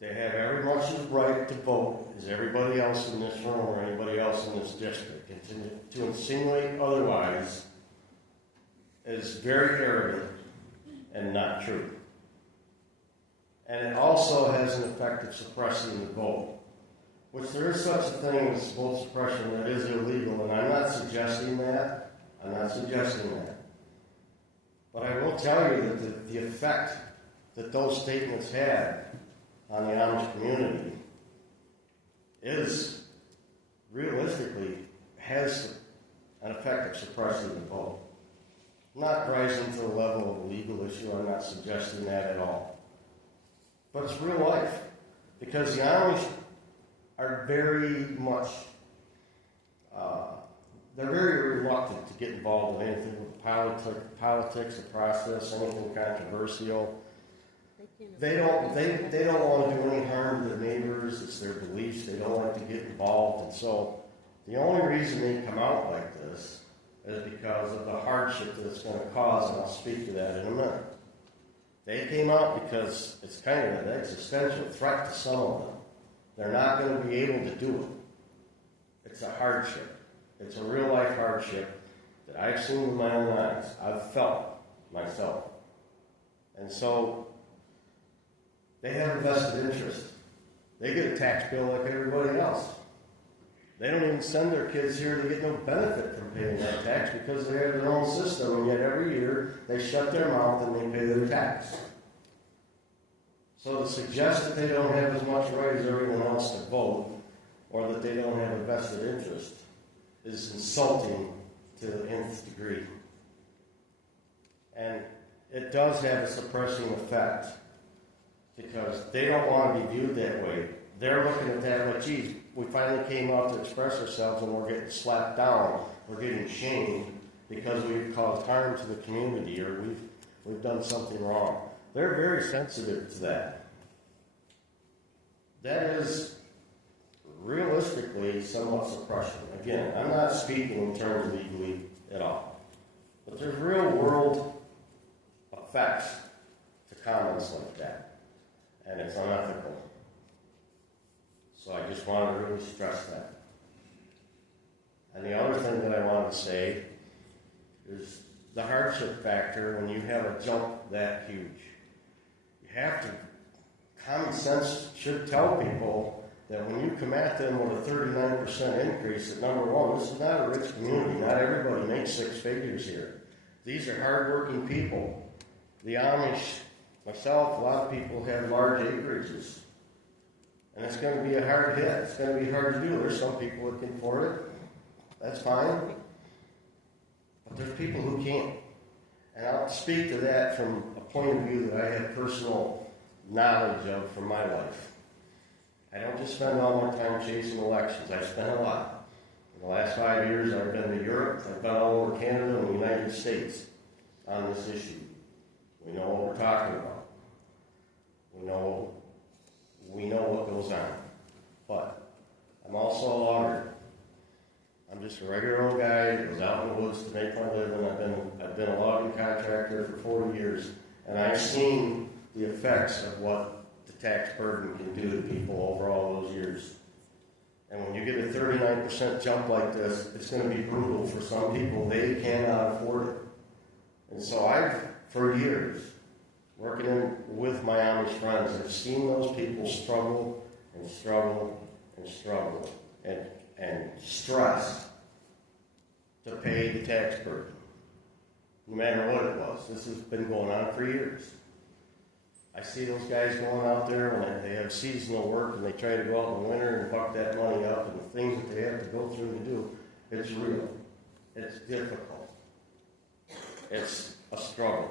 They have every much as right to vote as everybody else in this room or anybody else in this district. And to insinuate otherwise is very arrogant and not true. And it also has an effect of suppressing the vote, which there is such a thing as vote suppression that is illegal, and I'm not suggesting that. But I will tell you that the effect that those statements had on the Amish community is realistically has an effect of suppressing the vote. Not rising to the level of a legal issue, I'm not suggesting that at all. But it's real life, because the Amish are very much, they're very reluctant to get involved in anything with politics, the process, anything controversial. They don't want to do any harm to their neighbors. It's their beliefs. They don't like to get involved. And so the only reason they come out like this is because of the hardship that it's going to cause, and I'll speak to that in a minute. They came out because it's kind of an existential threat to some of them. They're not going to be able to do it. It's a hardship. It's a real-life hardship that I've seen with my own eyes. I've felt myself. And so they have a vested interest. They get a tax bill like everybody else. They don't even send their kids here to get no benefit from paying that tax because they have their own system, and yet every year they shut their mouth and they pay their tax. So to suggest that they don't have as much right as everyone else to vote, or that they don't have a vested interest, is insulting to the nth degree. And it does have a suppressing effect, because they don't want to be viewed that way. They're looking at that like, geez, we finally came out to express ourselves and we're getting slapped down, we're getting shamed because we've caused harm to the community, or we've done something wrong. They're very sensitive to that. That is realistically somewhat suppression. Again, I'm not speaking in terms of legally at all. But there's real world effects to comments like that. And it's unethical. So I just want to really stress that. And the other thing that I want to say is the hardship factor when you have a jump that huge. You have to, common sense should tell people that when you come at them with a 39% increase, that number one, this is not a rich community. Not everybody makes six figures here. These are hardworking people. The Amish Myself, a lot of people have large acreages. And it's going to be a hard hit. It's going to be hard to do. There's some people that can afford it. That's fine. But there's people who can't. And I'll speak to that from a point of view that I have personal knowledge of from my life. I don't just spend all my time chasing elections. I spend a lot. In the last 5 years, I've been to Europe. I've been all over Canada and the United States on this issue. We know what we're talking about. We know what goes on. But I'm also a logger. I'm just a regular old guy that goes out in the woods to make my living. I've been a logging contractor for 40 years, and I've seen the effects of what the tax burden can do to people over all those years. And when you get a 39% jump like this, it's going to be brutal for some people. They cannot afford it. And so I've, for years, working with my Amish friends, I've seen those people struggle and struggle and struggle and stress to pay the tax burden, no matter what it was. This has been going on for years. I see those guys going out there and they have seasonal work and they try to go out in the winter and buck that money up, and the things that they have to go through to do, it's real. It's difficult. It's a struggle.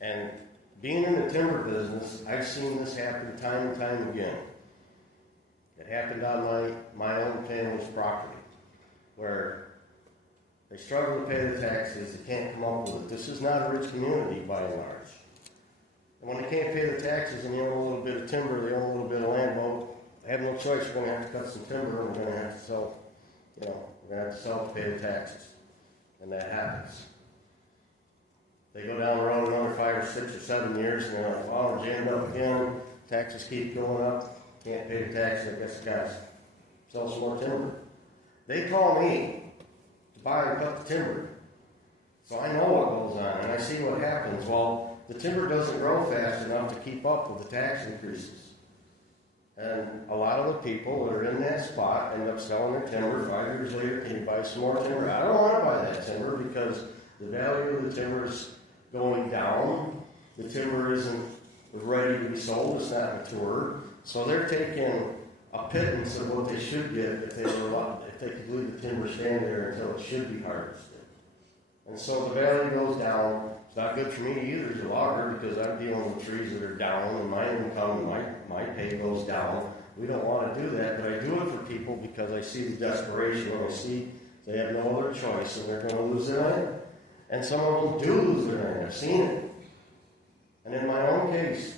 And being in the timber business, I've seen this happen time and time again. It happened on my own family's property, where they struggle to pay the taxes, they can't come up with it. This is not a rich community by and large. And when they can't pay the taxes and they own a little bit of timber, they own a little bit of land, well, they have no choice. We're going to have to cut some timber and we're going to have to sell, we're going to have to sell to pay the taxes. And that happens. They go down the road another 5 or 6 or 7 years and they're like, wow, we're jammed up again. Taxes keep going up. Can't pay the taxes. I guess the guys sell some more timber. They call me to buy and cut the timber. So I know what goes on and I see what happens. Well, the timber doesn't grow fast enough to keep up with the tax increases. And a lot of the people that are in that spot end up selling their timber. 5 years later, can you buy some more timber? I don't want to buy that timber because the value of the timber is going down. The timber isn't ready to be sold. It's not mature. So they're taking a pittance of what they should get if they could leave the timber stand there until it should be harvested. And so the value goes down. It's not good for me either as a logger because I'm dealing with trees that are down and my income, my pay goes down. We don't want to do that, but I do it for people because I see the desperation and I see they have no other choice and they're going to lose their land. And some of them do lose their land. I've seen it. And in my own case,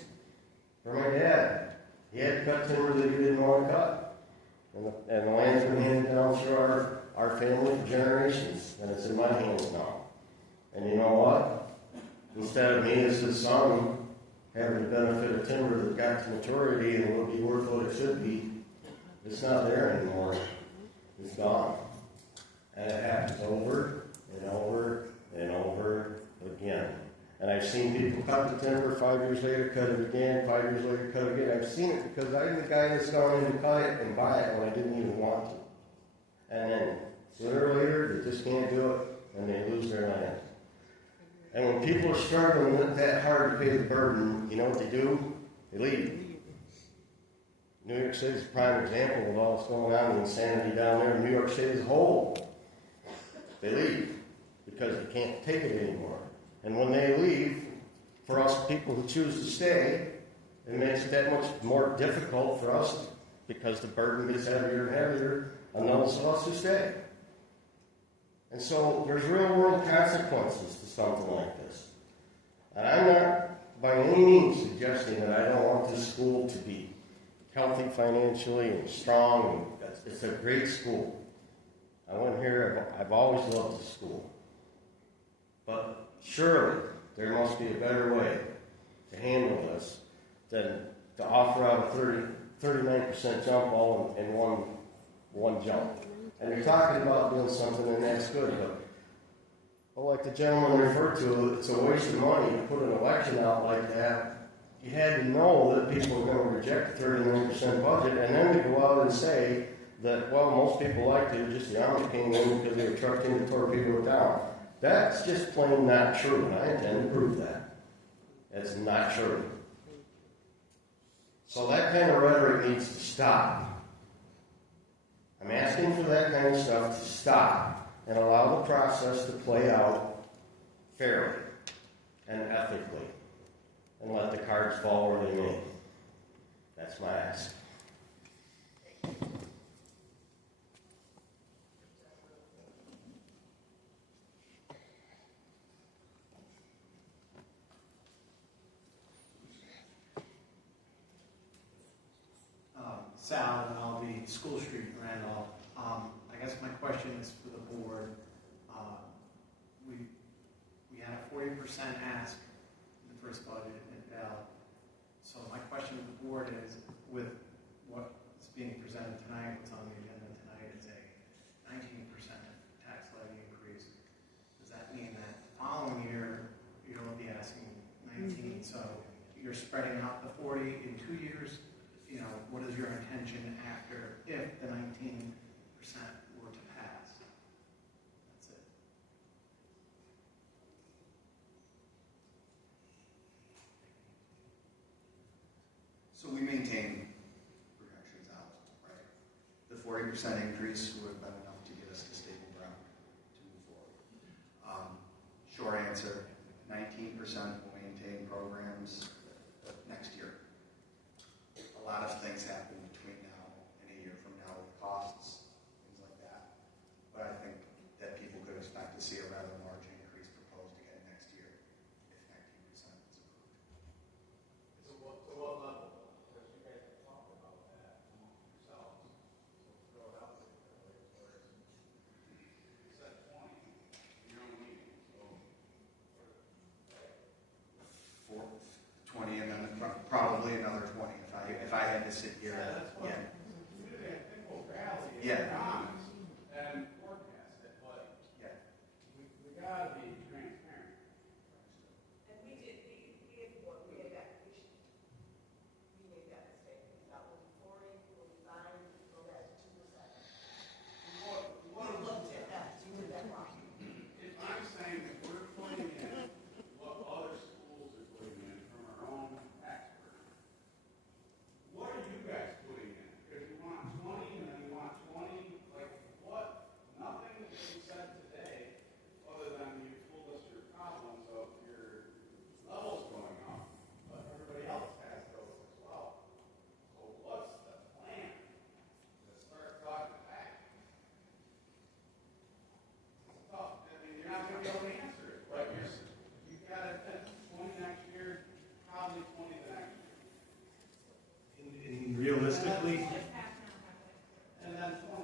for my dad, he had to cut timber that he didn't want to cut. And the land's been handed down through our family for generations, and it's in my hands now. And you know what? Instead of me as his son having the benefit of timber that got to maturity and would be worth what it should be, it's not there anymore. It's gone. And it happens over and over and over again. And I've seen people cut the timber, 5 years later cut it again, 5 years later cut it again. I've seen it because I'm the guy that's gone in and cut it and buy it when I didn't even want to. And then sooner or later, they just can't do it and they lose their land. And when people are struggling that hard to pay the burden, you know what they do? They leave. New York City is a prime example of all that's going on, the insanity down there in New York City as a whole. They leave because they can't take it anymore. And when they leave, for us people who choose to stay, it makes it that much more difficult for us because the burden gets heavier and heavier on those of us who stay. And so there's real world consequences to something like this. And I'm not by any means suggesting that I don't want this school to be healthy financially and strong. It's a great school. I went here, I've always loved the school. But surely there must be a better way to handle this than to offer out a 39% jump all in one jump. And you're talking about doing something and that's good, but well, like the gentleman referred to, it's a waste of money to put an election out like that. You had to know that people were going to reject the 39% budget, and then to go out and say that, well, most people liked it, just the Amish came in because they were trucked in to tore people down. That's just plain not true, and I intend to prove that. It's not true. So that kind of rhetoric needs to stop. I'm asking for that kind of stuff to stop and allow the process to play out fairly and ethically and let the cards fall where they may. That's my ask. Sal, and I'll be School Street, Randolph. I guess my question is for the board. We had a 40% ask in the first budget and it failed. So my question to the board is, with what is being presented tonight, what's on the agenda tonight is a 19% tax levy increase. Does that mean that the following year you'll be asking 19? So you're spreading out the 40 in 2 years. You know, what is your intention after, if the 19% were to pass? That's it. So we maintain projections out, right? The 40% increase would have been enough to get us to stable ground to move forward. Short answer, 19% will maintain programs next year. A lot of things happen between now and a year from now with costs, things like that. But I think that people could expect to see a rather large increase proposed again next year if 19% is approved. To what level? Because you guys have talked about that yourselves. So throw it out there. You said 20 in your own meeting. So, 20 and then probably another 20 if I had to sit here. Yeah. Yeah. Honest and forecast it, but Yeah. we gotta be transparent. And we had that, we made that mistake. We thought we'll be 40, we'll be fine, we'll go back to 2%. We looked at that, you did that wrong. If I'm saying that we're putting in what other schools are putting in from our own tax burden, what are you guys putting in? Because you want 20 and then you want 20, like what? Nothing that you said today, other than you told us your problems of your levels going up, but everybody else has those as well. So what's the plan to start talking back? It's tough. I mean, you're not going to be able to answer it, but you've got to think 20 next year, probably 20 the next year. And realistically, And then 20.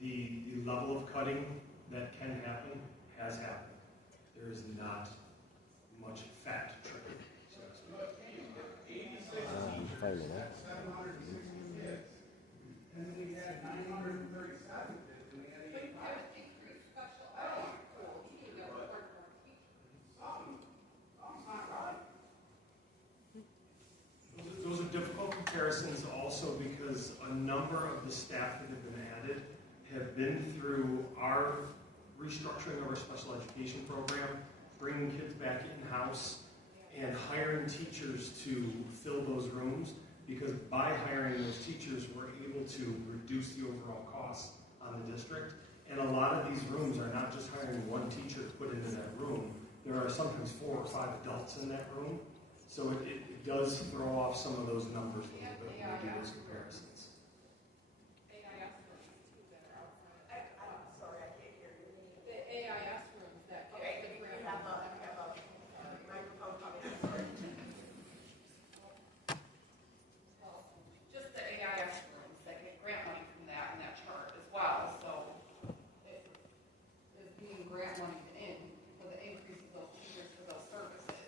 the level of cutting that can happen has happened. There is not much fat to trim, so to speak. 5 minutes. 760 kids. And then we had 937 kids, and we had 85. I don't want to quit, but something's not right. Those are difficult comparisons also because a number of the staff that have been added have been through our restructuring of our special education program, bringing kids back in-house, and hiring teachers to fill those rooms, because by hiring those teachers, we're able to reduce the overall cost on the district. And a lot of these rooms are not just hiring one teacher to put into that room. There are sometimes 4 or 5 adults in that room. So it does throw off some of those numbers a little bit when we do those comparisons. I'm sorry, I can't hear you. The AIS rooms that Okay, get the you grant. have a microphone coming in, sorry. Just the AIS rooms that get grant money from that and that chart as well, so it is being grant money in for the increase of those teachers for those services.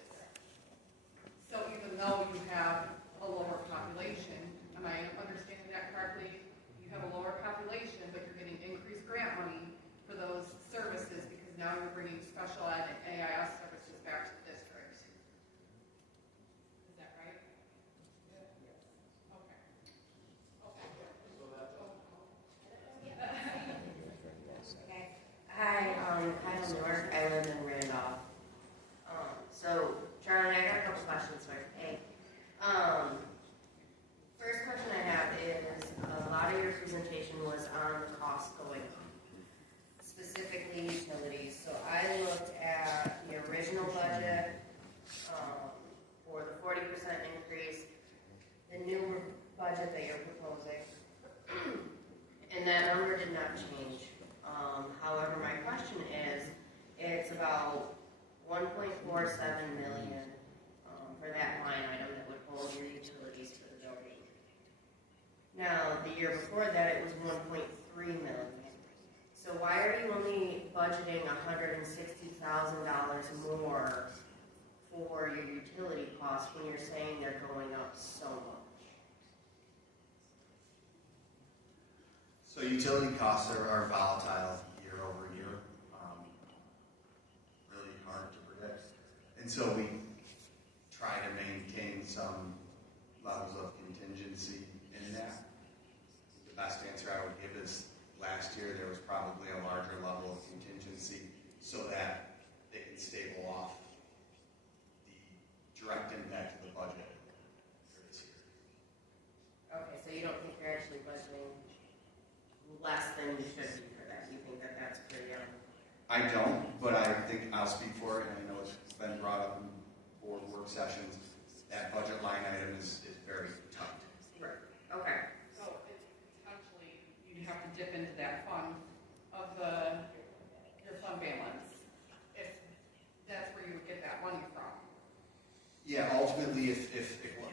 So even though you have a lower population, and I understand was on the costs going up, specifically utilities. So I looked at the original budget for the 40% increase, the new budget that you're proposing, and that number did not change. However, my question is, it's about 1.47 million for that line item that would hold your utilities for the building. Now, the year before that, it was 1.3 million. So why are you only budgeting $160,000 more for your utility costs when you're saying they're going up so much? So utility costs are volatile year over year, really hard to predict. And so we try to maintain some levels of contingency in that. The best answer I would give is last year there was probably a larger level of contingency so that it can stable off the direct impact of the budget for this year. Okay, so you don't think you're actually budgeting less than you should be for that? You think that that's pretty I don't, but I think I'll speak for it, and I know it's been brought up in board work sessions. That budget line item is very tight. Right. Okay. So it's potentially, you'd have to dip into that fund of your fund balance, if that's where you would get that money from. Yeah, ultimately, if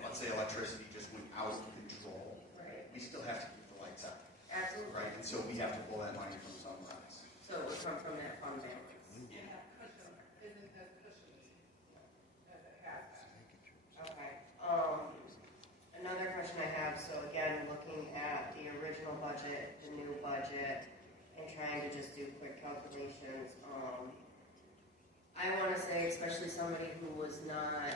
let's say electricity just went out of control, Right. we still have to keep the lights on. Absolutely. Right, and so we have to pull that money from somewhere else. So it would come from that fund balance. And that cushion isn't as cushioned as it has been. Okay. Another question I have, so again, looking at the original budget, the new budget, and trying to just do quick calculations, I want to say, especially somebody who was not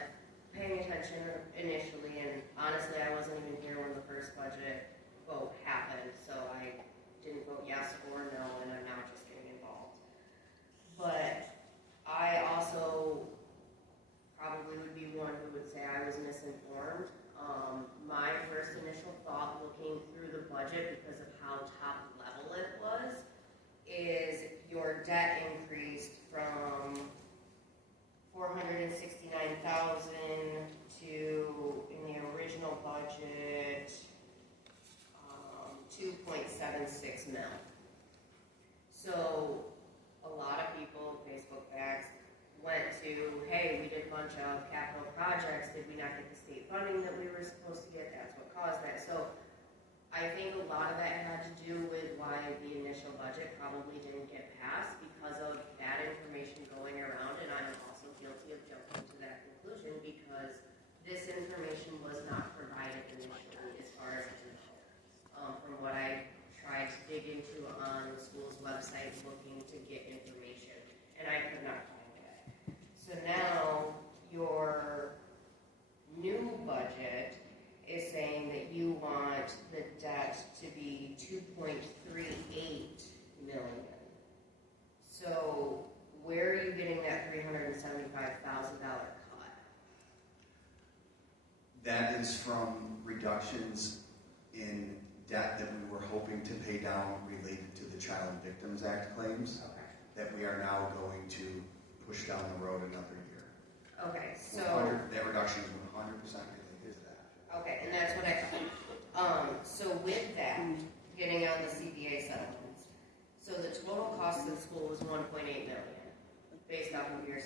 paying attention initially, and honestly, I wasn't even here when the first budget vote happened, so I didn't vote yes or no, and I'm now just getting involved. But I also probably would be one who would say I was misinformed. My first initial thought looking through the budget, because of how top level it was, is your debt increased from $469,000 to, in the original budget, 2.76 mil. So a lot of people, Facebook backs, went to, hey, we did a bunch of capital projects, did we not get the state funding that we were supposed to get? That's what caused that. So I think a lot of that had to do with why the initial budget probably didn't get passed, because of that information going around, and I'm also guilty of jumping to that conclusion because this information was not provided initially as far as I know. From what I tried to dig into on the school's website looking to get information, and I could not find it. So now your new budget is saying that you want the debt to be $2.38 million. So where are you getting that $375,000 cut? That is from reductions in debt that we were hoping to pay down related to the Child Victims Act claims. Okay. That we are now going to push down the road another year. Okay, so that reduction is 100% related to that. okay, and that's what I thought. So with that, getting on the CPA settlements, so the total cost of the school was $1.8 million, based off of your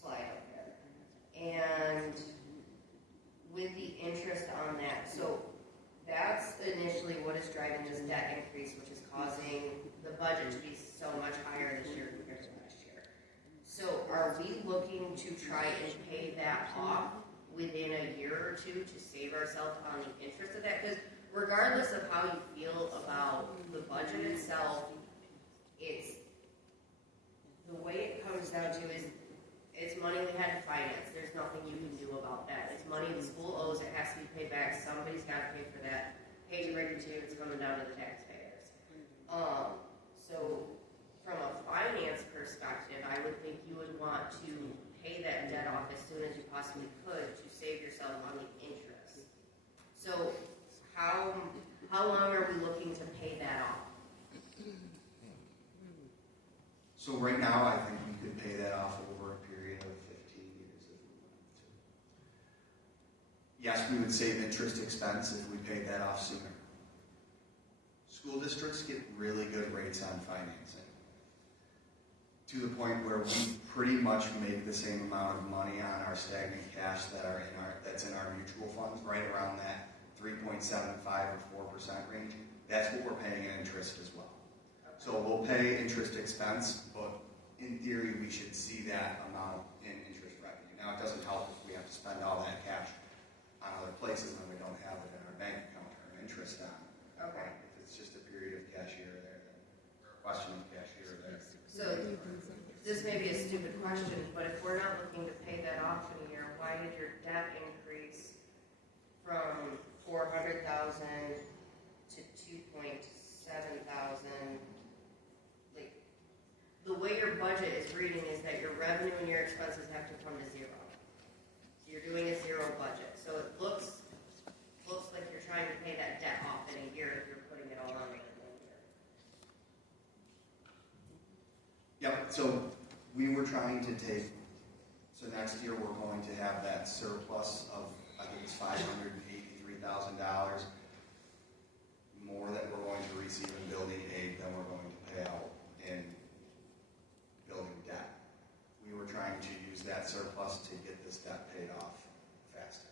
slide up there. And with the interest on that, so that's initially what is driving this debt increase, which is causing the budget to be so much higher this year compared to last year. So are we looking to try and pay that off within a year or two to save ourselves on the interest of that? Because regardless of how you feel about the budget itself, it's the way it comes down to is it's money we had to finance. There's nothing you can do about that. It's money the school owes. It has to be paid back. Somebody's got to pay for that. Hate to break it to you, it's coming down to the taxpayers. So from a finance perspective, I would think you would want to pay that debt off as soon as you possibly could to save yourself on the interest. So how How long are we looking to pay that off? So right now, I think we could pay that off over a period of 15 years if we wanted to. Yes, we would save interest expense if we paid that off sooner. School districts get really good rates on financing, to the point where we pretty much make the same amount of money on our stagnant cash that's in our mutual funds, right around that 3.75 or 4% range. That's what we're paying in interest as well. So we'll pay interest expense, but in theory, we should see that amount in interest revenue. Now, it doesn't help if we have to spend all that cash on other places when we don't have it in our bank account to earn interest on. Okay. If it's just a period of cash here or there, or a question of cash here or there. So this may be a stupid question, but if we're not looking to pay that off in a year, why did your debt increase from 400,000 to 2.7 thousand? Like, the way your budget is reading is that your revenue and your expenses have to come to zero. So you're doing a zero budget. So it looks like you're trying to pay that debt off in a year if you're putting it all on in 1 year. Yep, so we were trying to take, so next year we're going to have that surplus of, I think it's $583,000 more that we're going to receive in building aid than we're going to pay out in building debt. We were trying to use that surplus to get this debt paid off faster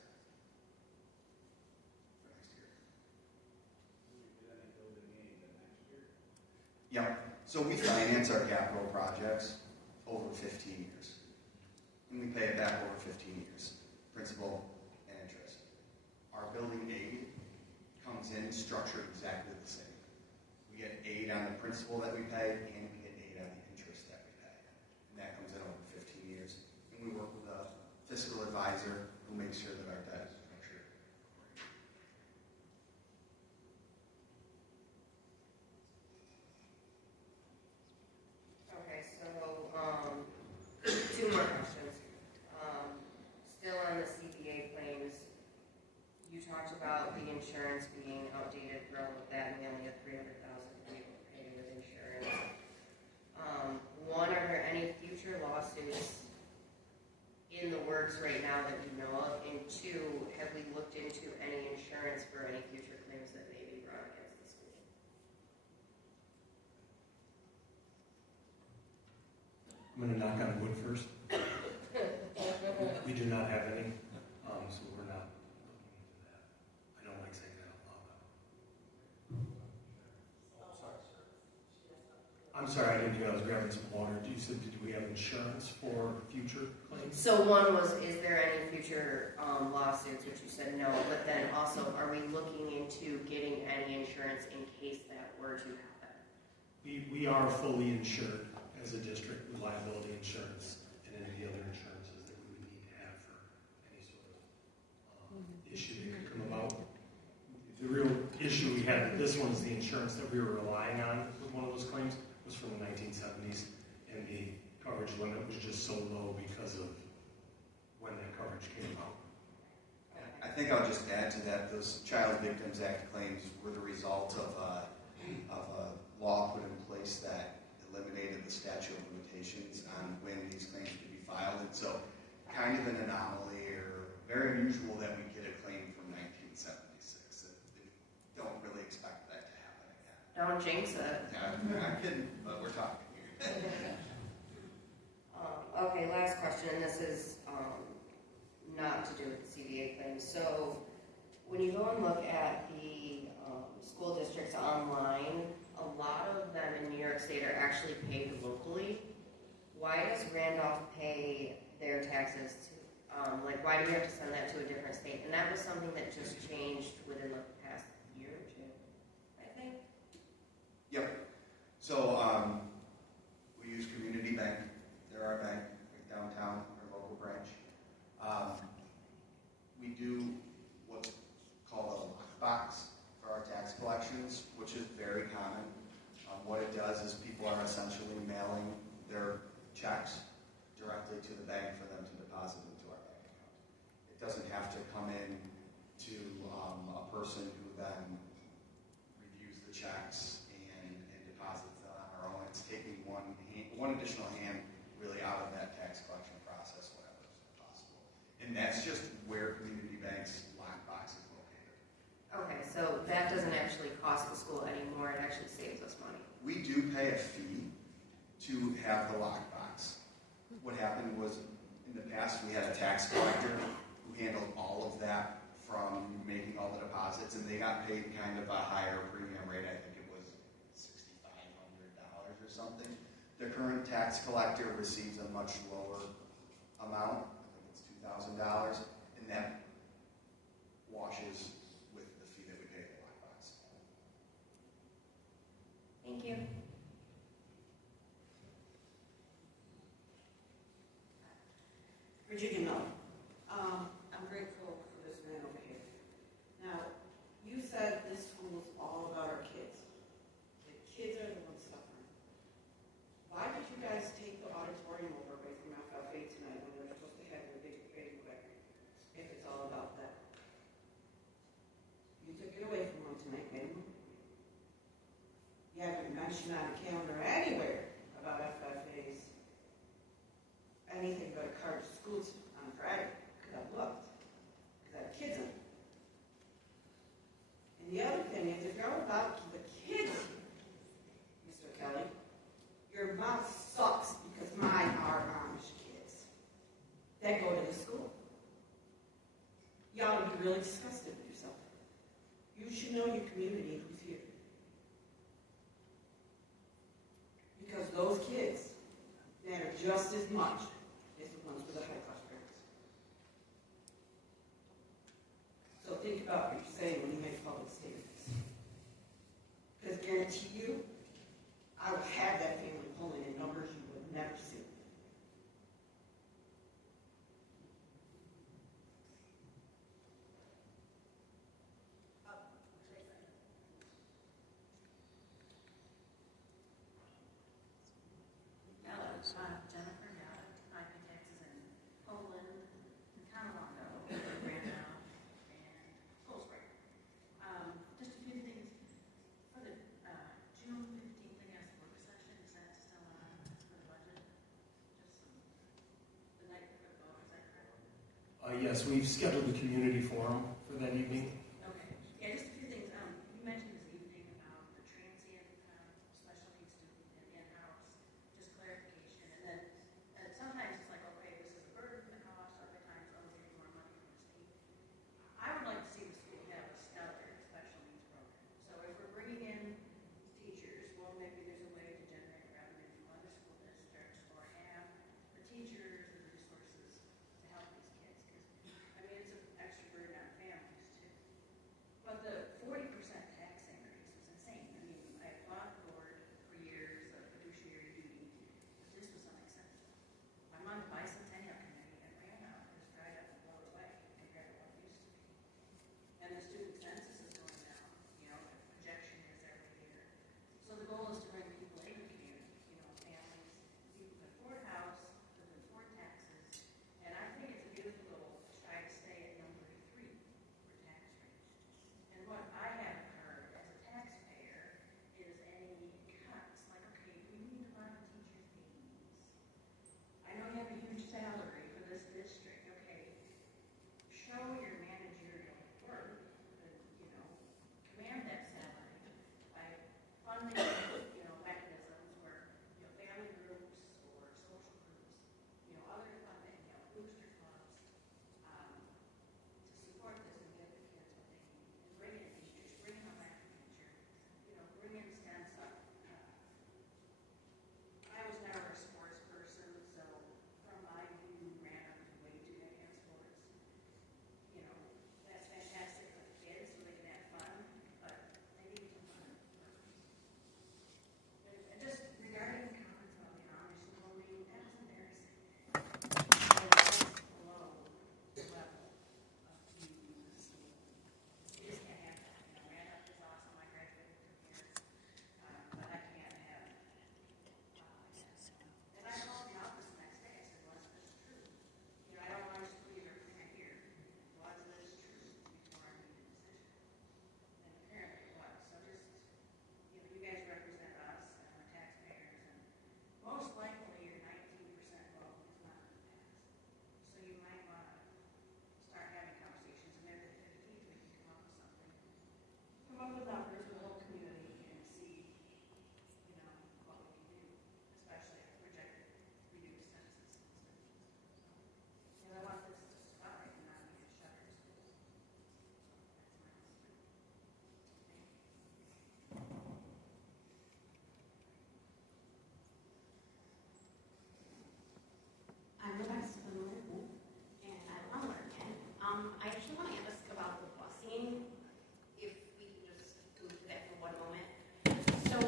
for next year. Yep. So we finance our capital projects over 15 years. And we pay it back over 15 years, principal and interest. Our building aid comes in structured exactly the same. We get aid on the principal that we pay, and we get aid on the interest that we pay. And that comes in over 15 years. And we work with a fiscal advisor who makes sure that our debt is structured. Okay, so two more questions. Still on the CBA claims, you talked about the insurance being outdated for all of that, and we only have 300,000 people paying with insurance. One, are there any future lawsuits in the works right now that you know of? And two, have we looked into any insurance for any future claims that may be brought against the school? I'm going to knock on wood first. We do not have any, so we're not looking into that. I don't like saying that out loud. I'm sorry, I didn't hear. I was grabbing some water. You said, did we have insurance for future claims? So one was, is there any future lawsuits, which you said no, but then also, are we looking into getting any insurance in case that were to happen? We are fully insured as a district with liability insurance and any of the other insurances that we would need to have for any sort of issue that could come about. The real issue we had with this one is the insurance that we were relying on with one of those claims was from the 1970s, and the coverage limit was just so low because of when that coverage came out. I think I'll just add to that, those Child Victims Act claims were the result of a law put in place that eliminated the statute of limitations on when these claims could be filed. And so kind of an anomaly, or very unusual that we get a claim from 1976. We don't really expect that to happen again. Don't jinx it. I'm kidding, but we're talking here. Okay, last question, and this is not to do with the CBA claims. So when you go and look at the school districts online, a lot of them in New York State are actually paid locally. Why does Randolph pay their taxes to, why do we have to send that to a different state? And that was something that just changed within the past year or two, I think. Yep. So we use Community Bank. They're our bank, like downtown, our local branch. We do what's called a lockbox for our tax collections, which is very common. What it does is people are essentially mailing their checks directly to the bank for them to deposit into our bank account. It doesn't have to come in to a person who then one additional hand really out of that tax collection process, whatever is possible. And that's just where community banks lockbox is located. Okay, so that doesn't actually cost the school anymore, it actually saves us money. We do pay a fee to have the lockbox. What happened was, in the past, we had a tax collector who handled all of that from making all the deposits, and they got paid kind of a higher premium rate. I think it was $6,500 or something. The current tax collector receives a much lower amount. I think it's $2,000, and that washes with the fee that we pay the lockbox. Thank you. Virginia Miller. I'm grateful for this man over here. Now, you said this school is all about our kids. The kids are the ones suffering. Why did you guys take the auditorium over away from FFA tonight when they're supposed to have their big banquet if it's all about them? You took it away from them tonight, didn't you? You haven't mentioned on the calendar anywhere about FFAs. Anything but a card to school on Friday. Could have looked. Because I have kids in it. And the other thing is, if you're all about the kids, Mr. Kelly, your mouth sucks because mine are Amish kids that go to the school. You ought to be really disgusted with yourself. You should know your community who's here. Because those kids matter just as much as the ones with the high-class parents. So think about what you're saying when you make public statements. Because I guarantee you, I will have that family pulling in numbers you would never see. Jennifer Yada, I pay taxes in Poland, Cattaragus, Randolph, and Cold Spring. Just a few things. For the June 15th, I guess, work session, is that still on for the budget? Just the night before the vote, is that correct? Yes, we've scheduled the community forum for that evening. Okay. Yeah, just a few things. You mentioned this evening about the transient special needs student and in-house. Just clarification. And then sometimes it's like, okay, this is a burden for the cost. Other times, oh, we're getting more money from the state. I would like to see the school have a stellar special needs program. So if we're bringing in teachers, well, maybe there's a way to generate revenue from other school districts or have the teachers and the resources to help these kids. Because, I mean, it's an extra burden on families, too.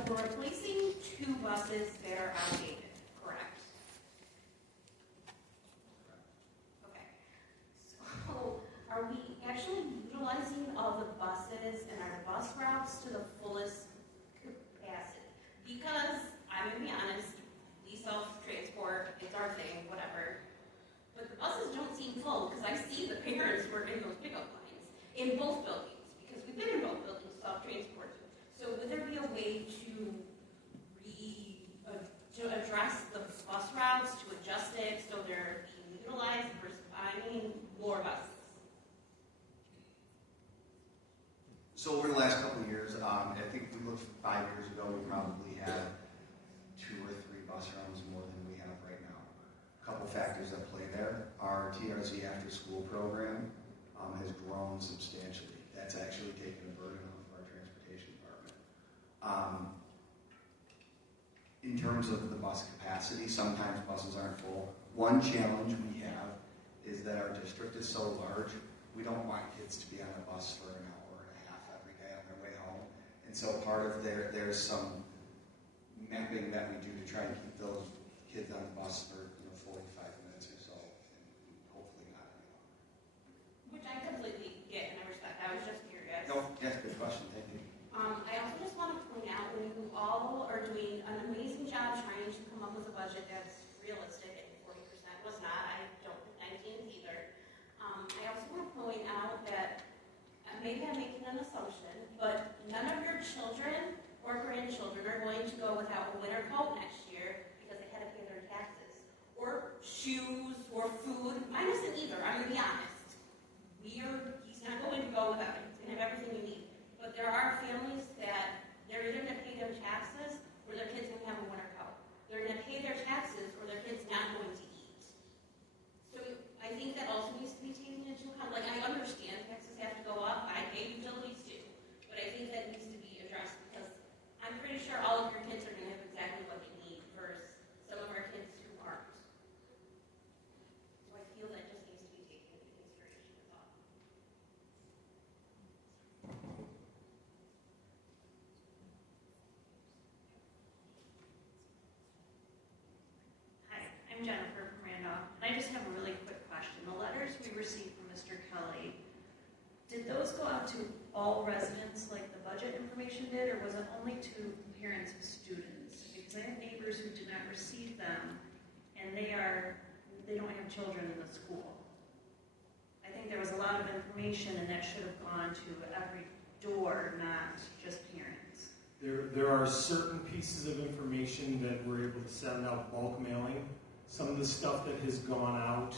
we're replacing 2 buses that are outdated, correct? Okay. So are we actually utilizing all the buses and our bus routes to the fullest capacity? Because, I'm going to be honest, we self-transport, it's our thing, whatever. But the buses don't seem full, because I see the parents were in those pickup lines in both buildings, because we've been in both buildings self-transported. So would there be a way to address the bus routes, to adjust it so they're being utilized versus finding more buses? So over the last couple of years, I think we looked 5 years ago, we probably had 2 or 3 bus runs more than we have right now. A couple factors that play there. Our TRZ after school program has grown substantially. That's actually taken a burden off of our transportation department. In terms of the bus capacity, sometimes buses aren't full. One challenge we have is that our district is so large, we don't want kids to be on a bus for an hour and a half every day on their way home. And so part of there's some mapping that we do to try and keep those kids on the bus for 45 minutes or so, and hopefully not any longer. Which I completely get and I respect. I was just curious. No, yes, good question. Thank you. I also just want to point out when you all are doing an amazing job trying to come up with a budget that's realistic, and 40% was not. I don't think 19 is either. I also want to point out that maybe I'm making an assumption, but none of your children or grandchildren are going to go without a winter coat next year because they had to pay their taxes, or shoes, or food. Mine isn't either. I'm going to be honest. He's not going to go without it. He's going to have everything you need. But there are families that they're either going to pay their taxes or their kids going to have a winter coat. They're going to pay their taxes or their kids not going to eat. So I think that also needs to be taken into account. Like, I understand taxes have to go up. I pay utilities too. But I think that needs to be addressed because I'm pretty sure all of your kids are going to have exactly what they need versus some of our kids who aren't. So I feel that just needs to be taken into consideration as well. Hi, I'm Jennifer from Randolph, and I just have a really quick question. The letters we received from Mr. Kelly, did those go out to all residents like the budget information did, or was it only to parents of students? Because I have neighbors who did not receive them, and they don't have children in the school. I think there was a lot of information, and that should have gone to every door, not just parents. There are certain pieces of information that we're able to send out bulk mailing. Some of the stuff that has gone out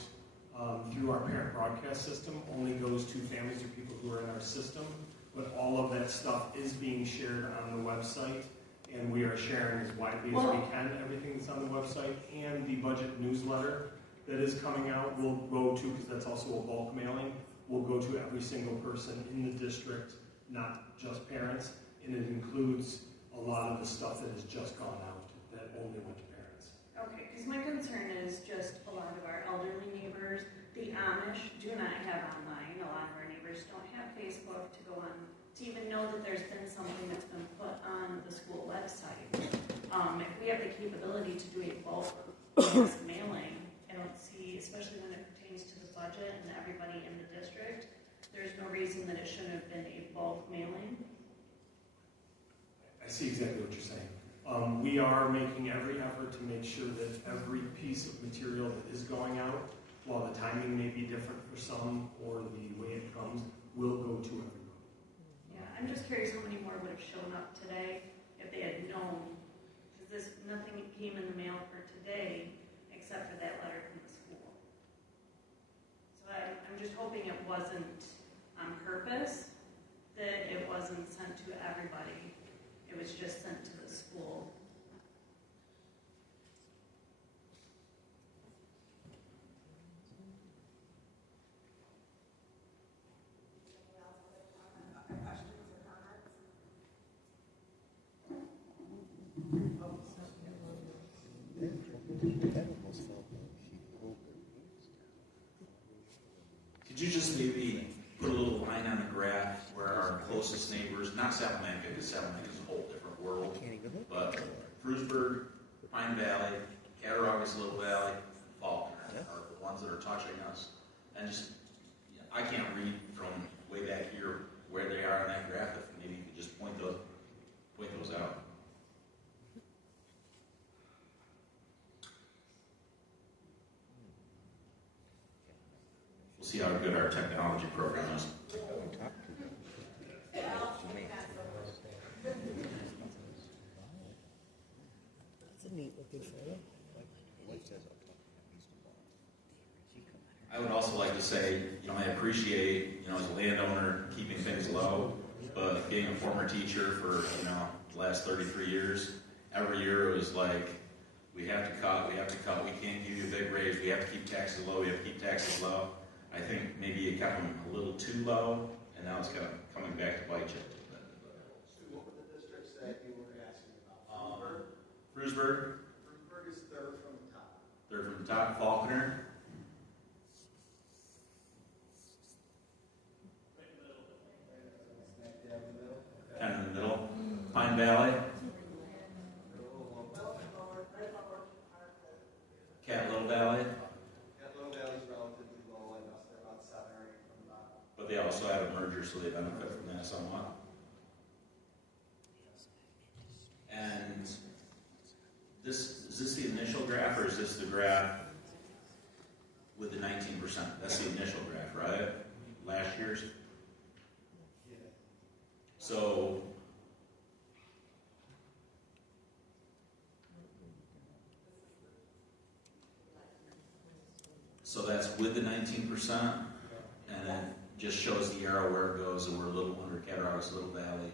through our parent broadcast system only goes to families or people who are in our system, but all of that stuff is being shared on the website, and we are sharing as widely as we can everything that's on the website, and the budget newsletter that is coming out will go to, because that's also a bulk mailing, will go to every single person in the district, not just parents, and it includes a lot of the stuff that has just gone out that only went to parents. Okay, because my concern is just a lot of our elderly neighbors, the Amish do not have online. A lot of our neighbors don't have Facebook to go on, to even know that there's been something that's been put on the school website. If we have the capability to do a bulk mass mailing, I don't see, especially when it pertains to the budget and everybody in the district, there's no reason that it shouldn't have been a bulk mailing. I see exactly what you're saying. We are making every effort to make sure that every piece of material that is going out, while the timing may be different for some or the way it comes, will go to everyone. Yeah, I'm just curious how many more would have shown up today if they had known, because nothing came in the mail for today except for that letter from the school. So I'm just hoping it wasn't on purpose, that it wasn't sent to everybody. It was just sent to the school. Could you just maybe put a little line on the graph but Frewsburg, Pine Valley, Cattaragus, Little Valley, Faulkner are the ones that are touching us. And just, I can't read from way back here where they are on that graphic. Maybe you could just point those out. We'll see how good our technology program is. That's a neat looking photo. I would also like to say, I appreciate, as a landowner, keeping things low, but being a former teacher for, the last 33 years, every year it was like, we have to cut, we can't give you a big raise, we have to keep taxes low, I think maybe it got them a little too low, and now it's kind of coming back to bite you. What were the districts that you were asking about? Frewsburg? Frewsburg is third from the top. Third from the top. Faulkner? Kind of in the middle. Pine Valley? Little Valley? Little Valley is relatively low, I guess they're about 7 or 8 from the bottom. But they also had a merger, so they benefit from that somewhat. And is this the initial graph, or is this the graph with the 19%? That's the initial graph, right? Last year's? So that's with the 19%, and then just shows the arrow where it goes, and we're a little under Cattaragus, Little Valley,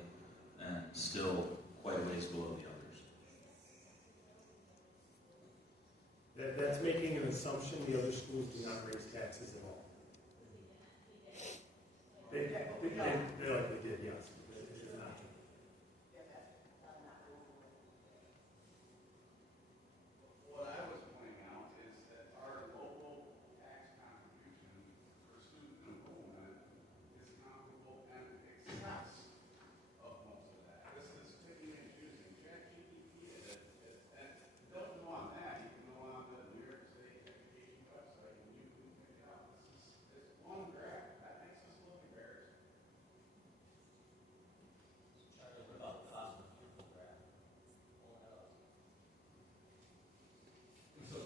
and still quite a ways below the others. That's making an assumption the other schools do not raise taxes at all. They likely did, yes. They're not. What I was pointing out is that our local tax contribution for student enrollment is comparable and excess of most of that. This is picking and choosing. ChatGPT and don't go on that. You can go on the New York State Education website and you can pick it out. This one graph. That makes us look embarrassing. So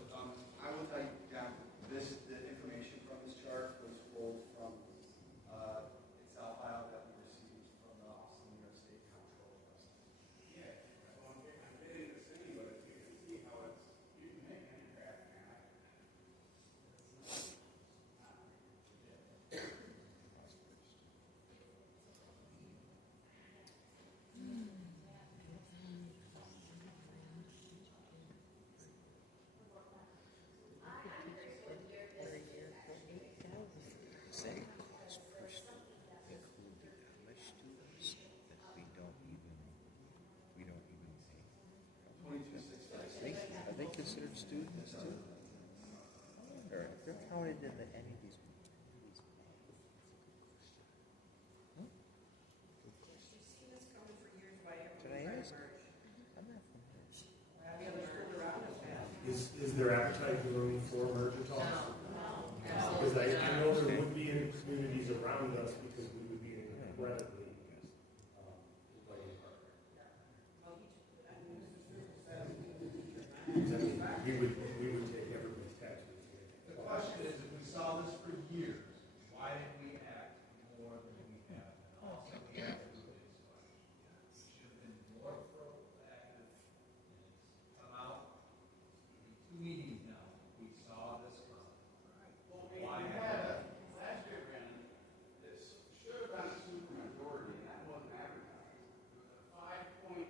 I will tell you, John, the information from this chart was pulled from Excel file that we received from the Office of New York State Comptroller website. Yeah, well, I'm getting the same, but you can see how you can make any graph now. Say cost per student include the college students that we don't even pay. 22,656. Are they considered students too? Or if they're counted in any of these? Can I ask? I'm not familiar. Is there appetite room for merger talks? Because I know there would be in communities around us because we would be incredibly we would take everybody's taxes. The question is, if we saw this for years, why didn't we act more than we have? And also, we have to do this. We should have been more proactive and come out. 2 meetings now, we saw this coming. Well, we had last year, Brandon, this should have been a supermajority, and that wasn't advertised. It was a 5.8%,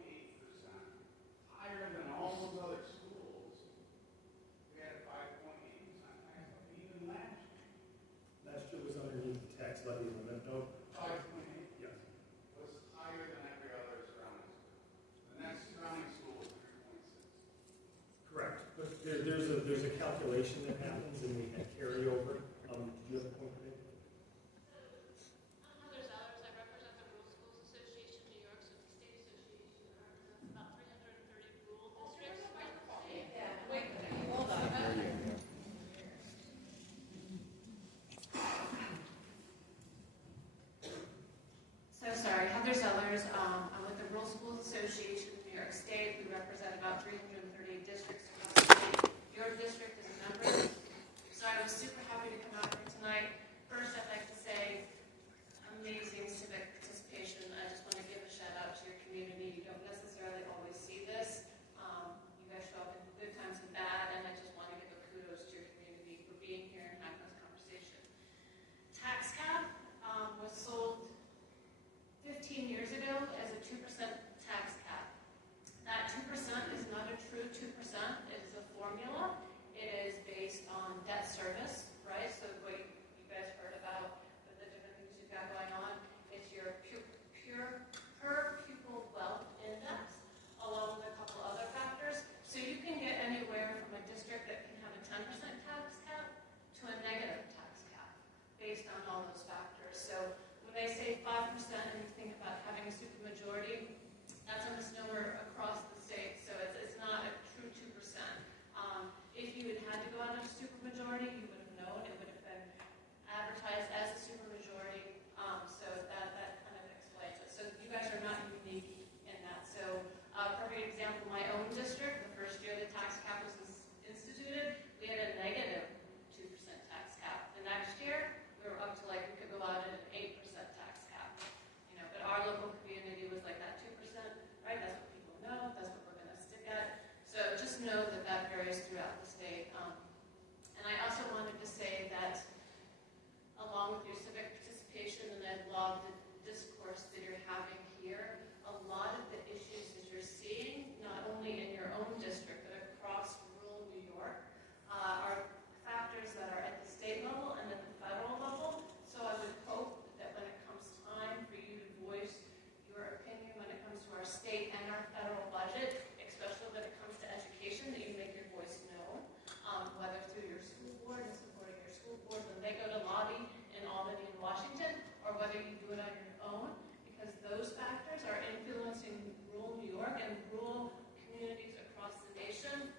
higher than all those other schools. We had a 5.8% tax levy even last year. Last year was underneath the tax levy limit, though. 5.8 Yes. was higher than every other surrounding school. The next surrounding school was 3.6. Correct. But there's a calculation that happens and we had carryover. Do you have a point today? Heather Zellers, I represent the Rural Schools Association, New York City State Association. About federal budget, especially when it comes to education, that you make your voice known, whether through your school board and supporting your school board when they go to lobby in Albany and Washington, or whether you do it on your own, because those factors are influencing rural New York and rural communities across the nation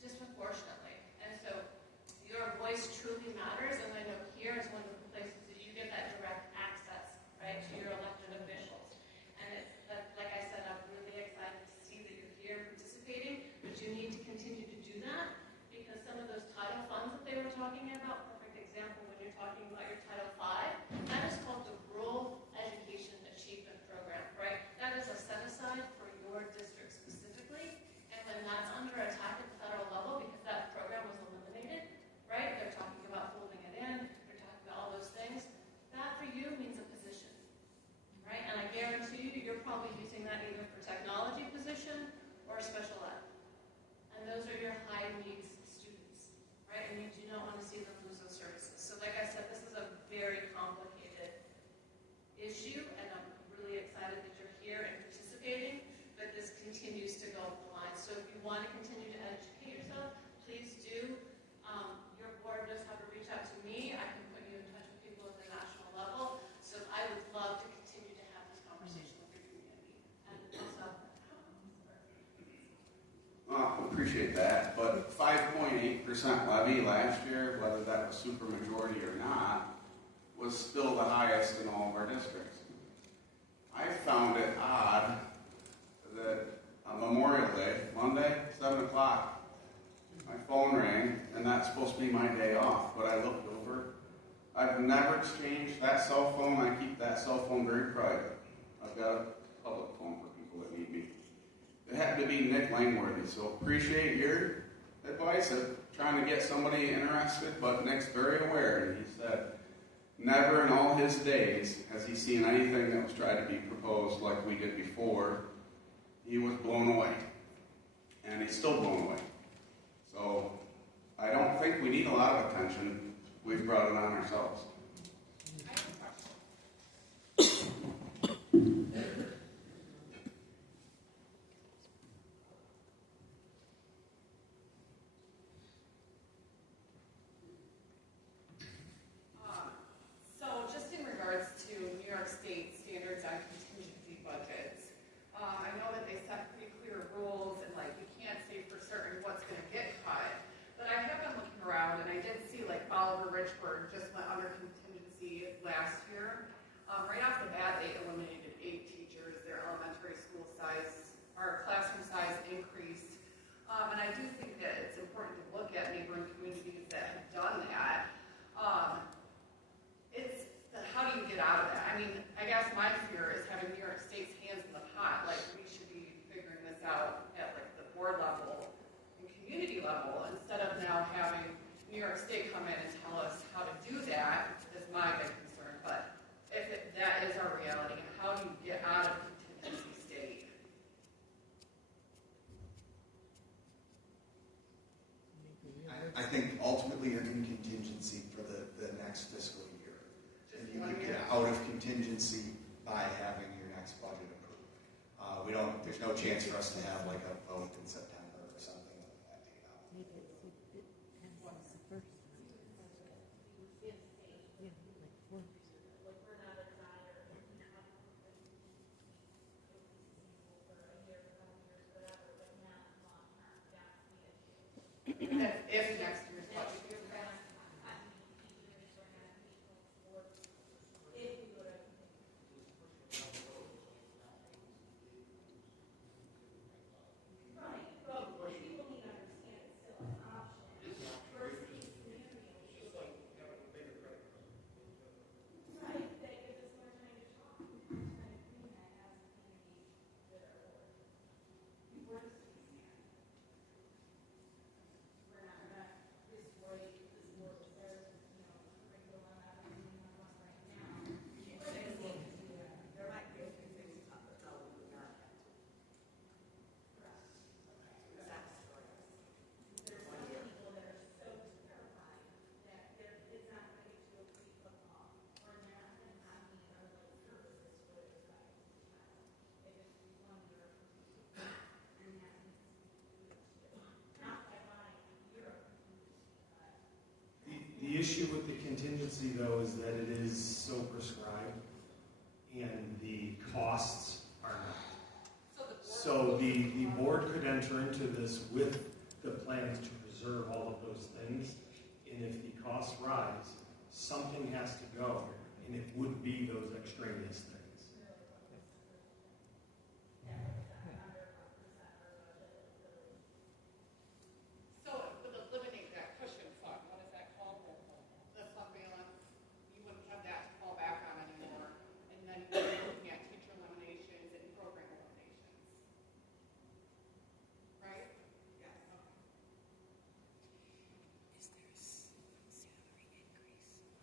disproportionately. And so your voice truly matters, and I know here is one of the places that you get that direct access, right, to your elected officials. And it's that, like I said, I'm really excited to see that you're here participating, but you need to continue to do that, because some of those title funds that they were talking about, perfect example when you're talking about your Title V, that is called the Rural Education Achievement Program, right? That is a set aside for your district specifically, and when that's under attack at the federal level because that program was eliminated, right? They're talking about holding it in, they're talking about all those things. That for you means a position, right? And I guarantee you, you're probably using that either for technology position or special ed. And those are your high needs students, right? And you do not want to see them lose those services. So like I said, this is a very complicated issue, and I'm really excited that you're here and participating, but this continues to go up the line. So if you want to continue to educate yourself, please do. Your board does have to reach out to me. I can put you in touch with people at the national level. So I would love to continue to have this conversation with your community. And also, Appreciate that, but 5.8% levy last year, whether that was supermajority or not, was still the highest in all of our districts. I found it odd that on Memorial Day, Monday, 7 o'clock, my phone rang, and that's supposed to be my day off, but I looked over. I've never exchanged that cell phone. I keep that cell phone very private. I've got a public phone for people that need me. It happened to be Nick Langworthy, so appreciate your advice of trying to get somebody interested, but Nick's very aware, and he said never in all his days has he seen anything that was tried to be proposed like we did before. He was blown away, and he's still blown away. So I don't think we need a lot of attention. We've brought it on ourselves. So just in regards to New York State standards on contingency budgets, I know that they set pretty clear rules and like you can't say for certain what's going to get cut, but I have been looking around and I did see like Bolivar Richburg just went under contingency last year. Right off the bat, they eliminated 8 teachers. Their elementary school size, or classroom size increased. And I do think that it's important to look at neighboring communities that have done that. It's how do you get out of that? I mean, I guess my fear is having New York State's hands in the pot. Like, we should be figuring this out at like the board level and community level instead of now having New York State come in and tell us how to do that is my big concern. But if that is our reality, how do you get out of contingency state? I think ultimately you're in contingency for the next fiscal year. And you can get out of contingency by having your next budget approved. There's no chance for us to have like a vote in September or something like that. If next year's budget is passed. Right, but what people need to understand is still, issue with the contingency, though, is that it is so prescribed, and the costs are not. So the board could enter into this with the plans to preserve all of those things, and if the costs rise, something has to go, and it would be those extraneous things. So it would eliminate that cushion fund, what is that called? The fund balance, you wouldn't have that to fall back on anymore, and then you're looking at teacher eliminations and program eliminations. Right? Yes.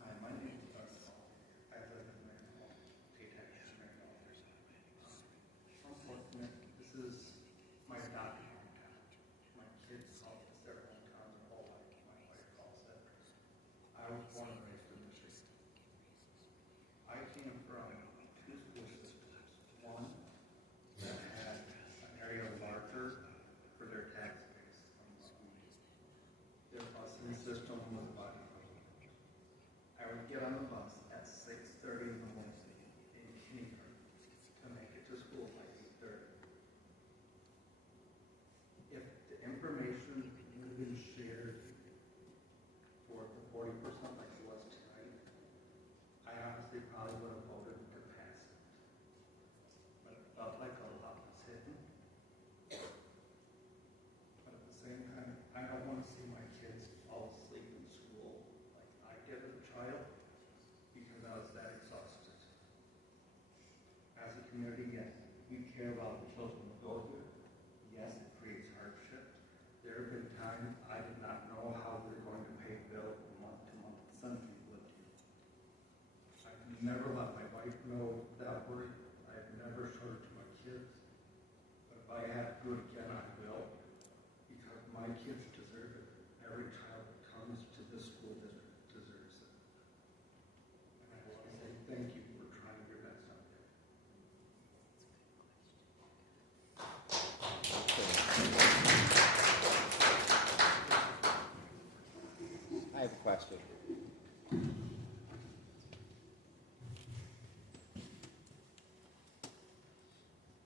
Hi, my name is Randolph. I live in Randolph, Cattaragus, Randolph. Unfortunately, this is my adopted hometown. My kids call it several times their whole life. My wife calls it. I was born and raised in Michigan. I came from two school systems. One that had an area larger for their tax base. Their busing system was about I would get on the bus at 6:30 in the morning in kindergarten to make it to school by 8:30. If the information would have been shared for the 40% like it was tonight, I honestly probably would have voted to pass it. But it felt like a lot was hidden. But at the same time, I don't want to see my kids fall asleep in school like I did as a child because I was that exhausted. As a community, yes, we care about the children who go here. Yes, it creates hardship. There have been times I did not know how we were going to pay a bill from month to month since we lived here. I've never let my wife know that worry. I've never showed it to my kids. But if I have to do it again, I will. Because my kids deserve it. Every child that comes to this school district deserves it. And I want to say thank you for trying your best out there. I have a question.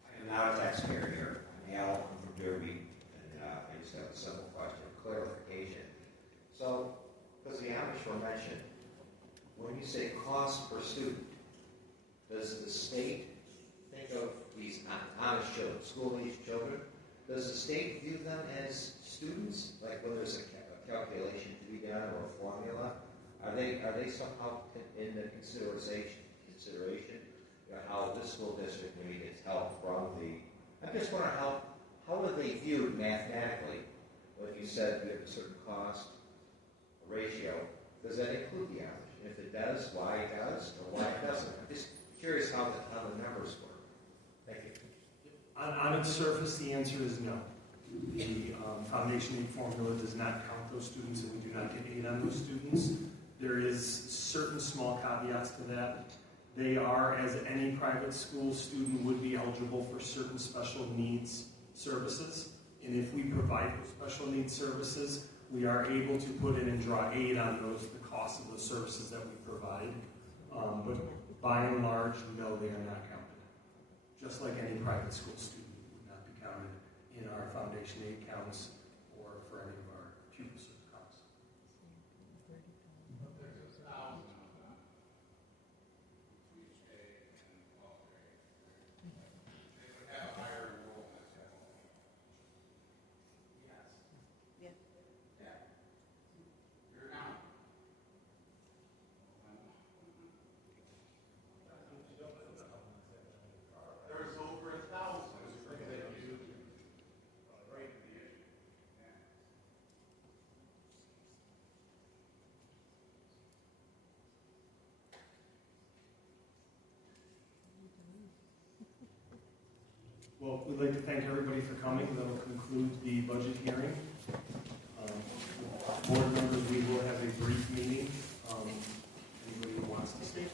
I am not a taxpayer here. I'm Al, I'm from Derby, and I just have a simple question, clarification. So, because the Amish were mentioned, when you say cost per student, does the state think of these Amish children, school-age children, does the state view them as students? Like when there's a calculation to be done or a formula, are they somehow in the consideration? You know, how this school district maybe gets help from the? I'm just wondering how are they viewed mathematically? When you said you have a certain cost ratio, does that include the average? And if it does, why it does or why it doesn't? I'm just curious how the numbers work. Thank you. On its surface, the answer is no. The foundation aid formula does not count those students, and we do not get aid on those students. There is certain small caveats to that. They are, as any private school student would be eligible for certain special needs services. And if we provide those special needs services, we are able to put in and draw aid on the cost of those services that we provide. But by and large, no, they are not counted. Just like any private school student would not be counted in our foundation aid counts or for any of our pupil service counts. There's over 1,000. Well, we'd like to thank everybody for coming. That'll conclude the budget hearing. Board members, we will have a brief meeting. Anybody who wants to stay?